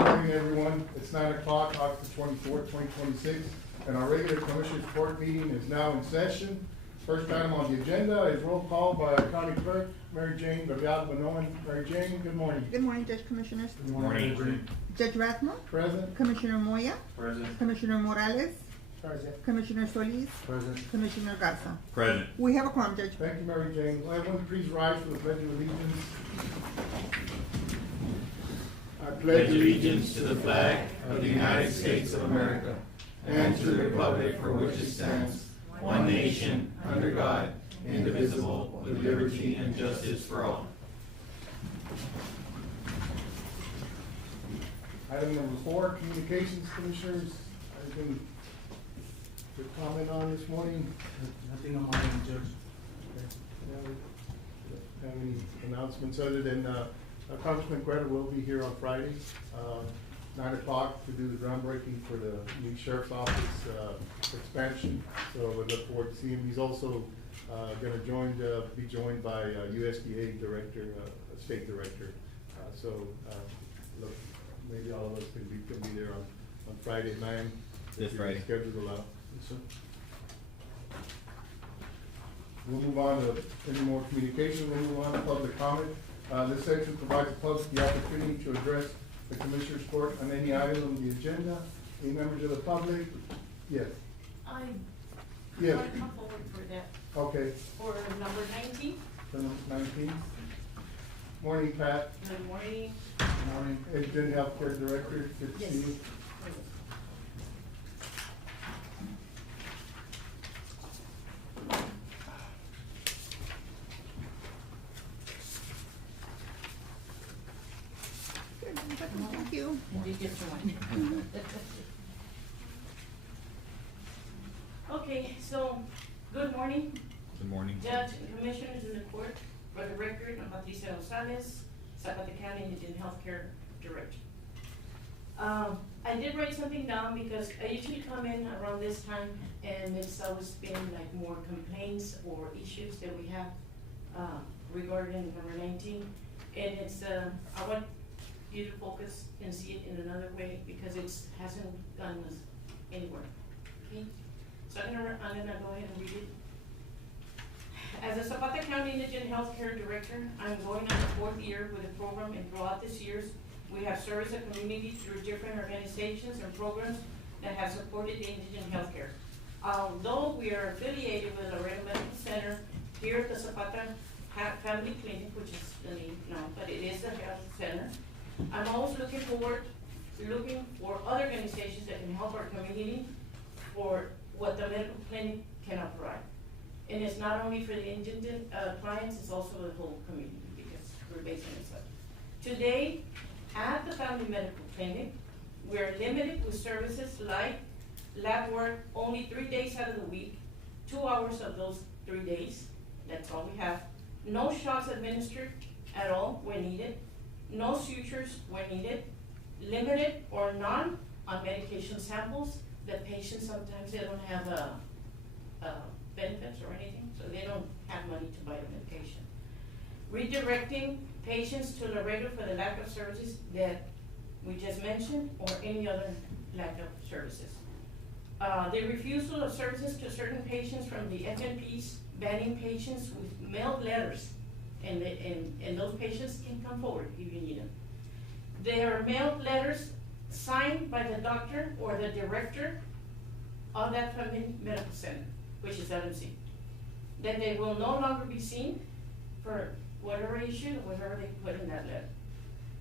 morning, everyone. It's 9 o'clock, August 24th, 2026, and our regular Commissioners Court meeting is now in session. First item on the agenda is roll call by our County Clerk, Mary Jane Gavial-Benoan. Mary Jane, good morning. Good morning, Judge Commissioners. Good morning. Judge Rathmore, Present. Commissioner Moya, Present. Commissioner Morales, Present. Commissioner Solis, Present. Commissioner Garza. Present. We have a quorum, Judge. Thank you, Mary Jane. Will everyone please rise for the Pledge of Allegiance? I pledge allegiance to the flag of the United States of America and to the republic for which it stands, one nation, under God, indivisible, with liberty and justice for all. Item number 4, Communications, Commissioners. Anything to comment on this morning? Nothing on my end, Judge. Have any announcements other than Congressman Cuerda will be here on Friday, 9 o'clock to do the groundbreaking for the new sheriff's office expansion. So we look forward to seeing him. He's also going to be joined by USDA director, state director. Look, maybe all of us can be there on Friday at 9. This Friday. Schedule allow. Yes, sir. We'll move on to any more communication. We'll move on to public comment. This section provides the public the opportunity to address the Commissioners Court on any item on the agenda. Any members of the public? Yes. I Yes. want to come forward for that, Okay. for number 19. Then 19. Morning, Pat. Good morning. Morning. Agent Healthcare Director. Good to see you. Thank you. You get one. Okay, so, good morning, Good morning. Judge and Commissioners in the court. For the record, I'm Patricia Gonzalez, Zapata County Indian Healthcare Director. I did write something down because I usually come in around this time and it's always been like more complaints or issues that we have regarding number 19. And it's, I want you to focus and see it in another way because it hasn't gotten us anywhere. Okay? So I'm gonna go ahead and read it. As a Zapata County Indigent Healthcare Director, I'm going on the 4th year with the program, and throughout this years, we have serviced the community through different organizations and programs that have supported the indigent healthcare. Although we are affiliated with Laredo Medical Center here at the Zapata Family Clinic, which is the name now, but it is a health center, I'm always looking for other organizations that can help our community for what the medical clinic cannot provide. And it's not only for the indigent clients, it's also the whole community because we're based on this. Today, at the Family Medical Clinic, we're limited with services like lab work only 3 days out of the week, 2 hours of those 3 days, that's all we have. No shots administered at all when needed, no sutures when needed, limited or none on medication samples. The patients, sometimes they don't have benefits or anything, so they don't have money to buy the medication. Redirecting patients to Laredo for the lack of services that we just mentioned or any other lack of services. The refusal of services to certain patients from the FNPs, banning patients with mailed letters, and those patients can come forward if you need them. There are mailed letters signed by the doctor or the director of that family medical center, which is LMC. Then they will no longer be seen for whatever issue, whatever they put in that letter.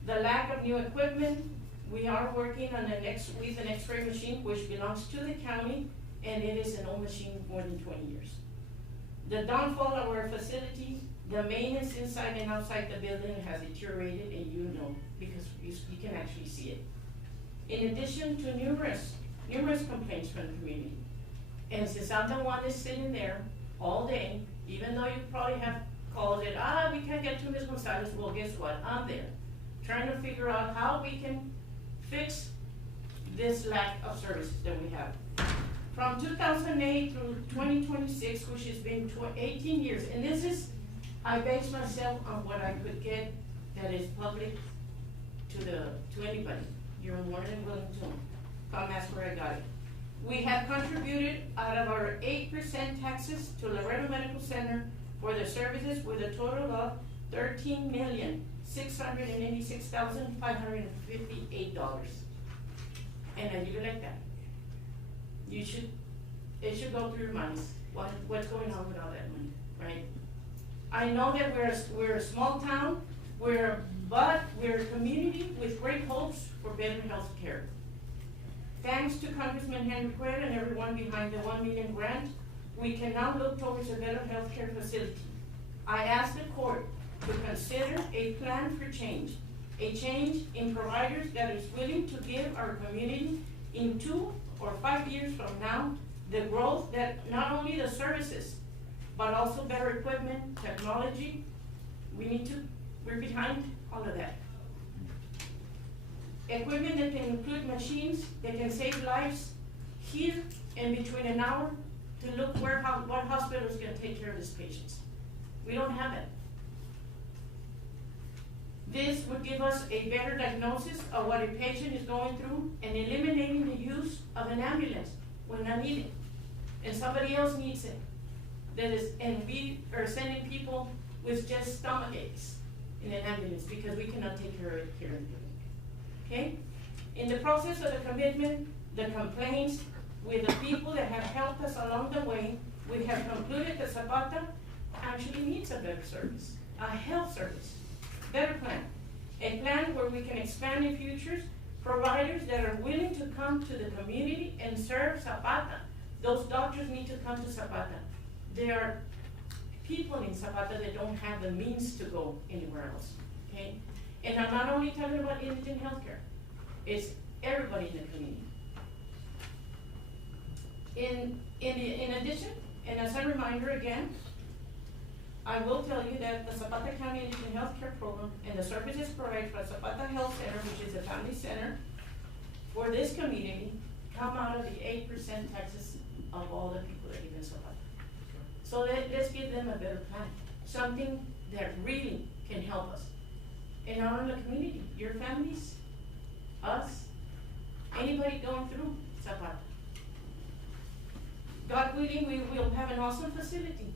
The lack of new equipment, we are working on with an X-ray machine which belongs to the county, and it is an old machine more than 20 years. The downfall of our facility, the maintenance inside and outside the building has deteriorated, and you know, because you can actually see it. In addition to numerous complaints from the community. And since I'm the one that's sitting there all day, even though you probably have called it, we can't get to Ms. Gonzalez, well, guess what? I'm there, trying to figure out how we can fix this lack of services that we have. From 2008 through 2026, which has been 18 years, and this is, I base myself on what I could get that is public to anybody. you're more than willing to come ask where I got it. We have contributed out of our 8% taxes to Laredo Medical Center for the services with a total of $13,686,558. And I leave it like that. It should go through your minds, what's going on with all that money, right? I know that we're a small town, but we're a community with great hopes for better health care. Thanks to Congressman Henry Cuellar and everyone behind the 1 million grant, we can now look towards a better healthcare facility. I ask the court to consider a plan for change, a change in providers that is willing to give our community in 2 or 5 years from now the growth that not only the services, but also better equipment, technology. We're behind all of that. Equipment that can include machines that can save lives here in between an hour to look what hospital is gonna take care of these patients. We don't have it. This would give us a better diagnosis of what a patient is going through and eliminating the use of an ambulance when not needed. And somebody else needs it. And we are sending people with just stomach aches in an ambulance because we cannot take care of it here in the building. Okay? In the process of the commitment, the complaints with the people that have helped us along the way, we have concluded that Zapata actually needs a better service, a health service, better plan. A plan where we can expand in futures, providers that are willing to come to the community and serve Zapata. Those doctors need to come to Zapata. There are people in Zapata that don't have the means to go anywhere else, okay? And I'm not only talking about indigent healthcare, it's everybody in the community. In addition, and as a reminder again, I will tell you that the Zapata County Indigent Healthcare Program and the services provided by Zapata Health Center, which is a family center for this community, come out of the 8% taxes of all the people that live in Zapata. So let's give them a better plan, something that really can help us. And not only the community, your families, us, anybody going through Zapata. God willing, we will have an awesome facility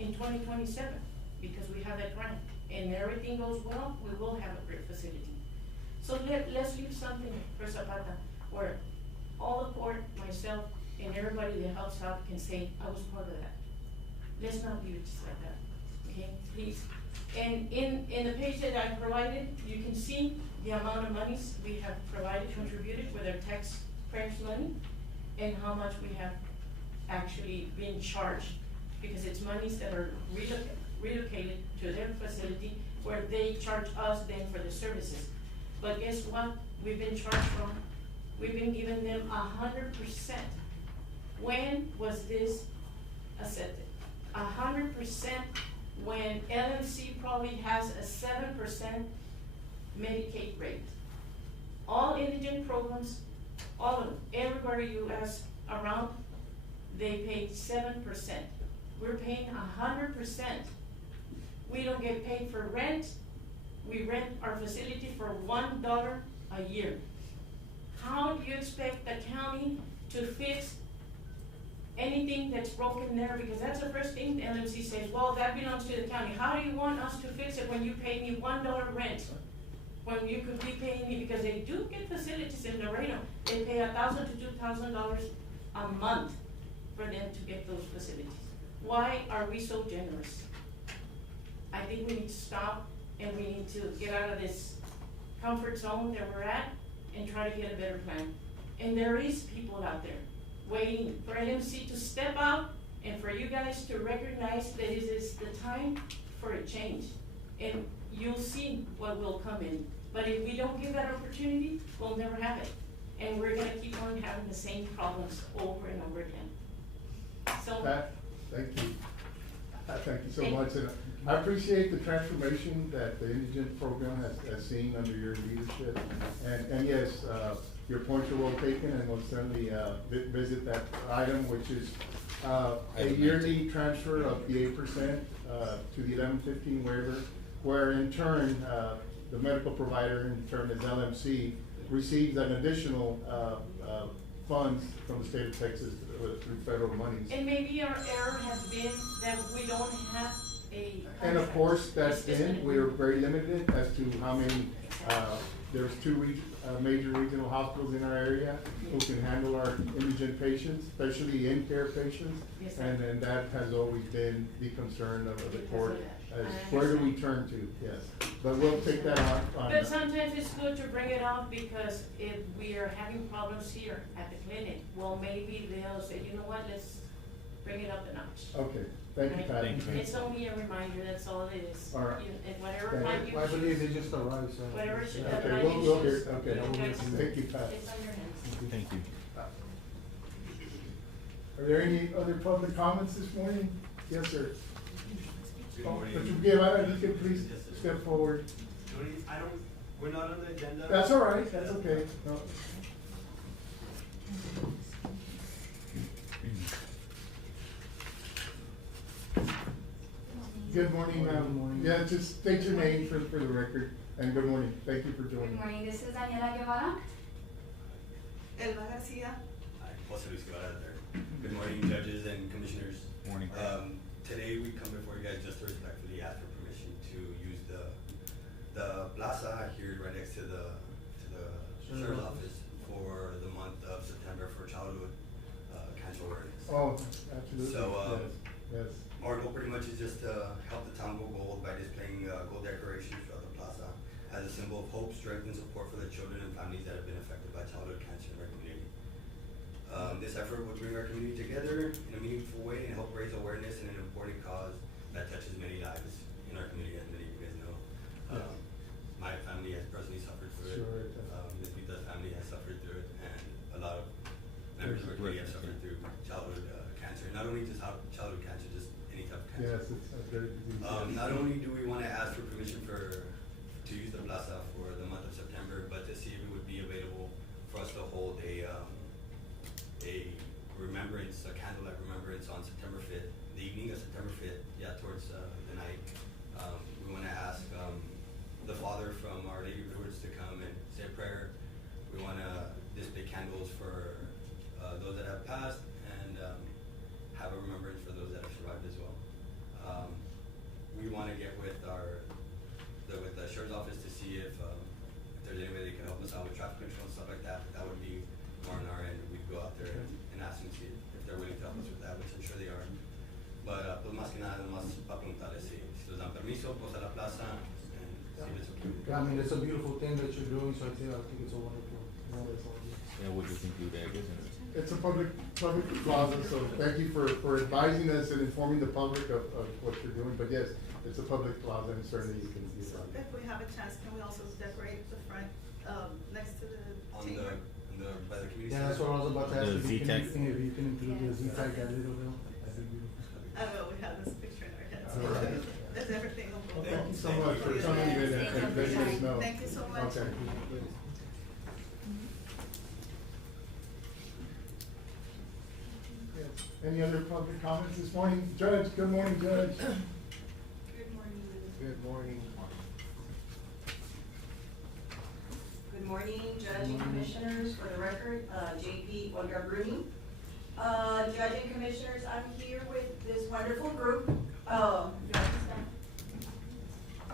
in 2027 because we have that grant. And everything goes well, we will have a great facility. So let's leave something for Zapata where all the court, myself, and everybody that helps out can say, I was part of that. Let's not leave it just like that, okay, please. And in the page that I provided, you can see the amount of monies we have contributed with our taxpayers' money, and how much we have actually been charged, because it's monies that are relocated to their facility where they charge us then for the services. But guess what? We've been charged from, we've been giving them 100%. When was this accepted? 100% when LMC probably has a 7% Medicaid rate. All indigent programs, all of them, everywhere you ask around, they pay 7%. We're paying 100%. We don't get paid for rent. We rent our facility for $1 a year. How do you expect the county to fix anything that's broken there? Because that's the first thing the LMC says, well, that belongs to the county. How do you want us to fix it when you pay me $1 rent? When you could be paying me, because they do get facilities in Laredo, they pay $1,000 to $2,000 a month for them to get those facilities. Why are we so generous? I think we need to stop and we need to get out of this comfort zone that we're at and try to get a better plan. And there is people out there waiting for LMC to step out and for you guys to recognize that it is the time for a change. And you'll see what will come in. But if we don't give that opportunity, we'll never have it. And we're gonna keep on having the same problems over and over again. So. Thank you. Thank you so much. And I appreciate the transformation that the indigent program has seen under your leadership. And yes, your points are well taken, and we'll certainly visit that item, which is a yearly transfer of the 8% to the 1115 waiver, where in turn, the medical provider in turn is LMC, receives an additional, funds from the state of Texas through federal monies. And maybe our error has been that we don't have a. And of course, that's contract. we are very limited as to how many, there's two major regional hospitals in our area who can handle our indigent patients, especially in-care patients. Yes, sir. And then that has always been the concern of the Because court, of that. as I where do we understand. turn to, yes. But we'll take that on. But sometimes it's good to bring it up because if we are having problems here at the clinic, well, maybe they'll say, you know what, let's bring it up a notch. Okay, thank you, Right? Pat. Thank you. It's only a reminder, that's all it is. All right. At whatever Thank time you I believe choose, they just arrived, so. whatever should, Okay, time we'll you hear, choose, okay, you guys- thank you, Pat. it's on your hands. Thank you. Are there any other public comments this morning? Yes, sir. Good Oh, morning. Mr. Guevara, you can please Yes, sir. step forward. We're not on the agenda. That's all right, that's okay. No. Good morning, Good ma'am. morning. Yeah, just state your name for the record, and good morning. Thank you for Good joining. morning, this is Daniela Guevara. Elba Garcia. Hi, Jose Luis Guevara there. Good morning, judges and commissioners. Morning. Today we come before you guys just to respectfully ask for permission to use the plaza here right next to the sheriff's office for the month of September for childhood cancer awareness. Oh, absolutely. So, Yes, Our goal pretty much is just to help the town go gold by displaying gold decorations throughout the plaza as a symbol of hope, strength, and support for the children and families that have been affected by childhood cancer in our community. This effort will bring our community together in a meaningful way and help raise awareness in an important cause that touches many lives in our community, as many of you guys know. Yes. My family has personally suffered through it. Sure it does. Ms. Vita's family has suffered through it, and a lot of members of our community have suffered through childhood cancer. Not only just childhood cancer, just any type of cancer. yes, it's a very disease. Not only do we wanna ask for permission to use the plaza for the month of September, but to see if it would be available for us to hold a remembrance, a candlelight remembrance on September fifth, the evening of September fifth, towards the night. We wanna ask, the father from Our Lady of Lourdes to come and say a prayer. We wanna display candles for, those that have passed and, have a remembrance for those that have survived as well. We wanna get with with the sheriff's office to see if there's any way they can help us out with traffic control and stuff like that, but that would be more on our end. We'd go out there and ask them to see if they're willing to help us with that, which I'm sure they are. But, pues más que nada, nomás para preguntarles si nos dan permiso, pues a la plaza, and see if it's okay. Yeah, I mean, it's a beautiful thing that you're doing, so I think it's a wonderful. Yeah, what do you think, I guess? It's a public plaza, so thank you for advising us and informing the public of what you're doing. But yes, it's a public plaza and certainly you can use So it. if we have a chance, can we also decorate the front, next to the chamber? By the community. Yeah, that's what I was about to ask. The If you can- Z-Tag. If you can include the Yes. Z-Tag, that little bill, that'd be beautiful. I don't know, we have this picture in our heads. All right. That's everything. Well, thank you so much for coming in and letting us know. Thank you so much. Okay. Yes. Any other public comments this morning? Judge, good morning, Judge. Good morning. Good morning. Good morning, Judge and Commissioners. For the record, JP Olga Bruni. Judge and Commissioners, I'm here with this wonderful group.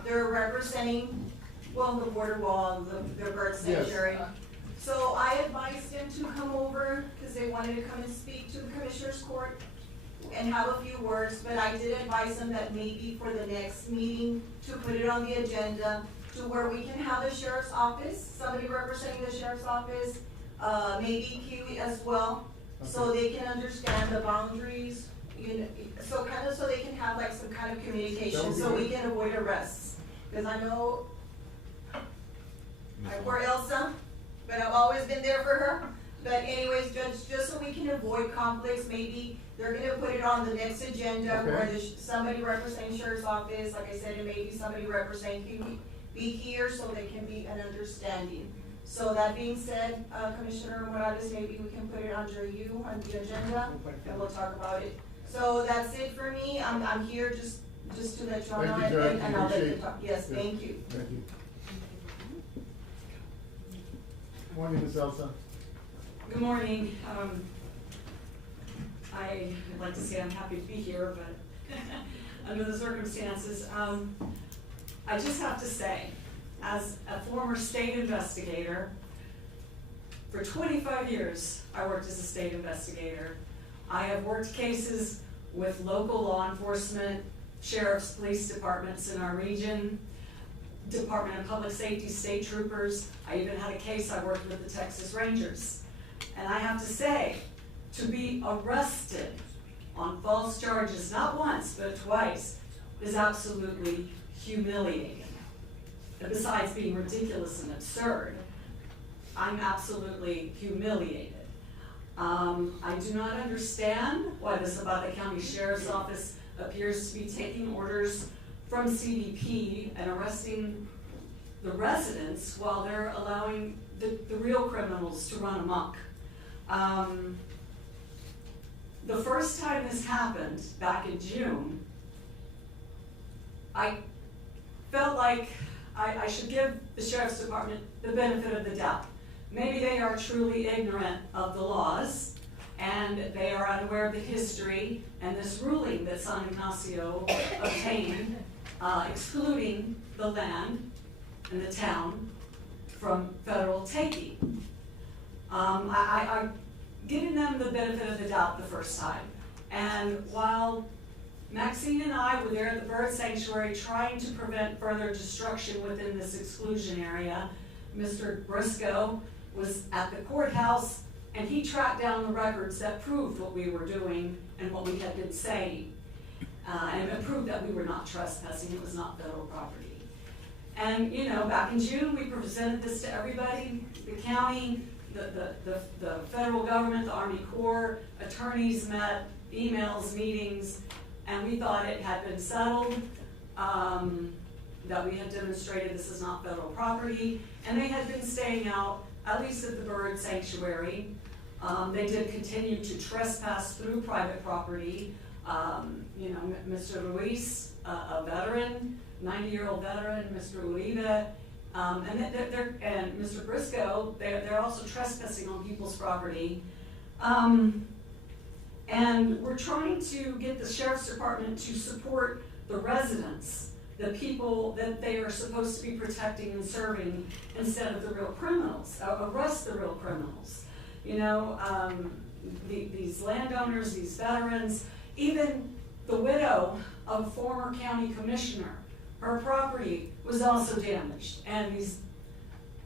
They're representing, well, the border wall, the bird Yes. sanctuary. So I advised them to come over because they wanted to come and speak to the Commissioners Court and have a few words, but I did advise them that maybe for the next meeting to put it on the agenda to where we can have the sheriff's office, somebody representing the sheriff's office, maybe Kiwi as well, so they can understand the boundaries, you know, so kind of so they can have like some kind of That communication, would be so we good. can avoid arrests. Cause I know poor Elsa, but I've always been there for her. But anyways, Judge, just so we can avoid conflicts, maybe they're gonna put it on the next agenda where Okay. somebody representing sheriff's office, like I said, and maybe somebody representing Kiwi be here so there can be an understanding. So that being said, Commissioner Morales, maybe we can put it under you on the agenda and we'll talk about it. So that's it for me. I'm here just to let y'all know Thank you, Judge. and I'll let Appreciate you it. talk. Yes, thank you. Thank you. Morning, Ms. Elsa. Good morning. I would like to say I'm happy to be here, but under the circumstances, I just have to say, as a former state investigator, for 25 years I worked as a state investigator. I have worked cases with local law enforcement, sheriffs, police departments in our region, Department of Public Safety, state troopers. I even had a case I worked with the Texas Rangers. And I have to say, to be arrested on false charges, not once, but twice, is absolutely humiliating. And besides being ridiculous and absurd, I'm absolutely humiliated. I do not understand why the Zapata County Sheriff's Office appears to be taking orders from CBP and arresting the residents while they're allowing the real criminals to run amok. The first time this happened, back in June, I felt like I should give the Sheriff's Department the benefit of the doubt. Maybe they are truly ignorant of the laws, and they are unaware of the history and this ruling that San Ignacio obtained, excluding the land and the town from federal taking. I'm giving them the benefit of the doubt the first time. And while Maxine and I were there at the bird sanctuary trying to prevent further destruction within this exclusion area, Mr. Briscoe was at the courthouse, and he tracked down the records that proved what we were doing and what we had been saying. And it proved that we were not trespassing, it was not federal property. And you know, back in June, we presented this to everybody, the county, the federal government, the Army Corps, attorneys met, emails, meetings, and we thought it had been settled, that we had demonstrated this is not federal property, and they had been staying out, at least at the bird sanctuary. They did continue to trespass through private property. You know, Mr. Luis, a veteran, 90-year-old veteran, Mr. Uribe, and Mr. Briscoe, they're also trespassing on people's property. And we're trying to get the Sheriff's Department to support the residents, the people that they are supposed to be protecting and serving, instead of the real criminals, arrest the real criminals. You know, these landowners, these veterans, even the widow of a former county commissioner, her property was also damaged, and these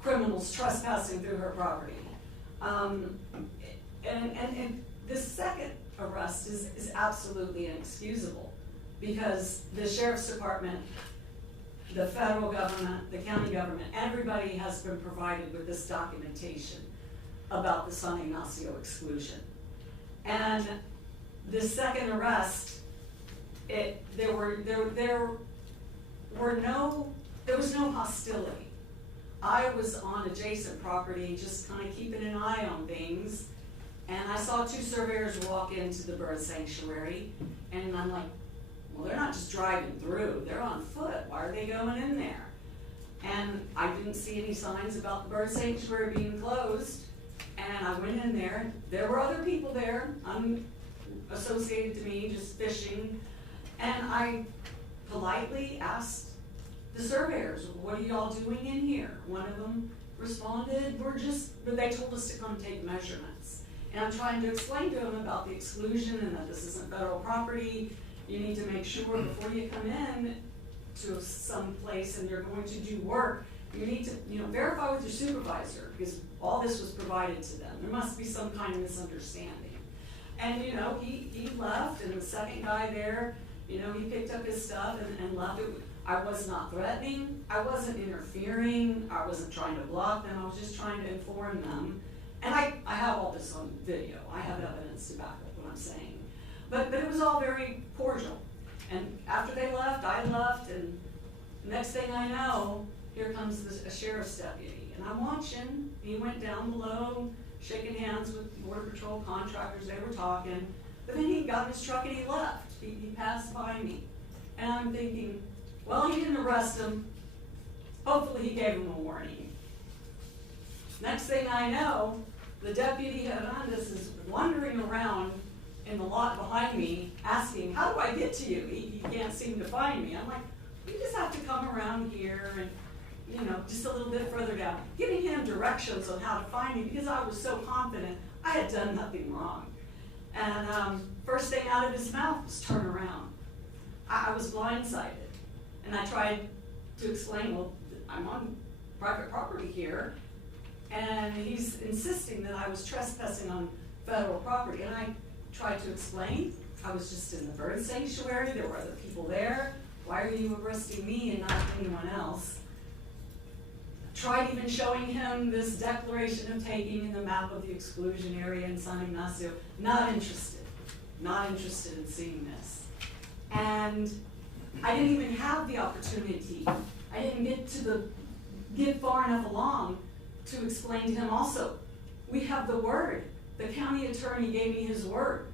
criminals trespassing through her property. And this second arrest is absolutely inexcusable, because the Sheriff's Department, the federal government, the county government, everybody has been provided with this documentation about the San Ignacio exclusion. And this second arrest, there was no hostility. I was on adjacent property, just kind of keeping an eye on things, and I saw two surveyors walk into the bird sanctuary, and I'm like, well, they're not just driving through, they're on foot. Why are they going in there? And I didn't see any signs about the bird sanctuary being closed, and I went in there. There were other people there, unassociated to me, just fishing, and I politely asked the surveyors, what are y'all doing in here? One of them responded, but they told us to come take measurements. And I'm trying to explain to them about the exclusion and that this isn't federal property. You need to make sure before you come in to some place and you're going to do work, you need to, verify with your supervisor, because all this was provided to them. There must be some kind of misunderstanding. And he left, and the second guy there, he picked up his stuff and left it. I was not threatening, I wasn't interfering, I wasn't trying to block them, I was just trying to inform them. And I have all this on video, I have evidence to back up what I'm saying. But it was all very cordial. And after they left, I left, and the next thing I know, here comes a sheriff's deputy. And I'm watching, he went down below, shaking hands with Border Patrol contractors, they were talking. But then he got in his truck and he left. He passed by me. And I'm thinking, well, he didn't arrest him. Hopefully he gave him a warning. Next thing I know, the deputy Hernandez is wandering around in the lot behind me, asking, how do I get to you? He can't seem to find me. I'm like, you just have to come around here and, just a little bit further down. Giving him directions on how to find me because I was so confident I had done nothing wrong. And first thing out of his mouth was turn around. I was blindsided. And I tried to explain, well, I'm on private property here. And he's insisting that I was trespassing on federal property. And I tried to explain, I was just in the bird sanctuary, there were other people there. Why are you arresting me and not anyone else? Tried even showing him this declaration of taking in the map of the exclusion area in San Ignacio. Not interested in seeing this. And I didn't even have the opportunity. I didn't get far enough along to explain to him also. We have the word. The county attorney gave me his word.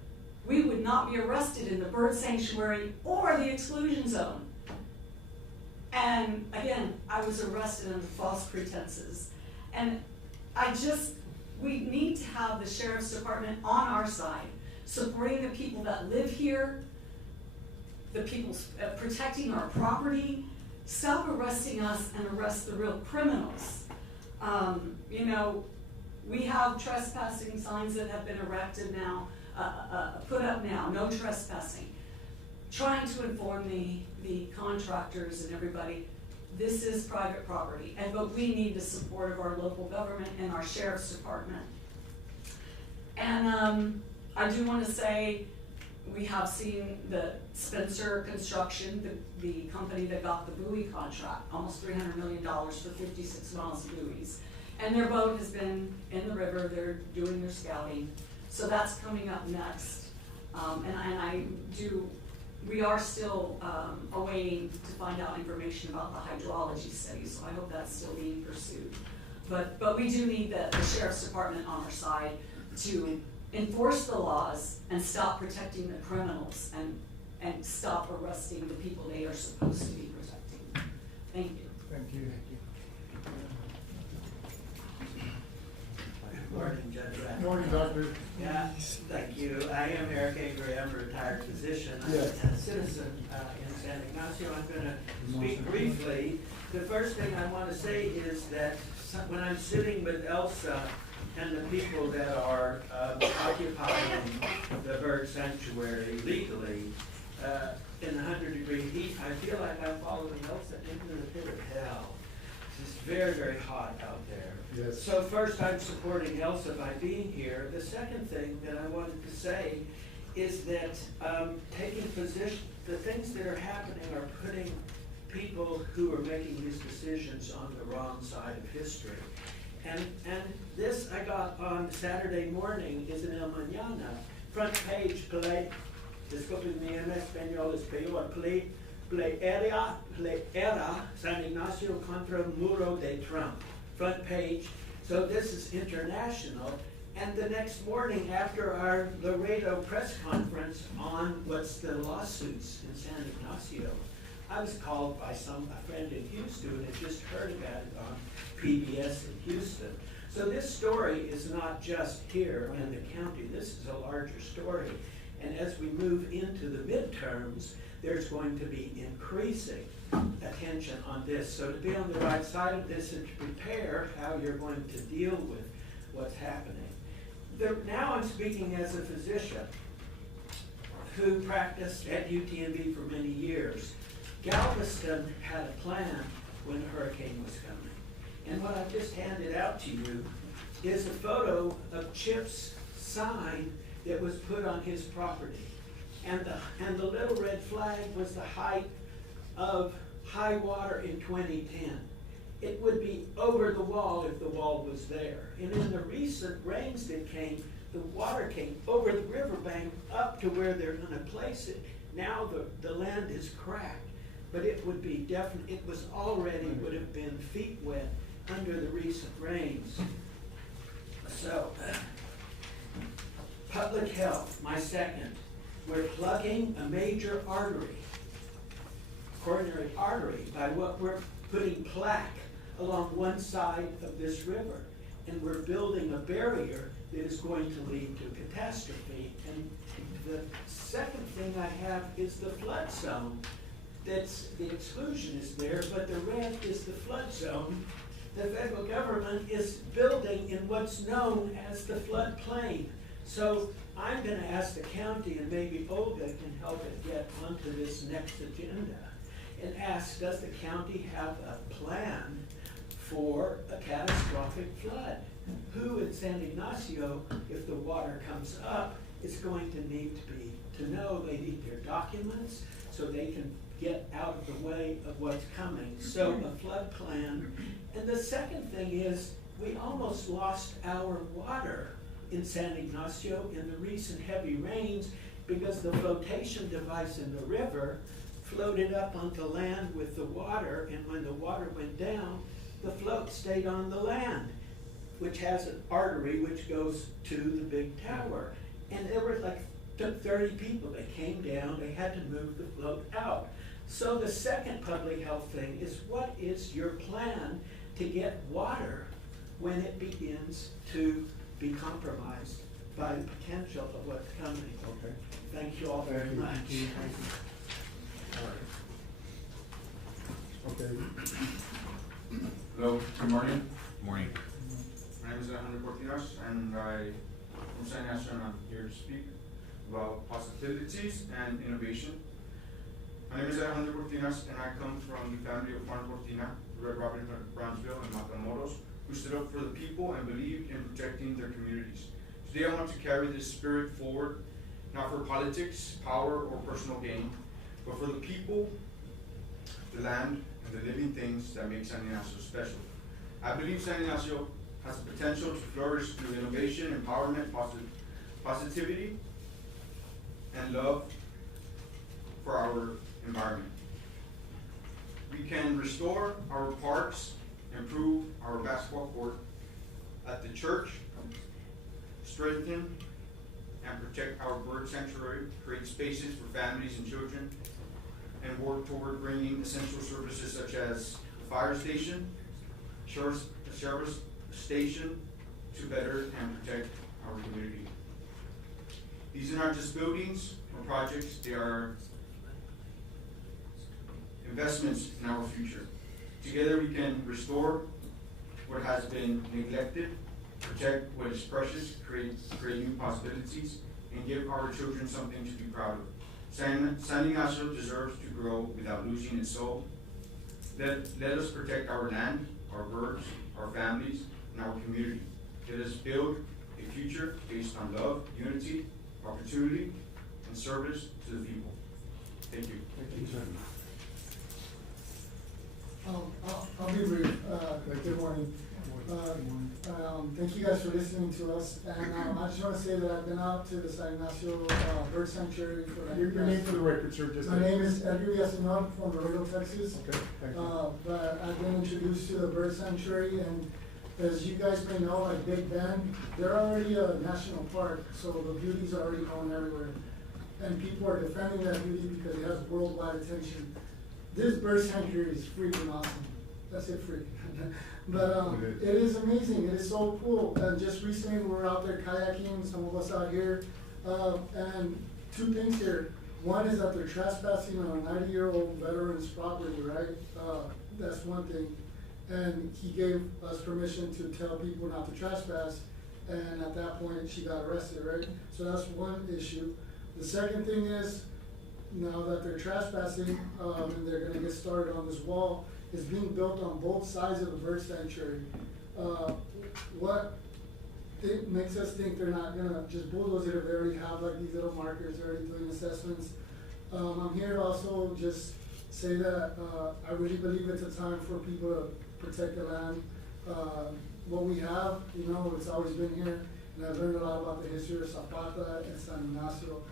We would not be arrested in the bird sanctuary or the exclusion zone. And again, I was arrested under false pretenses. And we need to have the sheriff's department on our side, supporting the people that live here, the people protecting our property. Stop arresting us and arrest the real criminals. We have trespassing signs that have been erected now, put up now, no trespassing. Trying to inform the contractors and everybody, this is private property, but we need the support of our local government and our sheriff's department. And I do want to say, we have seen the Spencer Construction, the company that got the buoy contract, almost $300 million for 56 miles of buoys. And their boat has been in the river, they're doing their scouting. So that's coming up next. We are still awaiting to find out information about the hydrology study, so I hope that's still being pursued. But we do need the sheriff's department on our side to enforce the laws and stop protecting the criminals and stop arresting the people they are supposed to be protecting. Thank you. Thank you. Morning, Judge Rath. Morning, Doctor. Yeah, thank you. I am Eric Avery. I'm a retired physician. I'm Yes. a citizen in San Ignacio. I'm going to speak briefly. The first thing I want to say is that when I'm sitting with Elsa and the people that are occupying the bird sanctuary legally in 100-degree heat, I feel like I'm following Elsa into the pit of hell. It's very, very hot out there. Yes. So first, I'm supporting Elsa by being here. The second thing that I wanted to say is that taking position, the things that are happening are putting people who are making these decisions on the wrong side of history. And this I got on Saturday morning is in El Mañana. Front page, discúlpenme en español, es peor, era San Ignacio contra Muro de Trump. Front page. So this is international. And the next morning after our Laredo press conference on what's the lawsuits in San Ignacio, I was called by a friend in Houston who had just heard about it on PBS in Houston. So this story is not just here in the county. This is a larger story. And as we move into the midterms, there's going to be increasing attention on this. So to be on the right side of this and to prepare how you're going to deal with what's happening. Now I'm speaking as a physician who practiced at UTMB for many years. Galveston had a plan when the hurricane was coming. And what I've just handed out to you is a photo of Chip's sign that was put on his property. And the little red flag was the height of high water in 2010. It would be over the wall if the wall was there. And in the recent rains that came, the water came over the riverbank up to where they're going to place it. Now the land is cracked, but it would be definitely, it was already would have been feet wet under the recent rains. So, public health, my second. We're plugging a major artery, coronary artery, by what we're putting plaque along one side of this river. and we're building a barrier that is going to lead to catastrophe. And the second thing I have is the flood zone. That's, the exclusion is there, but the red is the flood zone. The federal government is building in what's known as the floodplain. So I'm gonna ask the county, and maybe Olga can help it get onto this next agenda, and ask, does the county have a plan for a catastrophic flood? Who in San Ignacio, if the water comes up, is going to need to know they need their documents so they can get out of the way of what's coming. So a flood plan. And the second thing is, we almost lost our water in San Ignacio in the recent heavy rains because the flotation device in the river floated up onto land with the water, and when the water went down, the float stayed on the land, which has an artery which goes to the big tower. And there were like 30 people that came down, they had to move the float out. So the second public health thing is, what is your plan to get water when it begins to be compromised by the potential of what's coming? Okay. Thank you all very much. Thank you. All right. Okay. Hello, good morning. Morning. My name is Alejandro Cortinas, and I'm from San Ignacio, and I'm here to speak about possibilities and innovation. My name is Alejandro Cortinas, and I come from the family of Juan Cortina, Red Robin of Brownsville and Matamoros, who stood up for the people and believed in protecting their communities. Today I want to carry this spirit forward, not for politics, power, or personal gain, but for the people, the land, and the living things that make San Ignacio special. I believe San Ignacio has the potential to flourish through innovation, empowerment, positivity, and love for our environment. We can restore our parks, improve our basketball court at the church, strengthen and protect our bird sanctuary, create spaces for families and children, and work toward bringing essential services such as the fire station, sheriff's station to better and protect our community. These are not just buildings or projects, they are investments in our future. Together we can restore what has been neglected, protect what is precious, create new possibilities, and give our children something to be proud of. San Ignacio deserves to grow without losing its soul. Let us protect our land, our birds, our families, and our community. Let us build a future based on love, unity, opportunity, and service to the people. Thank you. Thank you, sir. I'll be brief. Good morning. Thank you guys for listening to us. And I just want to say that I've been out to the San Ignacio Bird Sanctuary for Your name for the record, sir. My name is Edgar Villaseñor from Laredo, Texas. Okay, thank you. But I've been introduced to the Bird Sanctuary, and as you guys may know, like Big Bend, they're already a national park, so the beauty's already going everywhere. And people are defending that beauty because it has worldwide attention. This bird sanctuary is freaking awesome. That's it, freaking. But it is amazing. It is so cool. And just recently we were out there kayaking, some of us out here. And two things here. One is that they're trespassing on a 90-year-old veteran's property, right? That's one thing. And he gave us permission to tell people not to trespass. And at that point, she got arrested, right? So that's one issue. The second thing is, now that they're trespassing, and they're gonna get started on this wall, is being built on both sides of the bird sanctuary. What makes us think they're not gonna just bulldoze it if they already have like these little markers, they're already doing assessments? I'm here to also just say that I really believe it's a time for people to protect the land. What we have, you know, it's always been here, and I've learned a lot about the history of Zapata and San Ignacio.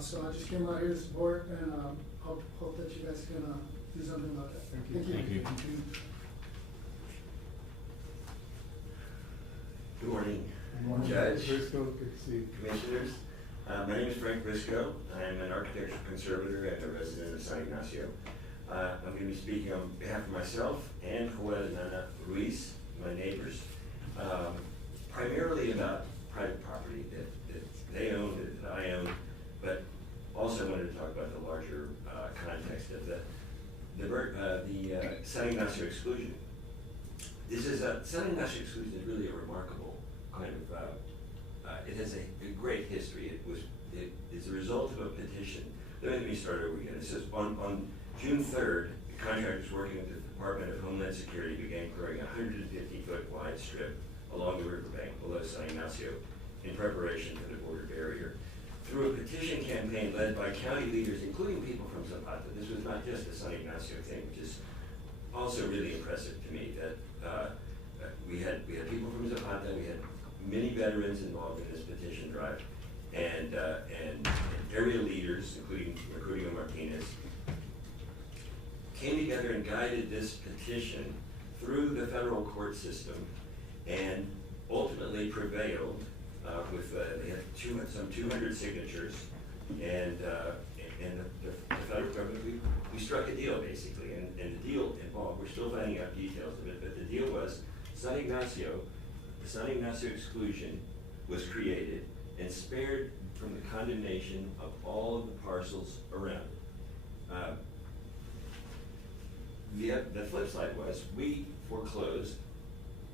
So I just came out here to support, and hope that you guys can do something about that. Thank you. Thank you. Thank you. Good morning, Good morning. Judge, Briscoe, good to see you. Commissioners. My name is Frank Briscoe. I'm an architectural conservator and a resident of San Ignacio. I'm going to be speaking on behalf of myself and Joel and Ana Ruiz, my neighbors. this is San Ignacio exclusion is really a remarkable kind of, it has a great history. It is a result of a petition. Let me start over again. It says, on June 3rd, the contractors working with the Department of Homeland Security began clearing a 150-foot wide strip along the riverbank below San Ignacio in preparation for the border barrier. Through a petition campaign led by county leaders, including people from Zapata, this was not just a San Ignacio thing, which is also really impressive to me, that we had people from Zapata, we had many veterans involved in this petition drive, and area leaders, including Mercurio Martinez, came together and guided this petition through the federal court system, and ultimately prevailed with they had some 200 signatures, and the federal government, we struck a deal basically, and the deal involved, we're still finding out details of it, but the deal was the San Ignacio exclusion was created and spared from the condemnation of all of the parcels around it. The flip side was we foreclosed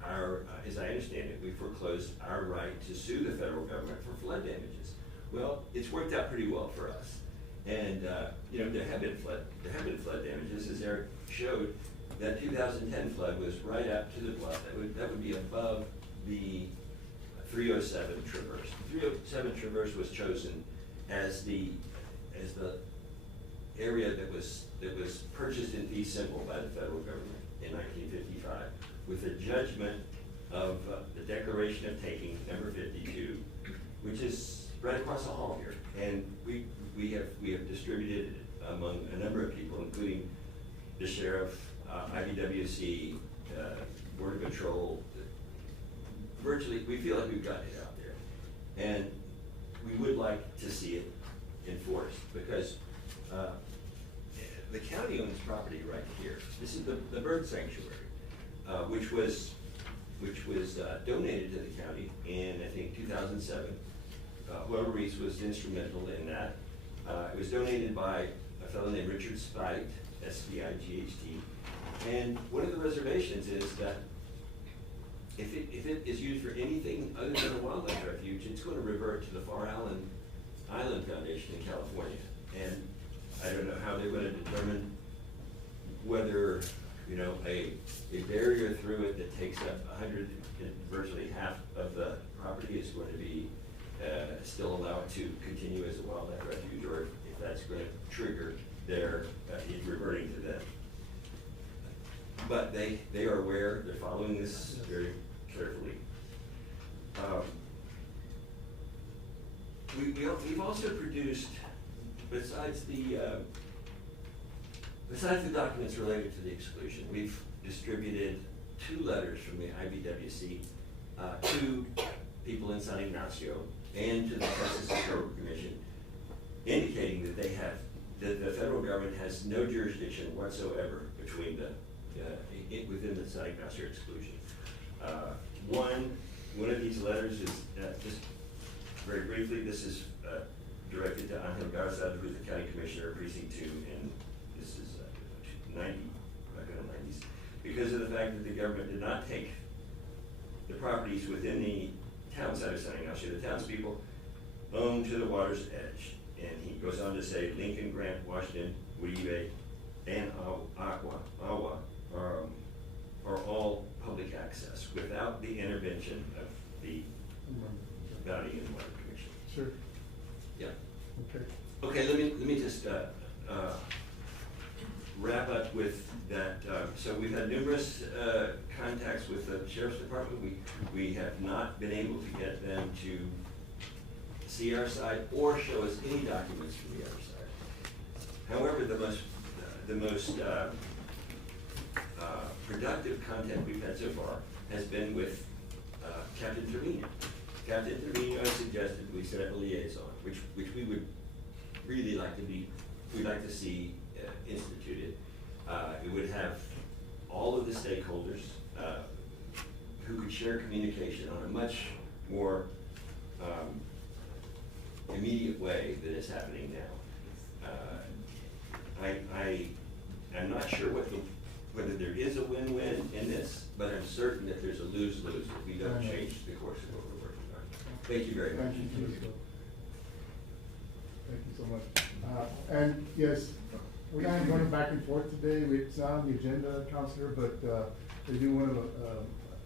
our, as I understand it, we foreclosed our right to sue the federal government for flood damages. Well, it's worked out pretty well for us, and you know, there have been flood damages, as Eric showed. That 2010 flood was right up to the bluff. That would be above the 307 traverse. The 307 traverse was chosen as the area that was purchased in fee simple by the federal government in 1955, with a judgment of the Declaration of Taking, number 52, which is right across the hall here, and we have distributed it among a number of people, including the sheriff, IBWC, Border Patrol. Virtually, we feel like we've gotten it out there, and we would like to see it enforced, because the county owns property right here. This is the bird sanctuary, which was donated to the county in, I think, 2007. Whoever Reese was instrumental in that. It was donated by a fellow named Richard Spite, S-P-I-G-H-T. And one of the reservations is that if it is used for anything other than a wildlife refuge, it's going to revert to the Far Island Foundation in California. And I don't know how they're going to determine whether, you know, a barrier through it that takes up virtually half of the property is going to be still allowed to continue as a wildlife refuge, or if that's going to trigger their it reverting to them. But they are aware, they're following this very carefully. We've also produced, besides the documents related to the exclusion, we've distributed 2 letters from the IBWC to people in San Ignacio and to the Justice and Federal Commission, indicating that the federal government has no jurisdiction whatsoever between within the San Ignacio exclusion. One of these letters is, just very briefly, this is directed to Angel Garza, who's the county commissioner of Precinct 2, and this is 90, back in the 90s. Because of the fact that the government did not take the properties within the town side of San Ignacio, the townspeople own to the water's edge. And he goes on to say, Lincoln, Grant, Washington, Uribe, and Agua are all public access without the intervention of the Bounty and Water Commission. Sure. Yeah. Okay. Okay, let me just wrap up with that. So we've had numerous contacts with the Sheriff's Department. We have not been able to get them to see our side or show us any documents from the other side. However, the most productive contact we've had so far has been with Captain Trevino. Captain Trevino suggested we set up a liaison, which we would really like to see instituted. It would have all of the stakeholders who could share communication on a much more immediate way than is happening now. I'm not sure what whether there is a win-win in this, but I'm certain that there's a lose-lose if we don't change the course of what we're working on. Thank you very much. Thank you, Mr. Thank you so much. And yes, we're not going back and forth today. It's not on the agenda, Counselor, but they do want to,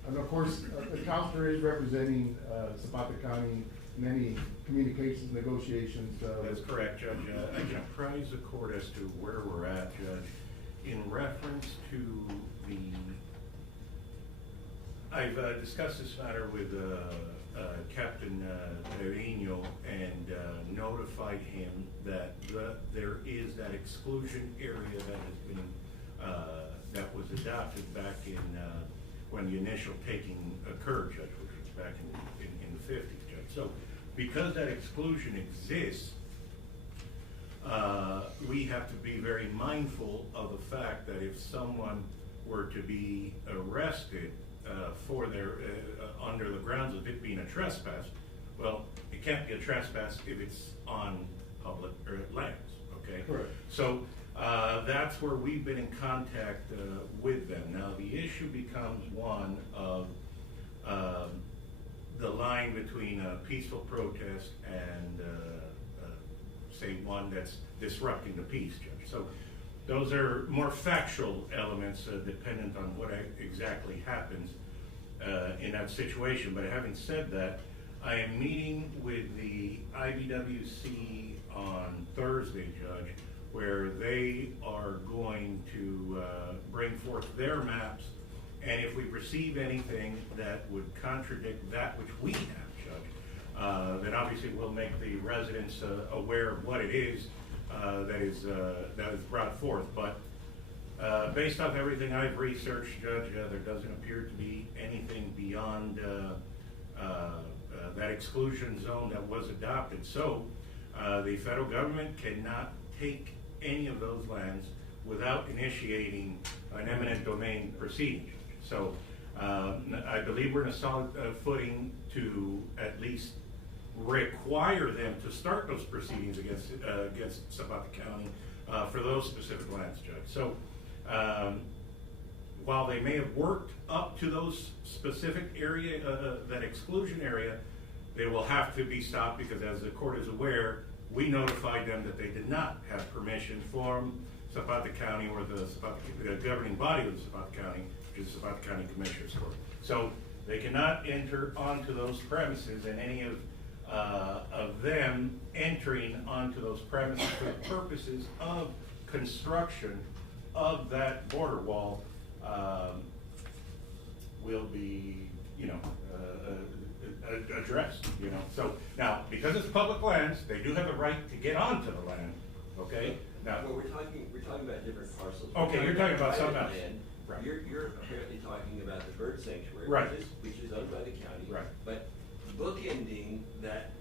and of course, the Counselor is representing Zapata County in any communications, negotiations. That's correct, Judge. I can apprise the court as to where we're at, Judge. In reference to I've discussed this matter with Captain Trevino and notified him that there is that exclusion area that has been that was adopted back in when the initial taking occurred, Judge, which was back in the 50s, Judge. So because that exclusion exists, we have to be very mindful of the fact that if someone were to be arrested for their under the grounds of it being a trespass, well, it can't be a trespass if it's on public lands, okay? Correct. So that's where we've been in contact with them. Now the issue becomes one of the line between a peaceful protest and say one that's disrupting the peace, Judge. So those are more factual elements dependent on what exactly happens in that situation. But having said that, I am meeting with the IBWC on Thursday, Judge, where they are going to bring forth their maps, and if we perceive anything that would contradict that which we have, Judge, then obviously we'll make the residents aware of what it is that is brought forth. But based off everything I've researched, Judge, there doesn't appear to be anything beyond that exclusion zone that was adopted. So the federal government cannot take any of those lands without initiating an eminent domain proceeding. So I believe we're in a solid footing to at least require them to start those proceedings against Zapata County for those specific lands, Judge. So while they may have worked up to those specific area, that exclusion area, they will have to be stopped because, as the court is aware, we notified them that they did not have permission from Zapata County or the governing body of the Zapata County, which is the Zapata County Commissioner's Court. So they cannot enter onto those premises, and any of them entering onto those premises for the purposes of construction of that border wall will be, addressed, So now, because it's public lands, they do have a right to get onto the land, okay? Now, Well, we're talking about different parcels. Okay, you're talking about something else. Land. Right. You're apparently talking about the bird sanctuary, Right. which is owned by the county. Right. But bookending that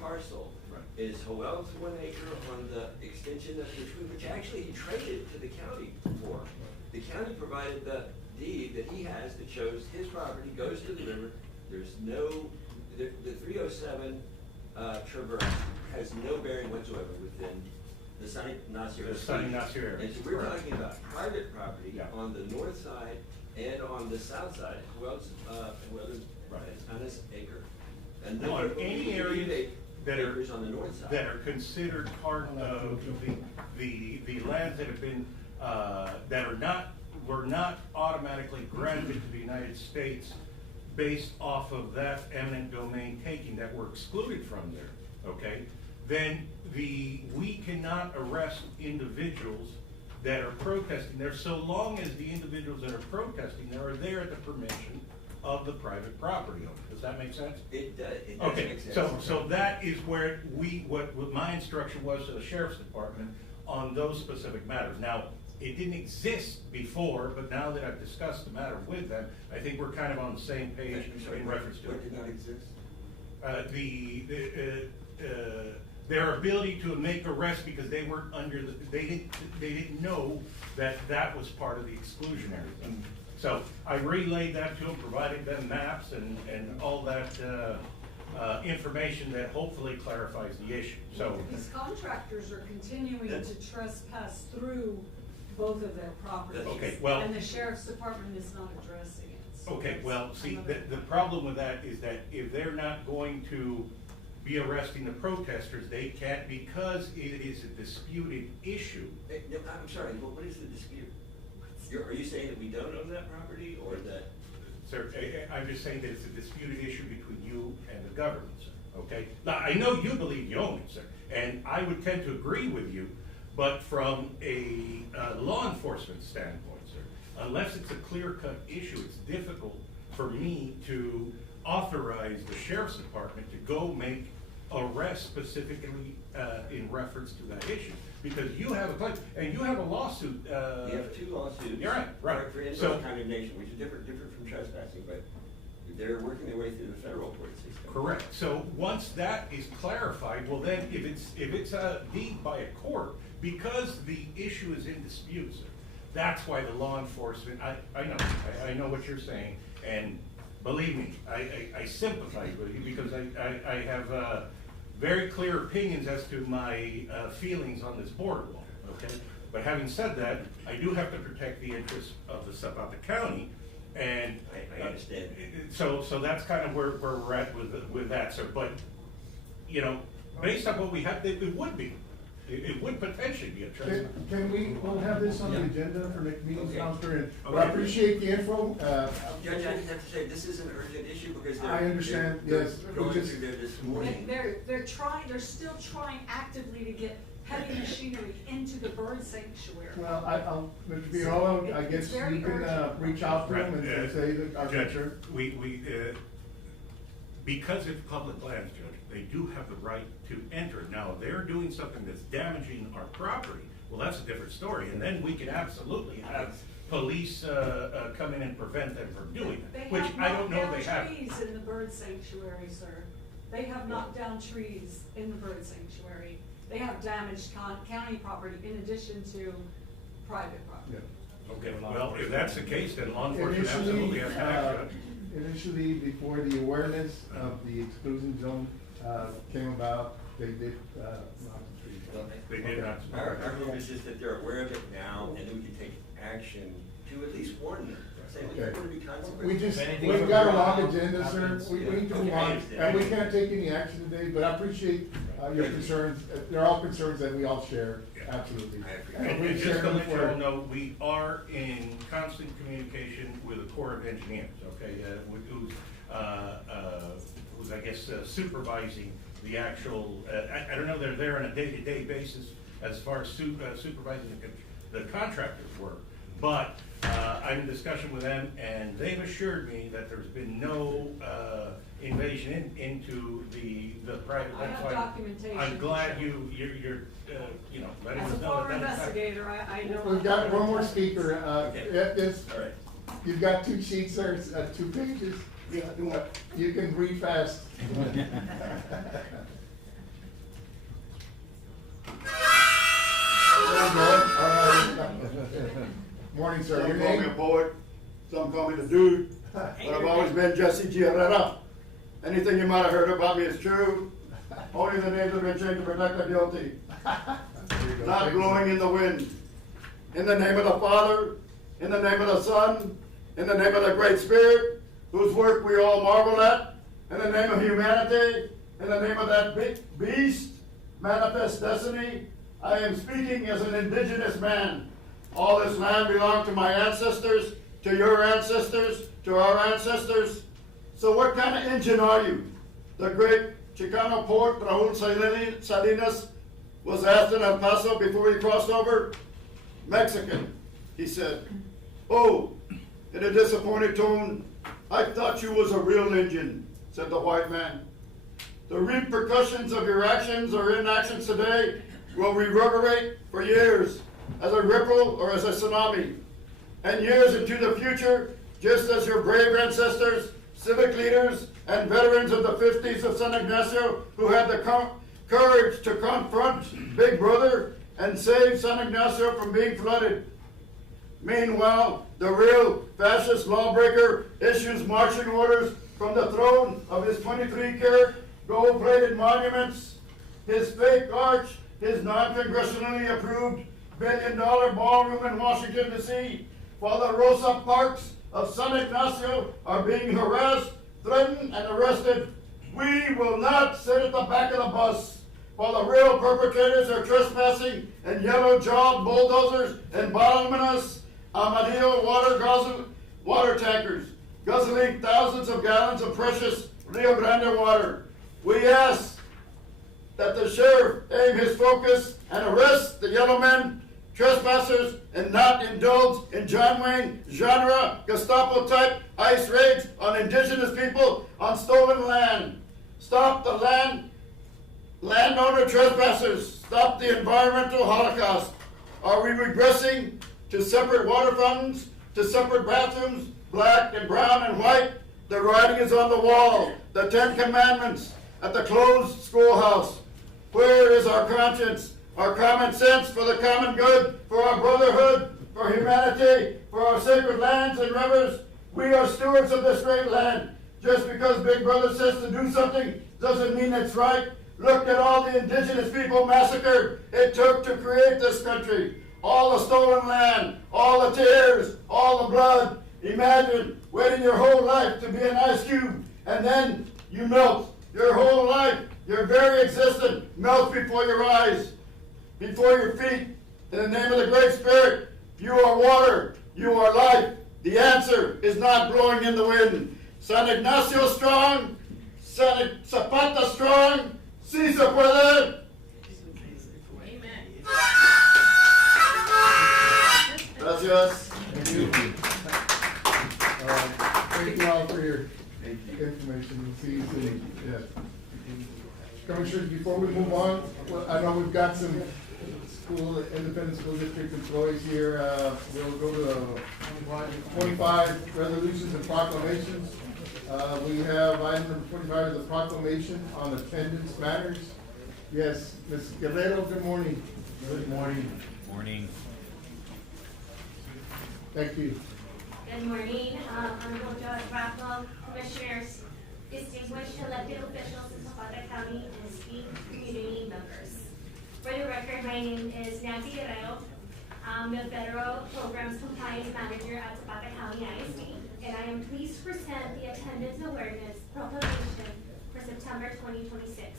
parcel Right. is Joel's 1 acre on the extension of which actually he traded to the county for. The county provided the deed that he has that shows his property goes to the river. There's no, the 307 traverse has no bearing whatsoever within the San Ignacio. The San Ignacio area. And so we're talking about private property Yeah. on the north side and on the south side, Joel's on this acre. And No, on any areas that are acres on the north side. that are considered part of the lands that have been were not automatically granted to the United States based off of that eminent domain taking that were excluded from there, okay? Then we cannot arrest individuals that are protesting there so long as the individuals that are protesting there are there at the permission of the private property owner. Does that make sense? It does Okay, make sense. so that is where what my instruction was to the Sheriff's Department on those specific matters. Now, it didn't exist before, but now that I've discussed the matter with them, I think we're kind of on the same page in reference to it. What did not exist? Their ability to make arrests because they weren't under they didn't know that was part of the exclusionary zone. So I relayed that to them, provided them maps and all that information that hopefully clarifies the issue. So These contractors are continuing to trespass through both of their properties. Okay, well- And the sheriff's department is not addressing it. So Okay, that's well, see, another- the problem with that is that if they're not going to be arresting the protesters, they can't, because it is a disputed issue. No, I'm sorry, but what is the dispute? Are you saying that we don't own that property, or that? Sir, I'm just saying that it's a disputed issue between you and the government, sir, okay? Now, I know you believe you own it, sir, and I would tend to agree with you, but from a law enforcement standpoint, sir, unless it's a clear-cut issue, it's difficult for me to authorize the sheriff's department to go make arrests specifically in reference to that issue. Because you have a claim, and you have a lawsuit. You have 2 lawsuits. You're right. For So- inverse condemnation, which is different from trespassing, but they're working their way through the federal court system. Correct. So once that is clarified, well then, if it's a deed by a court, because the issue is in dispute, sir, that's why the law enforcement, I know what you're saying, and believe me, I sympathize with you because I have very clear opinions as to my feelings on this boardwalk, okay? But having said that, I do have to protect the interests of the Zapata County, and I understand. So that's kind of where we're at with that, sir. But, you know, based on what we have, it would be. It would potentially be a trespass. We'll have this on the Yeah. agenda for next meeting, Okay. Counselor, and Okay. I appreciate the info. Judge, I just have to say, this is an urgent issue because I understand, they're yes. going Just- through there this morning. They're still trying actively to get heavy machinery into the bird sanctuary. Well, Mr. Viola, I guess It's very you can, urgent. reach out to them Right, and say that our Judge, concern. because it's public lands, Judge, they do have the right to enter. Now, if they're doing something that's damaging our property, well, that's a different story, and then we can absolutely have police, come in and prevent them from doing They it, which have I don't know knocked they down have. trees in the bird sanctuary, sir. They have knocked down trees in the bird sanctuary. They have damaged county property in addition to private property. Yeah. Okay, well, if that's the case, then law enforcement absolutely has to act, Judge. Initially, before the awareness of the exclusion zone, came about, they did, knock the trees down. They did not. Our hope is just that they're aware of it now, and then we can take action to at least warn them. Say, look, there's Okay. going to be consequences. We just, If anything we've from got a your long end agenda, sir, happens, we yeah. need to move Okay, I on, understand. and we can't take any action today, but I appreciate, your concerns, they're all concerns that we all share, Yeah. absolutely. I appreciate And we just share to them let you for- all know, we are in constant communication with the Corps of Engineers, okay? Who's, I guess, supervising the actual, I don't know, they're there on a day-to-day basis as far as supervising the contractor's work. But I'm in discussion with them, and they've assured me that there's been no invasion into the private. I have That's why documentation I'm to glad show. you're letting As us a know former that that's. investigator, I know. We've got one more speaker, Okay. this, All right. you've got 2 sheets there, 2 pages, you can read fast. Morning, sir, your Some call me a name? poet, some call me the dude, but I've always been Jesse G. Herrera. Anything you might have heard about me is true. Only the names have been changed to protect the guilty. Not blowing in the wind. In the name of the Father, in the name of the Son, in the name of the Great Spirit, whose work we all marvel at, in the name of humanity, in the name of that big beast, manifest destiny, I am speaking as an indigenous man. All this land belonged to my ancestors, to your ancestors, to our ancestors. So what kind of Indian are you? The great Chicano poet Raúl Salinas was asked in El Paso before he crossed over. Mexican, he said. Oh, in a disappointed tone, I thought you was a real Indian, said the white man. The repercussions of your actions or inactions today will reverberate for years as a ripple or as a tsunami. And years into the future, just as your brave ancestors, civic leaders, and veterans of the 50s of San Ignacio who had the courage to confront Big Brother and save San Ignacio from being flooded. Meanwhile, the real fascist lawbreaker issues marching orders from the throne of his 23-carat gold-plated monuments, his fake arch, his non-congressionally approved billion ballroom in Washington, D.C., while the Rosa Parks of San Ignacio are being harassed, threatened, and arrested. We will not sit at the back of the bus while the real perpetrators are trespassing and yellow-jawed bulldozers and bituminous Amarillo water tankers, guzzling thousands of gallons of precious Rio Grande water. We ask that the sheriff aim his focus and arrest the yellow men, trespassers, and not indulge in John Wayne genre Gestapo-type ICE raids on indigenous people on stolen land. Stop the landowner trespassers. Stop the environmental holocaust. Are we regressing to separate water fountains, to separate bathrooms, black and brown and white? The writing is on the wall. The 10 Commandments at the closed schoolhouse. Where is our conscience, our common sense for the common good, for our brotherhood, for humanity, for our sacred lands and rivers? We are stewards of this great land. Just because Big Brother says to do something doesn't mean it's right. Look at all the indigenous people massacred it took to create this country. All the stolen land, all the tears, all the blood. Imagine waiting your whole life to be an ice cube, and then you melt. Your whole life, your very existence melts before your eyes, before your feet. In the name of the Great Spirit, you are water, you are life. The answer is not blowing in the wind. San Ignacio strong, Zapata strong, si se puede. Gracias. Thank you. Thank you all for your information. Yes. Commissioners, before we move on, well, I know we've got some independent school district employees here. We'll go to 25 resolutions and proclamations. We have item number 25 is the proclamation on attendance matters. Yes, Ms. Guerrero, good morning. Good morning. Morning. Thank you. Good morning, Honorable Judge Raffel, Commissioners, distinguished elected officials in Zapata County, and esteemed community members. For the record, my name is Nancy Guerrero. I'm the Federal Programs Compliance Manager at Zapata County ISD, and I am pleased to present the Attendance Awareness Proclamation for September 2026.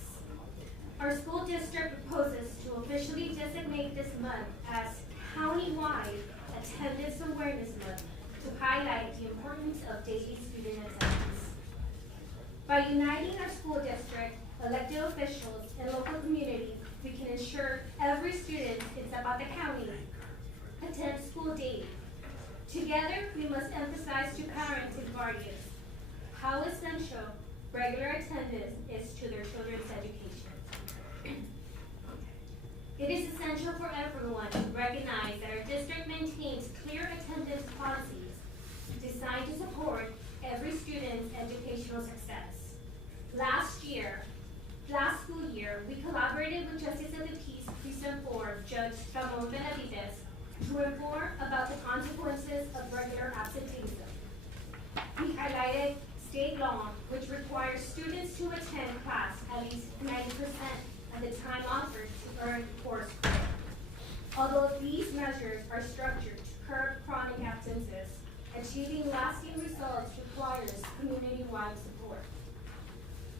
Our school district proposes to officially designate this month as Countywide Attendance Awareness Month to highlight the importance of daily student attendance. By uniting our school district, elected officials, and local community, we can ensure every student in Zapata County attends school daily. Together, we must emphasize to parents and guardians how essential regular attendance is to their children's education. It is essential for everyone to recognize that our district maintains clear attendance policies designed to support every student's educational success. Last school year, we collaborated with Justice of the Peace Precinct 4, Judge Ramon Benavides, to inform about the consequences of regular absenteeism. We highlighted state law, which requires students to attend class at least 90% of the time offered to earn course credit. Although these measures are structured to curb chronic absences, achieving lasting results requires community-wide support.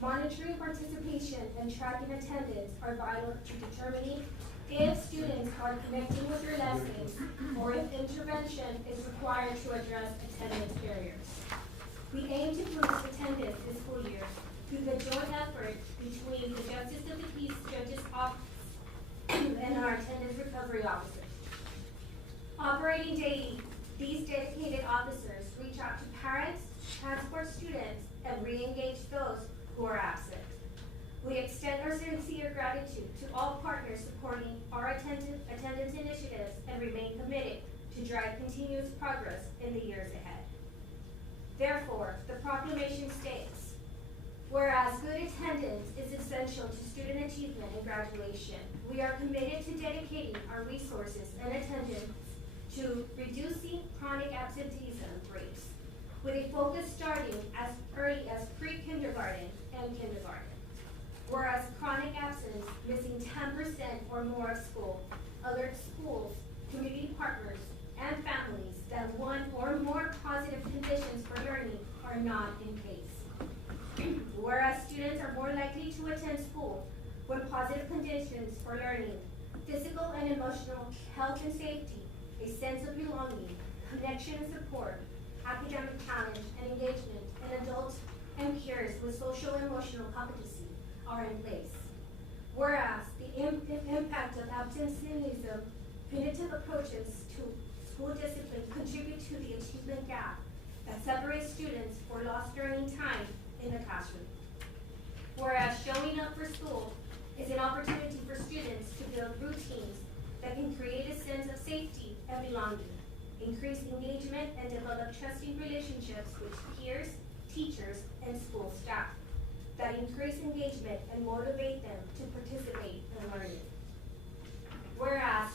Monitoring participation and tracking attendance are vital to determining if students are connecting with their lessons or if intervention is required to address attendance barriers. We aim to boost attendance this school year through the joint effort between the Justice of the Peace Judge's Office and our attendance recovery officers. Operating daily, these dedicated officers reach out to parents, transport students, and re-engage those who are absent. We extend our sincere gratitude to all partners supporting our attendance initiatives and remain committed to drive continuous progress in the years ahead. Therefore, the proclamation states, whereas good attendance is essential to student achievement and graduation, we are committed to dedicating our resources and attendance to reducing chronic absenteeism rates, with a focus starting as early as pre-kindergarten and kindergarten. Whereas chronic absence, missing 10% or more of school, alert schools are not in place. Whereas students are more likely to attend school when positive conditions for learning, physical and emotional health and safety, a sense of belonging, connection and support, academic challenge and engagement, and adult and peers with social and emotional competency are in place. Whereas the impact of absenteeism, punitive approaches to school discipline contribute to the achievement gap that separates students for lost learning time in the classroom. Whereas showing up for school is an opportunity for students to build routines that can create a sense of safety and belonging, increase engagement, and develop trusting relationships with peers, teachers, and school staff that increase engagement and motivate them to participate in learning. Whereas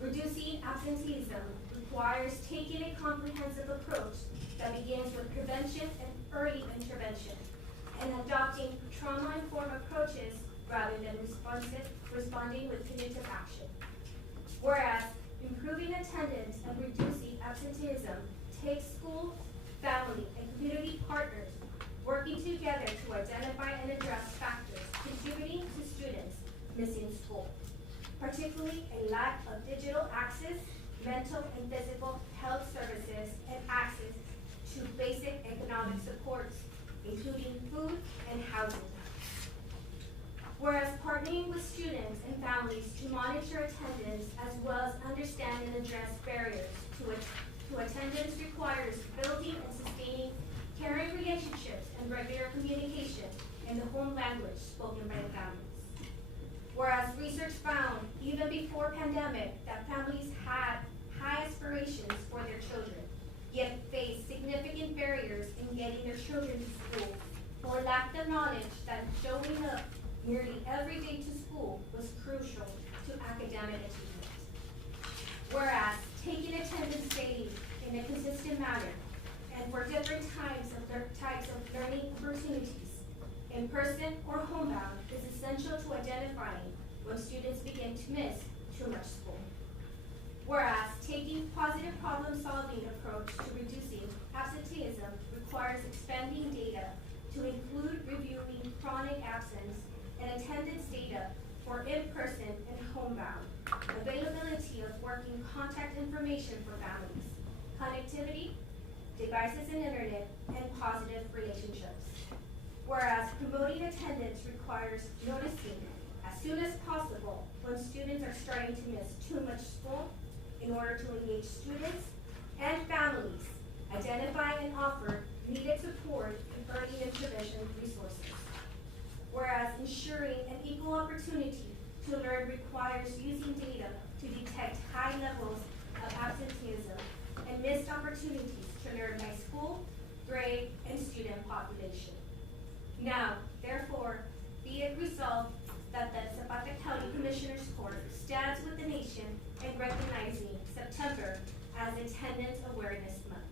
reducing absenteeism requires taking a comprehensive approach that begins with prevention and early intervention, and adopting trauma-informed approaches rather than responding with punitive action. Whereas improving attendance and reducing absenteeism takes school, family, and community partners working together to identify and address factors contributing to students missing school, particularly a lack of digital access, mental and physical health services, and access to basic economic supports, including food and housing. Whereas partnering with students and families to monitor attendance as well as understand and address barriers to attendance requires building and sustaining caring relationships and regular communication in the home language spoken by the families. Whereas research found, even before pandemic, that families had high aspirations for their children, yet faced significant barriers in getting their children to school, or lacked the knowledge that showing up nearly every day to school was crucial to academic achievement. Whereas taking attendance daily in a consistent manner and for different types of learning opportunities, in person or homebound, is essential to identifying when students begin to miss too much school. Whereas taking positive problem-solving approach to reducing absenteeism requires expanding data to include reviewing chronic absence and attendance data for in-person and homebound, availability of working contact information for families, connectivity, devices and internet, and positive relationships. Whereas promoting attendance requires noticing as soon as possible when students are starting to miss too much school in order to engage students and families, identify and offer needed support and early intervention resources. Whereas ensuring an equal opportunity to learn requires using data to detect high levels of absenteeism and missed opportunities to learn by school, grade, and student population. Now, therefore, be it resolved that the Zapata County Commissioners Court stands with the nation in recognizing September as Attendance Awareness Month.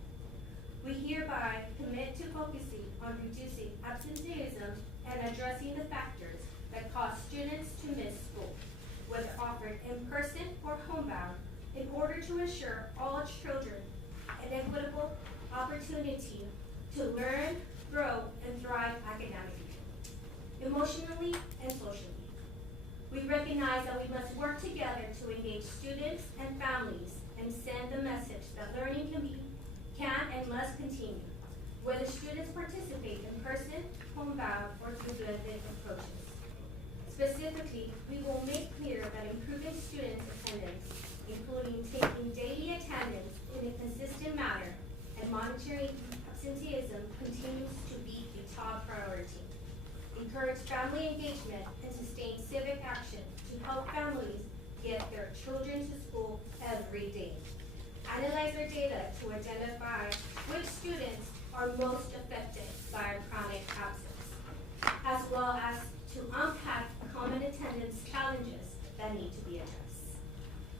We hereby commit to focusing on reducing absenteeism and addressing the factors that cause students to miss school, whether offered in person or homebound, in order to ensure all children an equitable opportunity to learn, grow, and thrive academically, emotionally, and socially. We recognize that we must work together to engage students and families and send the message that learning can and must continue, whether students participate in person, homebound, or through blended approaches. Specifically, we will make clear that improving students' attendance, including taking daily attendance in a consistent manner and monitoring absenteeism, continues to be a top priority. Encourage family engagement and sustain civic action to help families get their children to school every day. Analyze our data to identify which students are most affected by a chronic absence, as well as to unpack common attendance challenges that need to be addressed.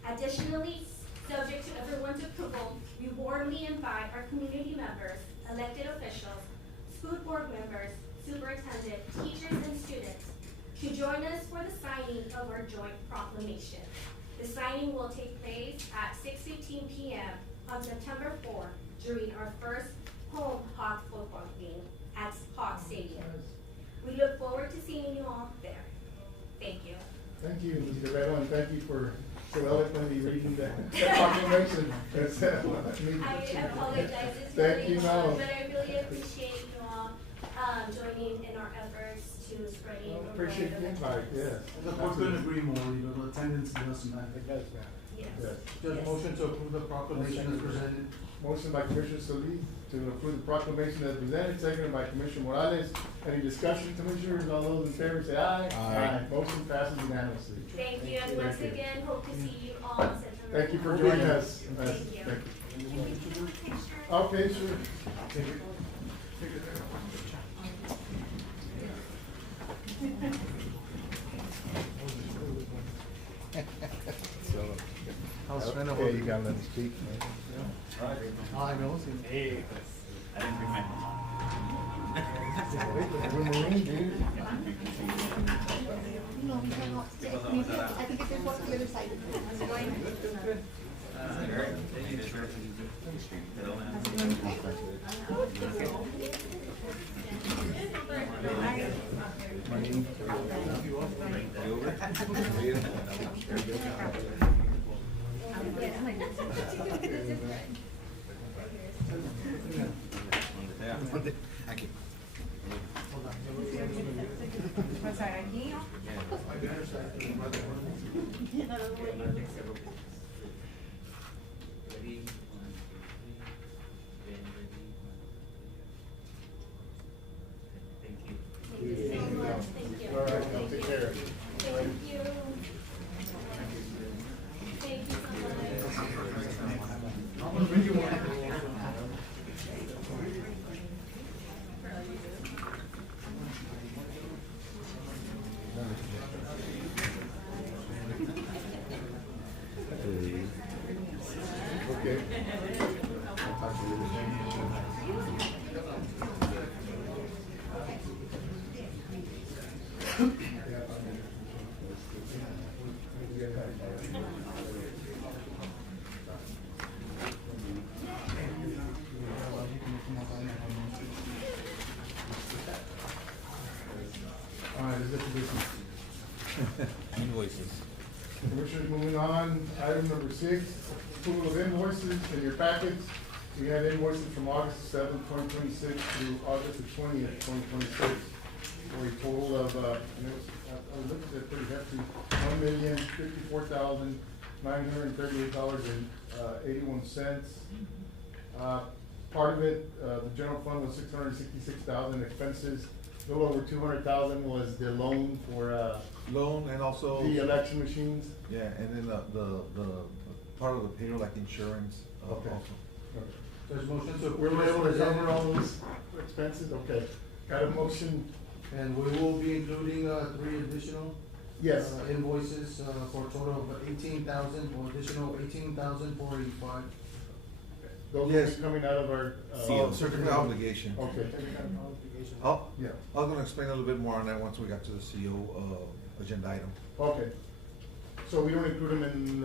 Additionally, subject to everyone's approval, we warmly invite our community members, elected officials, school board members, superintendent, teachers, and students to join us for the signing of our joint proclamation. The signing will take place at 6:15 p.m. on September 4th during our first home Hawk football game. Thank you, Ms. Guerrero, and thank you for so eloquently reading the proclamation. I apologize, it's Thank really you, long, no. but I really appreciate you all, joining in our efforts to spreading. Well, appreciate the invite, yes. I couldn't agree more, the attendance does matter. It does matter. Yes. Yes. Judge, motion to approve the proclamation as presented. Motion by Commissioner Solis to approve the proclamation as presented, seconded by Commissioner Morales. Any discussion, Commissioners? All those in favor say aye. Aye. Motion passes unanimously. Thank you, and once Thank you. again, hope to see you all on September. Thank you for 4th. joining us. Thank you. Okay, sure. How's Sven? Okay, you gotta let me speak. I know. Hey, I didn't bring my. We're Marine, dude. No, I think if it was the other side. How's it going? Aquí. Thank you so much, thank you. All right, I'll take care of it. Thank you. Thank you so much. Okay. I'll talk to you All right, let's get to business. Invoices. Commissioners, moving on, item number 6, approval of invoices in your packets. We had invoices from August 7, 2026 through August the 20th, 2026, for a total of, and it was, I looked at it pretty hefty, $1,054,938.81. Part of it, the general fund was $666,000, expenses, a little over $200,000 was the loan for, Loan and also. the election machines. Yeah, and then the part of the payroll, like insurance, Okay. also. There's motion to We approve. were able to as cover presented. all those expenses, okay. Got a motion? And we will be including, 3 additional. Yes. Invoices, for a total of 18,000, or additional 18,485. Those will Yes. be coming out of our. Certificate of obligation. Okay. Yeah. I was gonna explain a little bit more on that once we got to the CO, agenda item. Okay. So we don't include them in,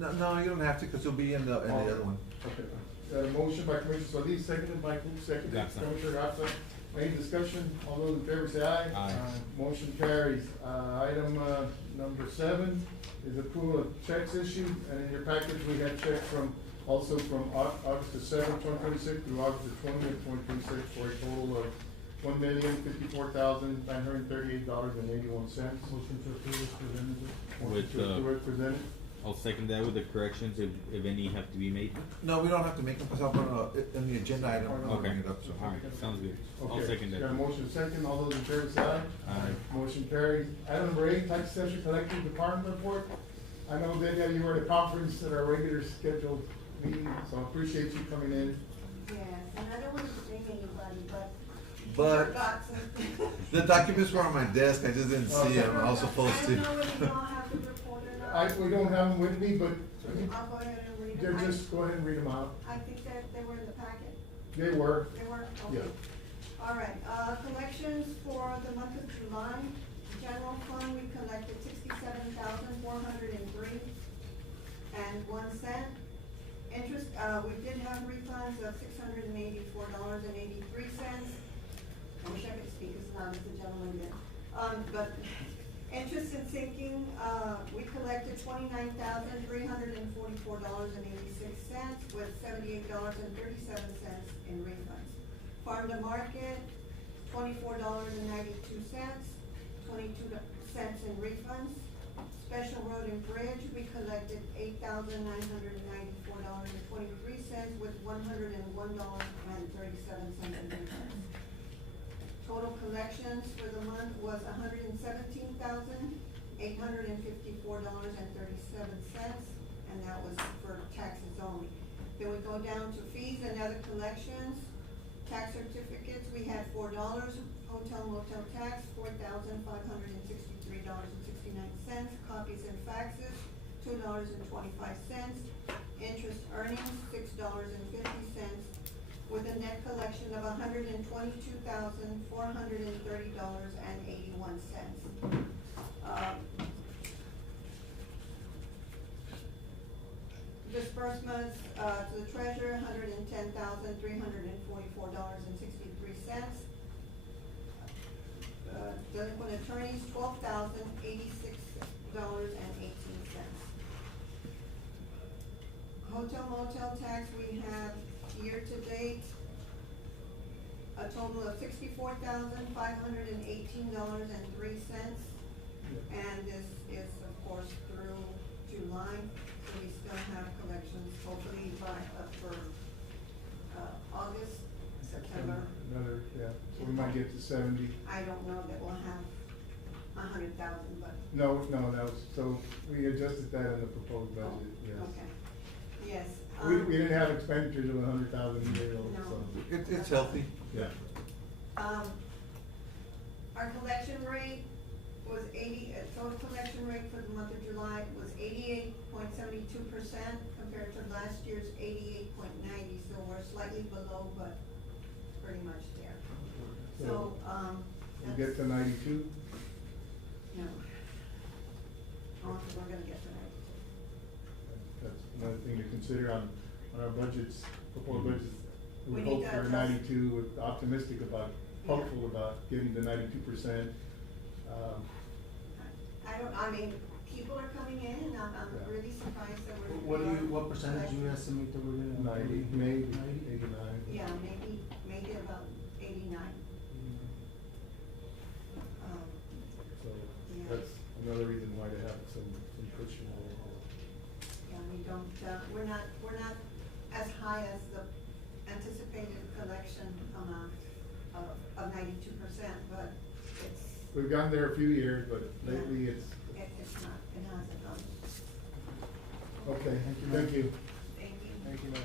No, you don't have to, cause it'll be in the other one. Okay. Got a motion by Commissioner Solis, seconded by who, seconded? Gatsa. Commissioner Gatsa. Any discussion? All those in favor say aye. Aye. Motion carries. Item, number 7 is approval of checks issued, and in your package, we had checks from, also from August the 7th, 2026 through August the 20th, 2026, for a total of $1,054,938.81. Motion to approve is presented. With, Motion to approve as presented. I'll second that with the corrections if any have to be made. No, we don't have to make them, cause I'm gonna, in the agenda item, I'm gonna Okay, bring it up, so. alright, sounds good. I'll Okay, second got a that. motion second, all those in favor say aye. Aye. Motion carries. Item number 8, tax assessor collective department report. I know, Delia, you were at a conference at our regular scheduled meeting, so I appreciate you coming in. Yes, and I don't want to bring anybody, but. But Forgot something. the documents were on my desk, I just didn't see them, I was supposed I to. don't know whether y'all have the report or not. We don't have them with me, but I'll go ahead and read them. just go ahead and read them out. I think that they were in the packet. They were. They were? Yeah. Okay. All right, collections for the month of July. General fund, we collected $67,403.01. Interest, we did have refunds of $684.83. I wish I could speak as loud as the gentleman did. But Interest and sinking, we collected $29,344.86 with $78.37 in refunds. Farm to market, $24.92, 22 cents in refunds. Special road and bridge, we collected $8,994.23 with $101.37 in refunds. Total collections for the month was $117,854.37, and that was for taxes only. Then we go down to fees and other collections. Tax certificates, we had $4. Hotel motel tax, $4,563.69. Copies and faxes, $2.25. Interest earnings, $6.50. With a net collection of $122,430.81. Disbursements to the treasurer, $110,344.63. Delinquent attorneys, $12,086.18. Hotel motel tax, we have year to date a total of $64,518.03, and this is of course through July, so we still have collections hopefully for August, September. Another, yeah, so we might get to 70. I don't know that we'll have 100,000, but. No, that was, so we adjusted that in the proposed budget, yes. Okay, yes. We didn't have expenditures of 100,000 either, No. so. It's healthy. Yeah. Our collection rate was total collection rate for the month of July was 88.72% compared to last year's 88.90, so we're slightly below, but pretty much there. So, We get to 92? No. We're gonna get to 92. That's another thing to consider on our budgets, proposed budgets. We We need hope to for adjust. 92, we're optimistic about, hopeful about getting to 92%. I mean, people are coming in and I'm Yeah. really surprised that we're. What percentage do you estimate that we're gonna? 90, maybe 90? 89. Yeah, maybe about 89. So Yeah. that's another reason why to have some cushion there. Yeah, we don't, we're not as high as the anticipated collection amount of 92%, but it's. We've gotten there a few years, but lately it's. It's not, it hasn't gone. Okay, thank you. Thank you. Thank you, ma'am.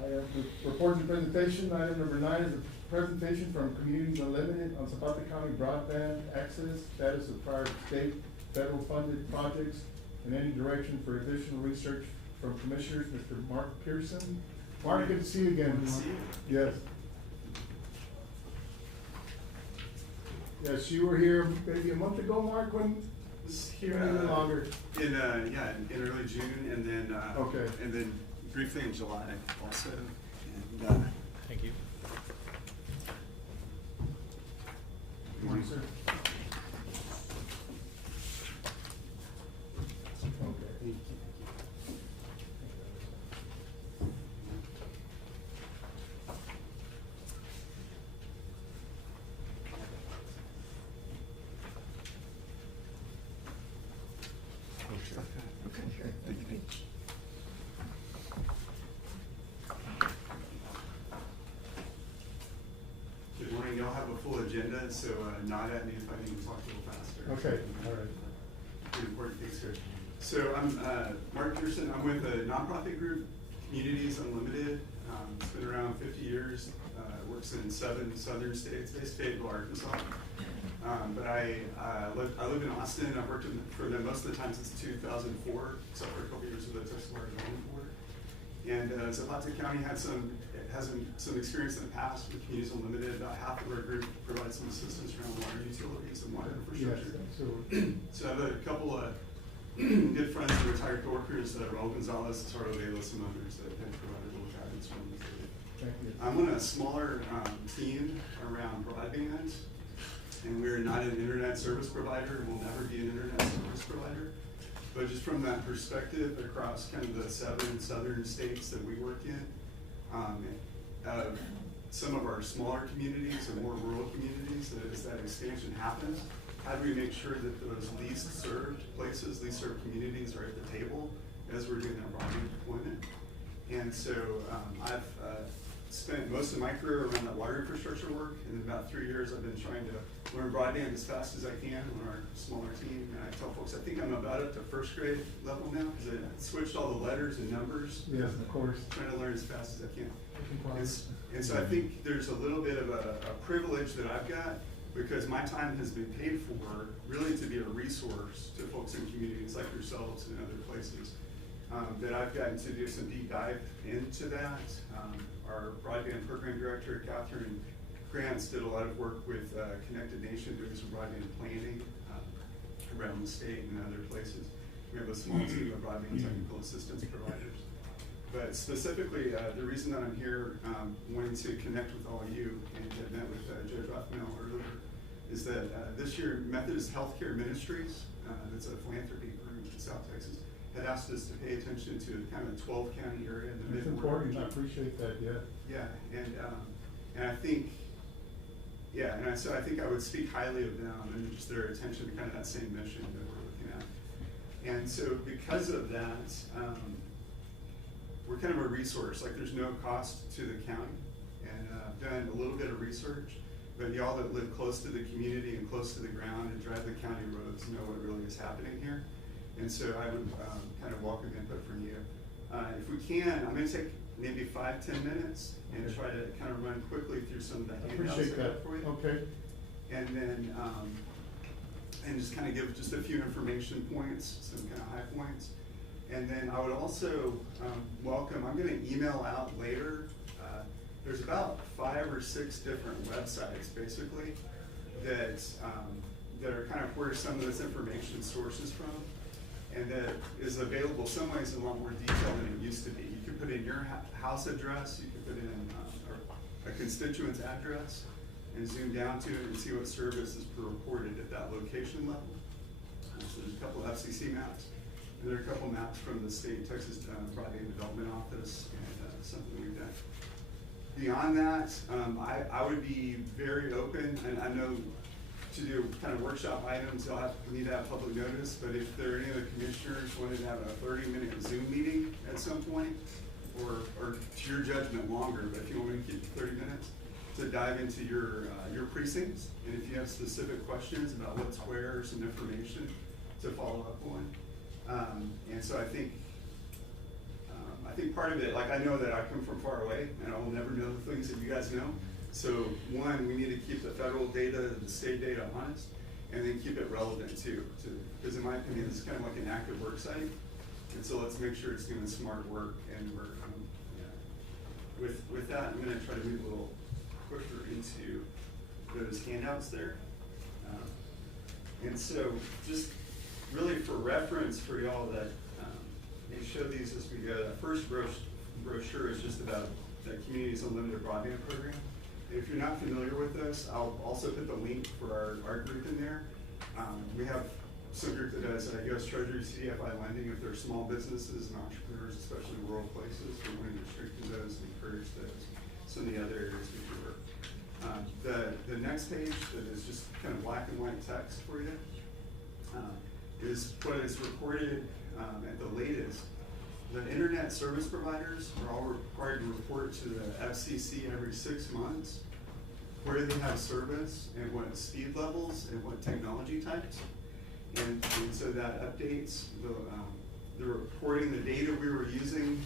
I have the reports and presentation. Item number 9 is a presentation from Communities Unlimited on Zapata County broadband access, status of prior state, federal funded projects, and any direction for additional research from commissioners. Mr. Mark Pearson. Mark, good to see you again. Good to see you. Yes. Yes, you were here maybe a month ago, Mark, when? Was here a little longer. in early June, and then Okay. and then briefly in July also. And, Thank you. Good morning, sir. Okay. Okay, thank you. Good morning. Y'all have a full agenda, so nod at me if I need to talk a little faster. Okay, all right. Pretty important things here. So I'm Mark Pearson. I'm with a nonprofit group, Communities Unlimited. It's been around 50 years. Works in 7 southern states, based in Fayetteville, Arkansas. But I live in Austin. I've worked for them most of the time since 2004, except for a couple years with the Tuscarora Zoning Board. And Zapata County has some experience in the past with Communities Unlimited. About half of our group provides some assistance around water utilities and water infrastructure. Yes, absolutely. So I have a couple of good friends and retired coworkers, Raul Gonzalez, Sardo Vela, some others that have provided a little guidance from me. Thank you. I'm on a smaller team around broadband. and we're not an internet service provider, and we'll never be an internet service provider. But just from that perspective, across kind of the 7 southern states that we work in, some of our smaller communities and more rural communities, that as that expansion happens, how do we make sure that those least served places, least served communities are at the table as we're doing that broadband deployment? And so I've spent most of my career around that water infrastructure work, and in about 3 years I've been trying to learn broadband as fast as I can on our smaller team. And I tell folks I think I'm about up to first grade level now, because I switched all the letters and numbers. Yes, of course. Trying to learn as fast as I can. And so I think there's a little bit of a privilege that I've got, because my time has been paid for really to be a resource to folks in communities like yourselves and other places. That I've gotten to do some deep dive into that. Our broadband program director, Catherine Grants, did a lot of work with Connected Nation, doing some broadband planning around the state and other places. We have a small team of broadband technical assistance providers. But specifically, the reason that I'm here wanting to connect with all of you and have met with Judge Raphael earlier is that this year Methodist Healthcare Ministries, that's a philanthropy group in South Texas, had asked us to pay attention to kind of a 12-county area in the It's Mid-Atlantic important, I appreciate that, yeah. Yeah, and I think, so I think I would speak highly of them and just their attention to kind of that same mission that we're looking at. And so because of that, we're kind of a resource, like there's no cost to the county. And I've done a little bit of research, but y'all that live close to the community and close to the ground and drive the county roads know what really is happening here. And so I would kind of welcome input from you. If we can, I'm gonna take maybe 5-10 minutes and try to kind of run quickly through some of the handouts Appreciate I got that. for you. Okay. And then, and just kind of give just a few information points, some kind of high points. And then I would also welcome, I'm gonna email out later, there's about 5 or 6 different websites basically that are kind of where some of this information sources from, and that is available some ways in a lot more detail than it used to be. You could put in your house address, you could put in a constituent's address and zoom down to it and see what service is reported at that location level. So there's a couple of FCC maps, and there are a couple maps from the state Texas Broadband Development Office, and something we've done. Beyond that, I would be very open, and I know to do kind of workshop items, you'll need to have public notice, but if there are any of the commissioners wanted to have a 30-minute Zoom meeting at some point, or to your judgment longer, but if you want me to keep it 30 minutes, to dive into your precincts, and if you have specific questions about what's where, or some information to follow up on. And so I think part of it, like I know that I come from far away, and I will never know the things that you guys know. So one, we need to keep the federal data, the state data honest, and then keep it relevant too. Because in my opinion, this is kind of like an active work site. And so let's make sure it's doing smart work, and we're, with that, I'm gonna try to move a little quicker into those handouts there. And so just really for reference for y'all that, they show these as we go. The first brochure is just about the Communities Unlimited Broadband Program. If you're not familiar with this, I'll also put the link for our group in there. We have some group that does U.S. Treasury CDFI lending if they're small businesses and entrepreneurs, especially in rural places. We're wanting to strengthen those and encourage those. Some of the other areas we do work. The next page that is just kind of black and white text for you is what is reported at the latest. The internet service providers are all required to report to the FCC every 6 months where they have service and what speed levels and what technology types. And so that updates the reporting. The data we were using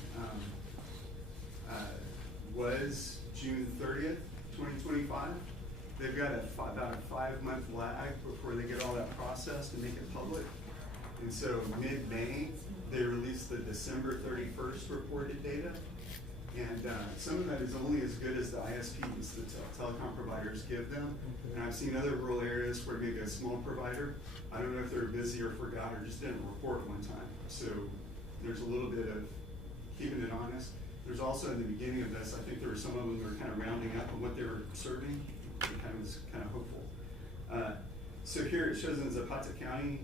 was June 30th, 2025. They've got about a 5-month lag before they get all that processed and make it public. And so mid-May, they released the December 31st reported data. And some of that is only as good as the ISPs, the telecom providers, give them. And I've seen other rural areas where maybe a small provider, I don't know if they're busy or forgot or just didn't report one time. So there's a little bit of keeping it honest. There's also in the beginning of this, I think there were some of them that were kind of rounding up on what they were serving. It was kind of hopeful. So here it shows in Zapata County,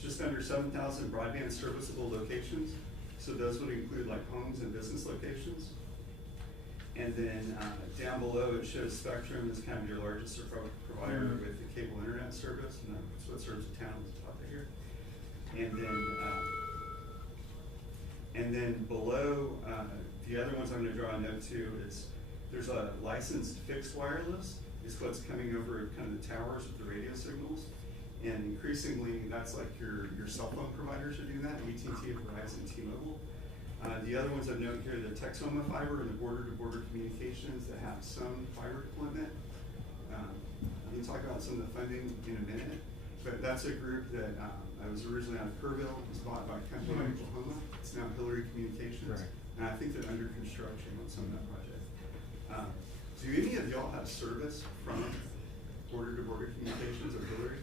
just under 7,000 broadband serviceable locations. So those would include like homes and business locations. And then down below it shows Spectrum as kind of your largest provider with the cable internet service, and that's what serves the town of Zapata here. And then below, the other ones I'm going to draw a note to is there's a licensed fixed wireless. Is what's coming over kind of the towers with the radio signals. And increasingly, that's like your cell phone providers are doing that, AT&T, Verizon, T-Mobile. The other ones I note here, the Texoma fiber and the border-to-border communications that have some fiber deployment. We can talk about some of the funding in a minute, but that's a group that I was originally out of Kerrville. It was bought by a company in Oklahoma. It's now Hillary Communications, and I think they're under construction on some of that project. Do any of y'all have service from border-to-border communications or Hillary?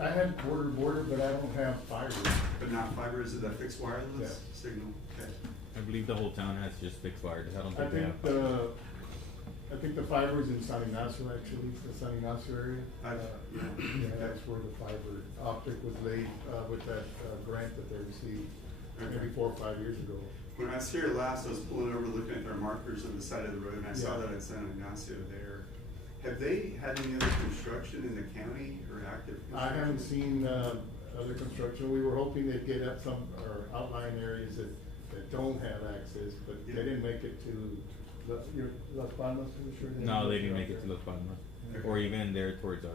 I had border, but I don't have fiber. But not fiber, is it that fixed wireless signal? Okay. I believe the whole town has just fixed wires. I don't think they have. I think the fiber is in San Ignacio, actually, the San Ignacio area. Yeah, that's where the fiber optic was laid with that grant that they received maybe 4 or 5 years ago. When I was here last, I was pulling over looking at their markers on the side of the road, and I saw that at San Ignacio there. Have they had any other construction in the county or active construction? I haven't seen other construction. We were hoping they'd get at some or outlying areas that don't have access, but they didn't make it to Las Palmas, for sure. No, they didn't make it to Las Palmas, or even there towards our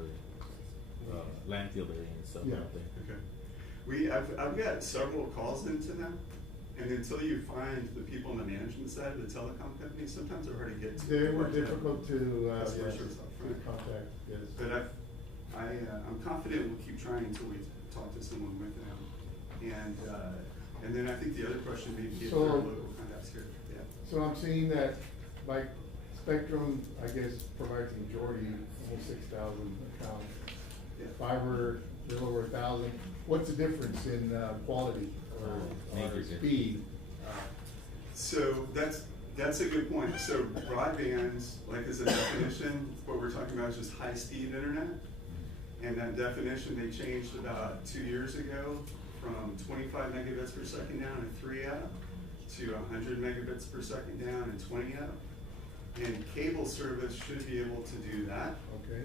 landfill area and stuff out there. Okay. I've got several calls into them, and until you find the people on the management side of the telecom company, sometimes they're hard to get to. They were difficult to contact. Yes. But I'm confident we'll keep trying until we talk to someone with them. And then I think the other question may be if there are local contacts here. Yeah. So I'm seeing that, like, Spectrum, I guess, provides the majority, almost 6,000 accounts. Yeah. Fiber, a little over 1,000. What's the difference in quality or speed? So that's a good point. So broadband, like as a definition, what we're talking about is just high-speed internet. And that definition they changed about 2 years ago from 25 megabits per second down and 3 up to 100 megabits per second down and 20 up. And cable service should be able to do that. Okay.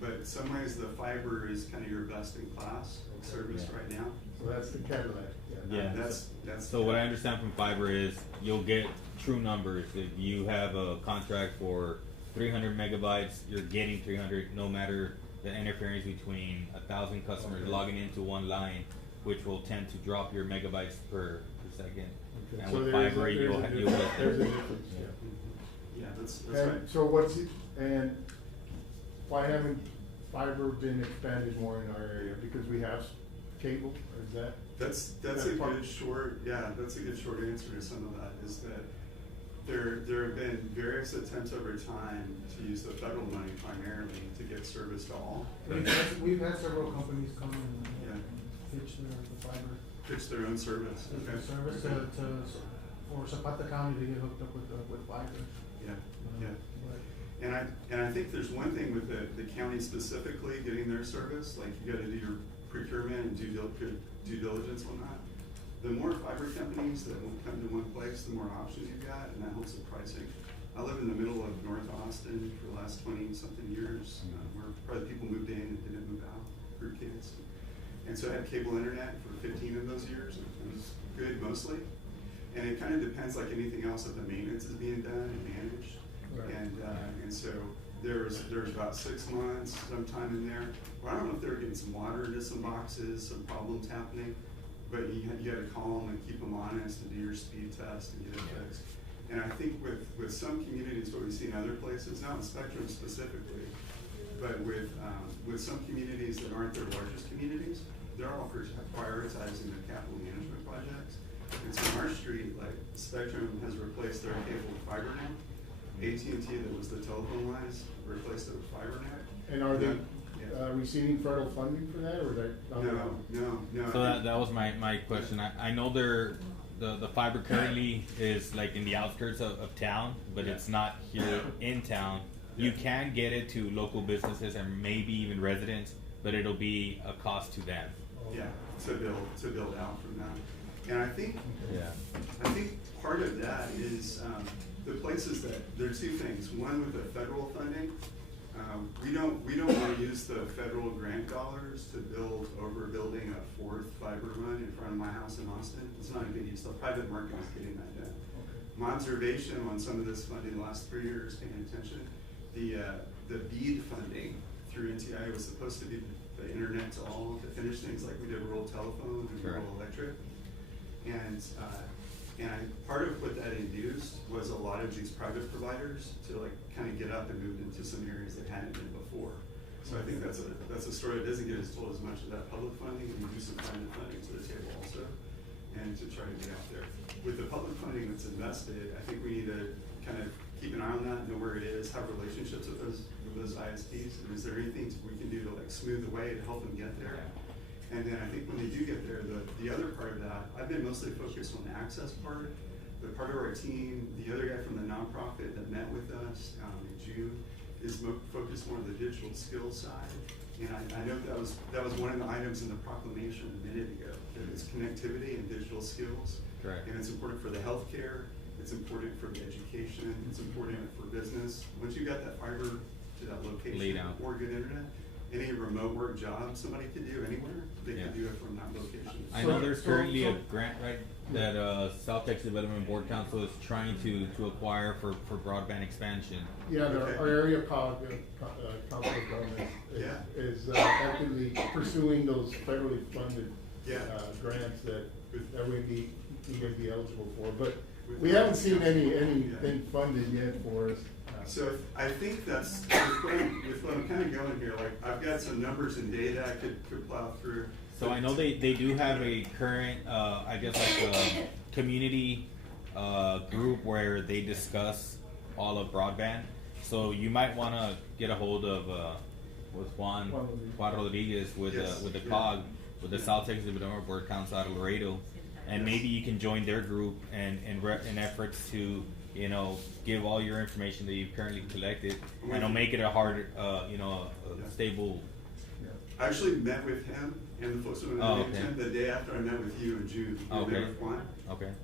But in some ways the fiber is kind of your best in class service right now. So that's the Cadillac. Yeah. That's so what I understand from fiber is you'll get true numbers. If you have a contract for 300 megabytes, you're getting 300 no matter the interference between 1,000 customers logging into one line, which will tend to drop your megabytes per second. Okay. And So with fiber, you'll get there's a difference. Yeah, that's and right. So and why haven't fiber been expanded more in our area? Because we have cable, or is that? That's a good short answer to some of that, is that there have been various attempts over time to use the federal money primarily to get service to all. We've had several companies come and pitch the fiber. Pitch their own service. Okay. Service for Zapata County to get hooked up with fiber. Yeah. And I think there's one thing with the county specifically getting their service, like you gotta do your procurement and due diligence on that. The more fiber companies that will come to one place, the more options you've got, and that helps with pricing. I live in the middle of North Austin for the last 20-something years, where probably people moved in and didn't move out, group kids. And so I had cable internet for 15 of those years, and it was good mostly. And it kind of depends, like anything else, if the maintenance is being done and managed. Right. And so there was about 6 months, sometime in there, where I don't know if they were getting some water into some boxes, some problems happening, but you had to call them and keep them honest and do your speed test and get it fixed. And I think with some communities, what we see in other places, not in Spectrum specifically, but with some communities that aren't their largest communities, they're all prioritizing their capital management projects. And so on our street, like Spectrum has replaced their cable with fiber now. AT&T, that was the telephone lines, replaced it with fiber now. And are they receiving federal funding for that, or is that? No. So that was my question. I know the fiber currently is like in the outskirts of town, but it's not here in town. You can get it to local businesses and maybe even residents, but it'll be a cost to them. Yeah, to build out from that. And I think part of that is the places that, there are two things. One, with the federal funding, we don't want to use the federal grant dollars to build overbuilding a fourth fiber run in front of my house in Austin. It's not a big use. The private market is getting that done. My observation on some of this funding the last 3 years, paying attention, the BEAD funding through NTI was supposed to be the internet to all, to finish things like we did rural telephone and rural electric. And part of what that induced was a lot of these private providers to like kind of get up and move into some areas that hadn't been before. So I think that's a story that doesn't get as told as much of that public funding, and we do some private funding to the table also, and to try to get out there. With the public funding that's invested, I think we need to kind of keep an eye on that, know where it is, have relationships with those ISPs, and is there anything we can do to like smooth the way to help them get there? And then I think when they do get there, the other part of that, I've been mostly focused on the access part. The part of our team, the other guy from the nonprofit that met with us in June, is focused more on the digital skills side. And I know that was one of the items in the proclamation a minute ago, that it's connectivity and digital skills. Correct. And it's important for the healthcare, it's important for the education, it's important for business. Once you got that fiber to that location or good internet, any remote work job somebody could do anywhere, they could do it from that location. I know there's currently a grant, right, that South Texas Development Board Council is trying to acquire for broadband expansion. Yeah, our area council of government is actively pursuing those federally funded grants that we may be eligible for, but we haven't seen anything funded yet for us. So I think that's, with what I'm kind of going here, like I've got some numbers and data I could plow through. So I know they do have a current, I guess like a community group where they discuss all of broadband. So you might want to get a hold of with Juan Rodriguez with the COG, with the South Texas Development Board Council out of Laredo, and maybe you can join their group in efforts to, you know, give all your information that you've currently collected, and it'll make it a hard, stable. I actually met with him and the folks who I met with him the day after I met with you in June. Met with Juan.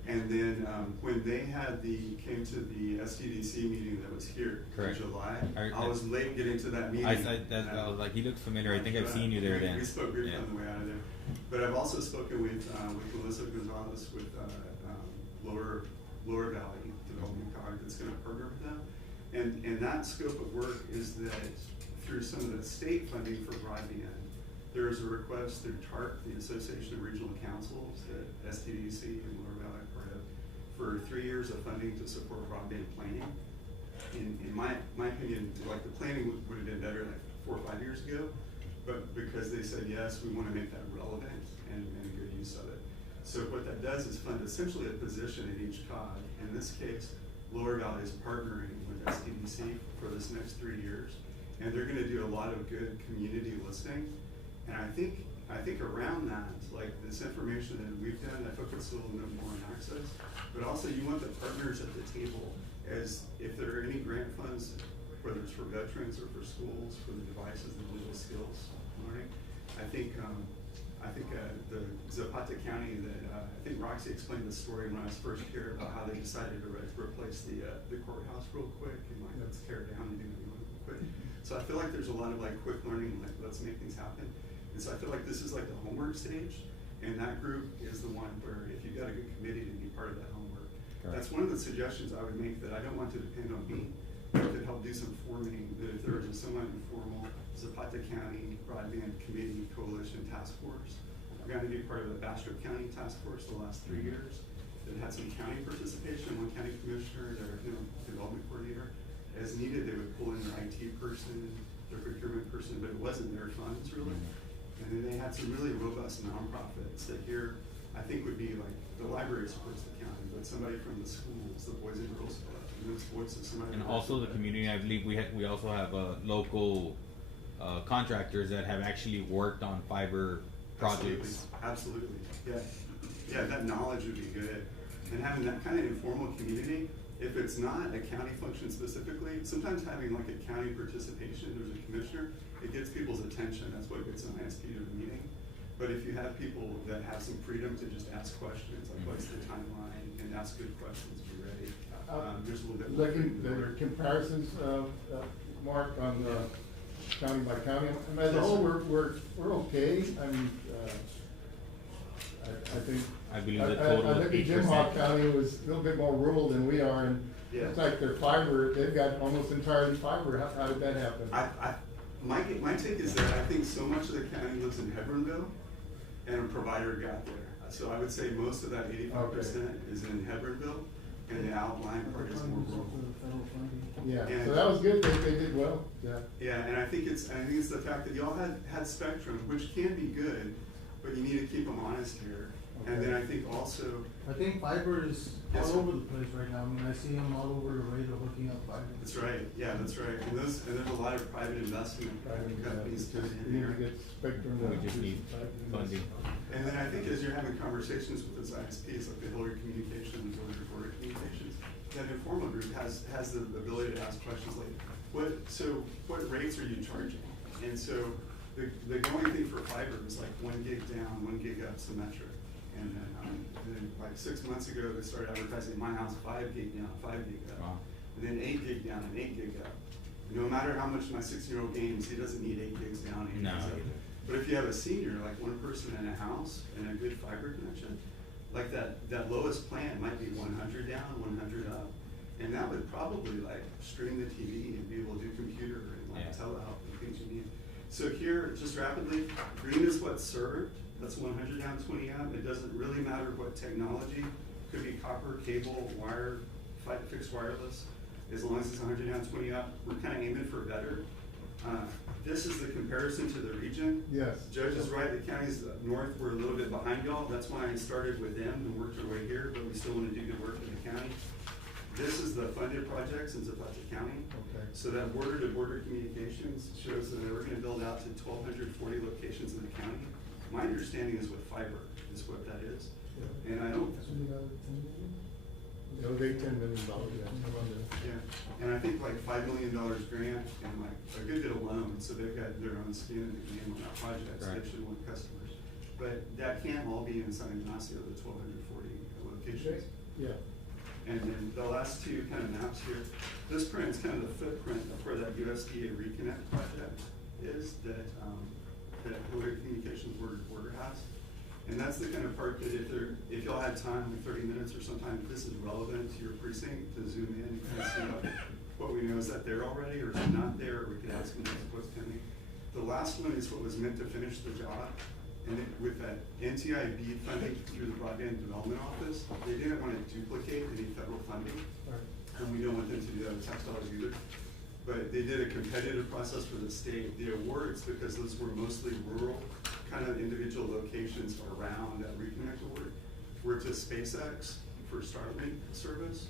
And then when they came to the STDC meeting that was here in July, I was late getting to that meeting. I was like, he looks familiar. I think I've seen you there then. We spoke briefly on the way out of there. But I've also spoken with Melissa Gonzalez with Lower Valley Development COG that's going to partner with them. And that scope of work is that through some of the state funding for broadband, there is a request through TARC, the Association of Regional Councils, that STDC and Lower Valley are part of, for 3 years of funding to support broadband planning. In my opinion, like the planning would have been better like 4 or 5 years ago, but because they said yes, we want to make that relevant and good use of it. So what that does is fund essentially a position in each COG. In this case, Lower Valley is partnering with STDC for this next 3 years, and they're going to do a lot of good community listening. And I think around that, like this information that we've done, I focus a little bit more on access, but also you want the partners at the table, as if there are any grant funds, whether it's for veterans or for schools, for the devices, the digital skills learning. I think the Zapata County that I think Roxy explained the story when I was first here about how they decided to replace the courthouse real quick and like let's tear it down and do it real quick. So I feel like there's a lot of like quick learning, like let's make things happen. And so I feel like this is like the homework stage, and that group is the one where if you've got a good committee to be part of that homework. That's one of the suggestions I would make, that I don't want to depend on me, but to help do some forming, that if there is a somewhat informal Zapata County Broadband Committee Coalition Task Force. I've got to be part of the Bastrop County Task Force the last 3 years. That had some county participation, one county commissioner, their development coordinator. As needed, they would pull in their IT person, their procurement person, but it wasn't their funds really. And then they had some really robust nonprofits that here, I think would be like, the library supports the county, but somebody from the schools, the Boys and Girls Club, and those voices, somebody. And also the community, I believe we also have local contractors that have actually worked on fiber projects. Absolutely. Yeah, that knowledge would be good. And having that kind of informal community, If it's not a county function specifically, sometimes having like a county participation, there's a commissioner, it gets people's attention. That's what gets an ISP to the meeting. But if you have people that have some freedom to just ask questions, like what's the timeline, and ask good questions, be ready. There's a little bit. Looking at the comparisons, Mark, on county by county, and as a whole, we're okay. I mean, I think. I believe the total I think is Jim 8%. Hawk County was a little bit more rural than we are, and Yeah. it's like their fiber, they've got almost entirely fiber. How did that happen? My take is that I think so much of the county lives in Hebronville, and a provider got there. So I would say most of that 85% is in Hebronville, and the outlying part is more rural. Yeah, And- so that was good. They did well. Yeah. Yeah, and I think it's the fact that y'all had Spectrum, which can be good, but you need to keep them honest here. And then I think also. I think fiber is Yes, all sir. over the place right now. I mean, I see them all over the radio hooking up fiber. That's right, yeah, that's right. And there's a lot of private investment companies coming in You here. need to get Spectrum. We just need funding. And then I think as you're having conversations with those ISPs, like the Hillary Communications or the Border Communications, that informal group has the ability to ask questions like, what rates are you charging? And so the going thing for fiber is like 1 gig down, 1 gig up symmetric. And then like 6 months ago, they started advertising my house 5 gig down, 5 gig up. Wow. And then 8 gig down and 8 gig up. No matter how much my 6-year-old games, he doesn't need 8 gigs down, 8 No. gigs up. But if you have a senior, like one person in a house and a good fiber connection, like that lowest plan might be 100 down, 100 up. And that would probably like stream the TV and be able to do computer and like telehealth and things you need. So here, just rapidly, green is what's served. That's 100 down, 20 up. It doesn't really matter what technology. Could be copper, cable, wire, fixed wireless. As long as it's 100 down, 20 up, we're kind of aiming for better. This is the comparison to the region. Yes. Judge is right, the counties up north were a little bit behind y'all. That's why I started with them and worked our way here, but we still want to do good work in the county. This is the funded projects in Zapata County. Okay. So that border-to-border communications shows that we're gonna build out to 1,240 locations in the county. My understanding is with fiber, is what that is. And I don't. It was $10 million, yeah. Yeah, and I think like $5 million grant and like a good bit of loan, so they've got their own skin in the game on that project, so they should want customers. But that can't all be in San Ignacio, the 1,240 locations. Yeah. And then the last two kind of maps here, this print is kind of the footprint of where that USDA Reconnect project is that Hillary Communications Border has. And that's the kind of part that if y'all had time, like 30 minutes or sometime, if this is relevant to your precinct, to zoom in and kind of see what we know is that they're already or is it not there, or we could ask them what's pending. The last one is what was meant to finish the job. And with that NTIB funding through the Broadband Development Office, they didn't want to duplicate any federal funding. And we don't want them to do that with tax dollars either. But they did a competitive process for the state. The awards, because those were mostly rural, kind of individual locations around that Reconnect award, were to SpaceX for Starlink service.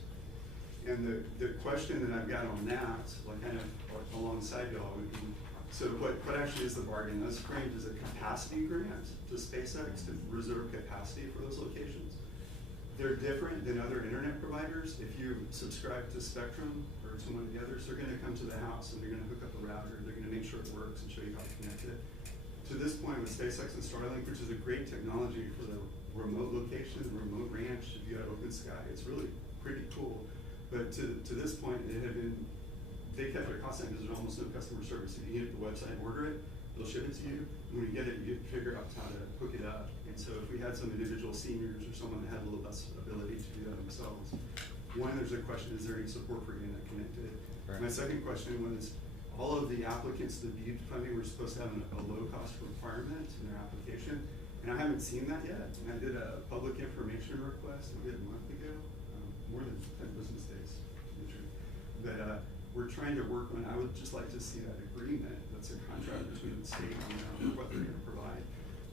And the question that I've got on that, like kind of alongside y'all, would be, so what actually is the bargain? That's framed as a capacity grant to SpaceX to reserve capacity for those locations. They're different than other internet providers. If you subscribe to Spectrum or to one of the others, they're gonna come to the house and they're gonna hook up a router, they're gonna make sure it works and show you how to connect it. To this point with SpaceX and Starlink, which is a great technology for the remote location, remote ranch, if you got open sky, it's really pretty cool. But to this point, they kept their cost down because there's almost no customer service. If you get the website and order it, they'll ship it to you. And when you get it, you figure out how to hook it up. And so if we had some individual seniors or someone that had a little less ability to do that themselves, one, there's a question, is there any support for getting that connected? Right. My second question was, all of the applicants to the BEAD funding were supposed to have a low-cost requirement in their application, and I haven't seen that yet. And I did a public information request a month ago, more than 10 business days, to be true. But we're trying to work on, I would just like to see that agreement, that's a contract between the state and what they're gonna provide.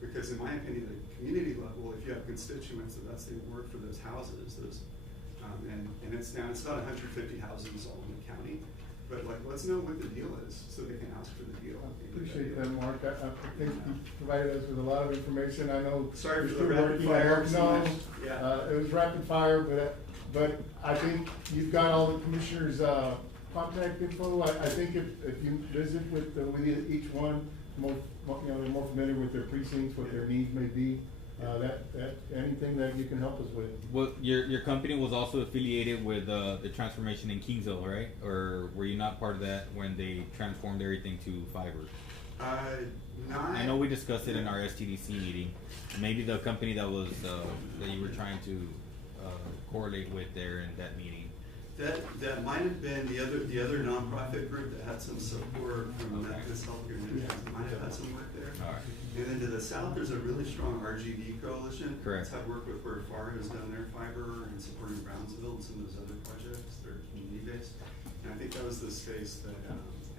Because in my opinion, at the community level, if you have constituents, that's the award for those houses, and it's down, it's about 150 houses all in the county. But like, let's know what the deal is, so they can ask for the deal. Appreciate that, Mark. I think you provided us with a lot of information. I know. Sorry for you're the still rapid working fire on it. so No, much. Yeah. it was rapid fire, but But I think you've got all the commissioners' contact info. I think if you visit with each one, they're more familiar with their precincts, what their needs may be. Anything that you can help us with. Well, your company was also affiliated with the transformation in Kingsville, right? Or were you not part of that when they transformed everything to fiber? I know we discussed it in our STDC meeting. Maybe the company that was that you were trying to correlate with there in that meeting. That might have been the other nonprofit group that had some support from Methodist Healthcare Ministries. Might have had some work there. All right. And then to the south, there's a really strong RGV coalition. Correct. It's had work with where FAR has done their fiber and supporting Brownsville and some of those other projects. They're community based. And I think that was the space that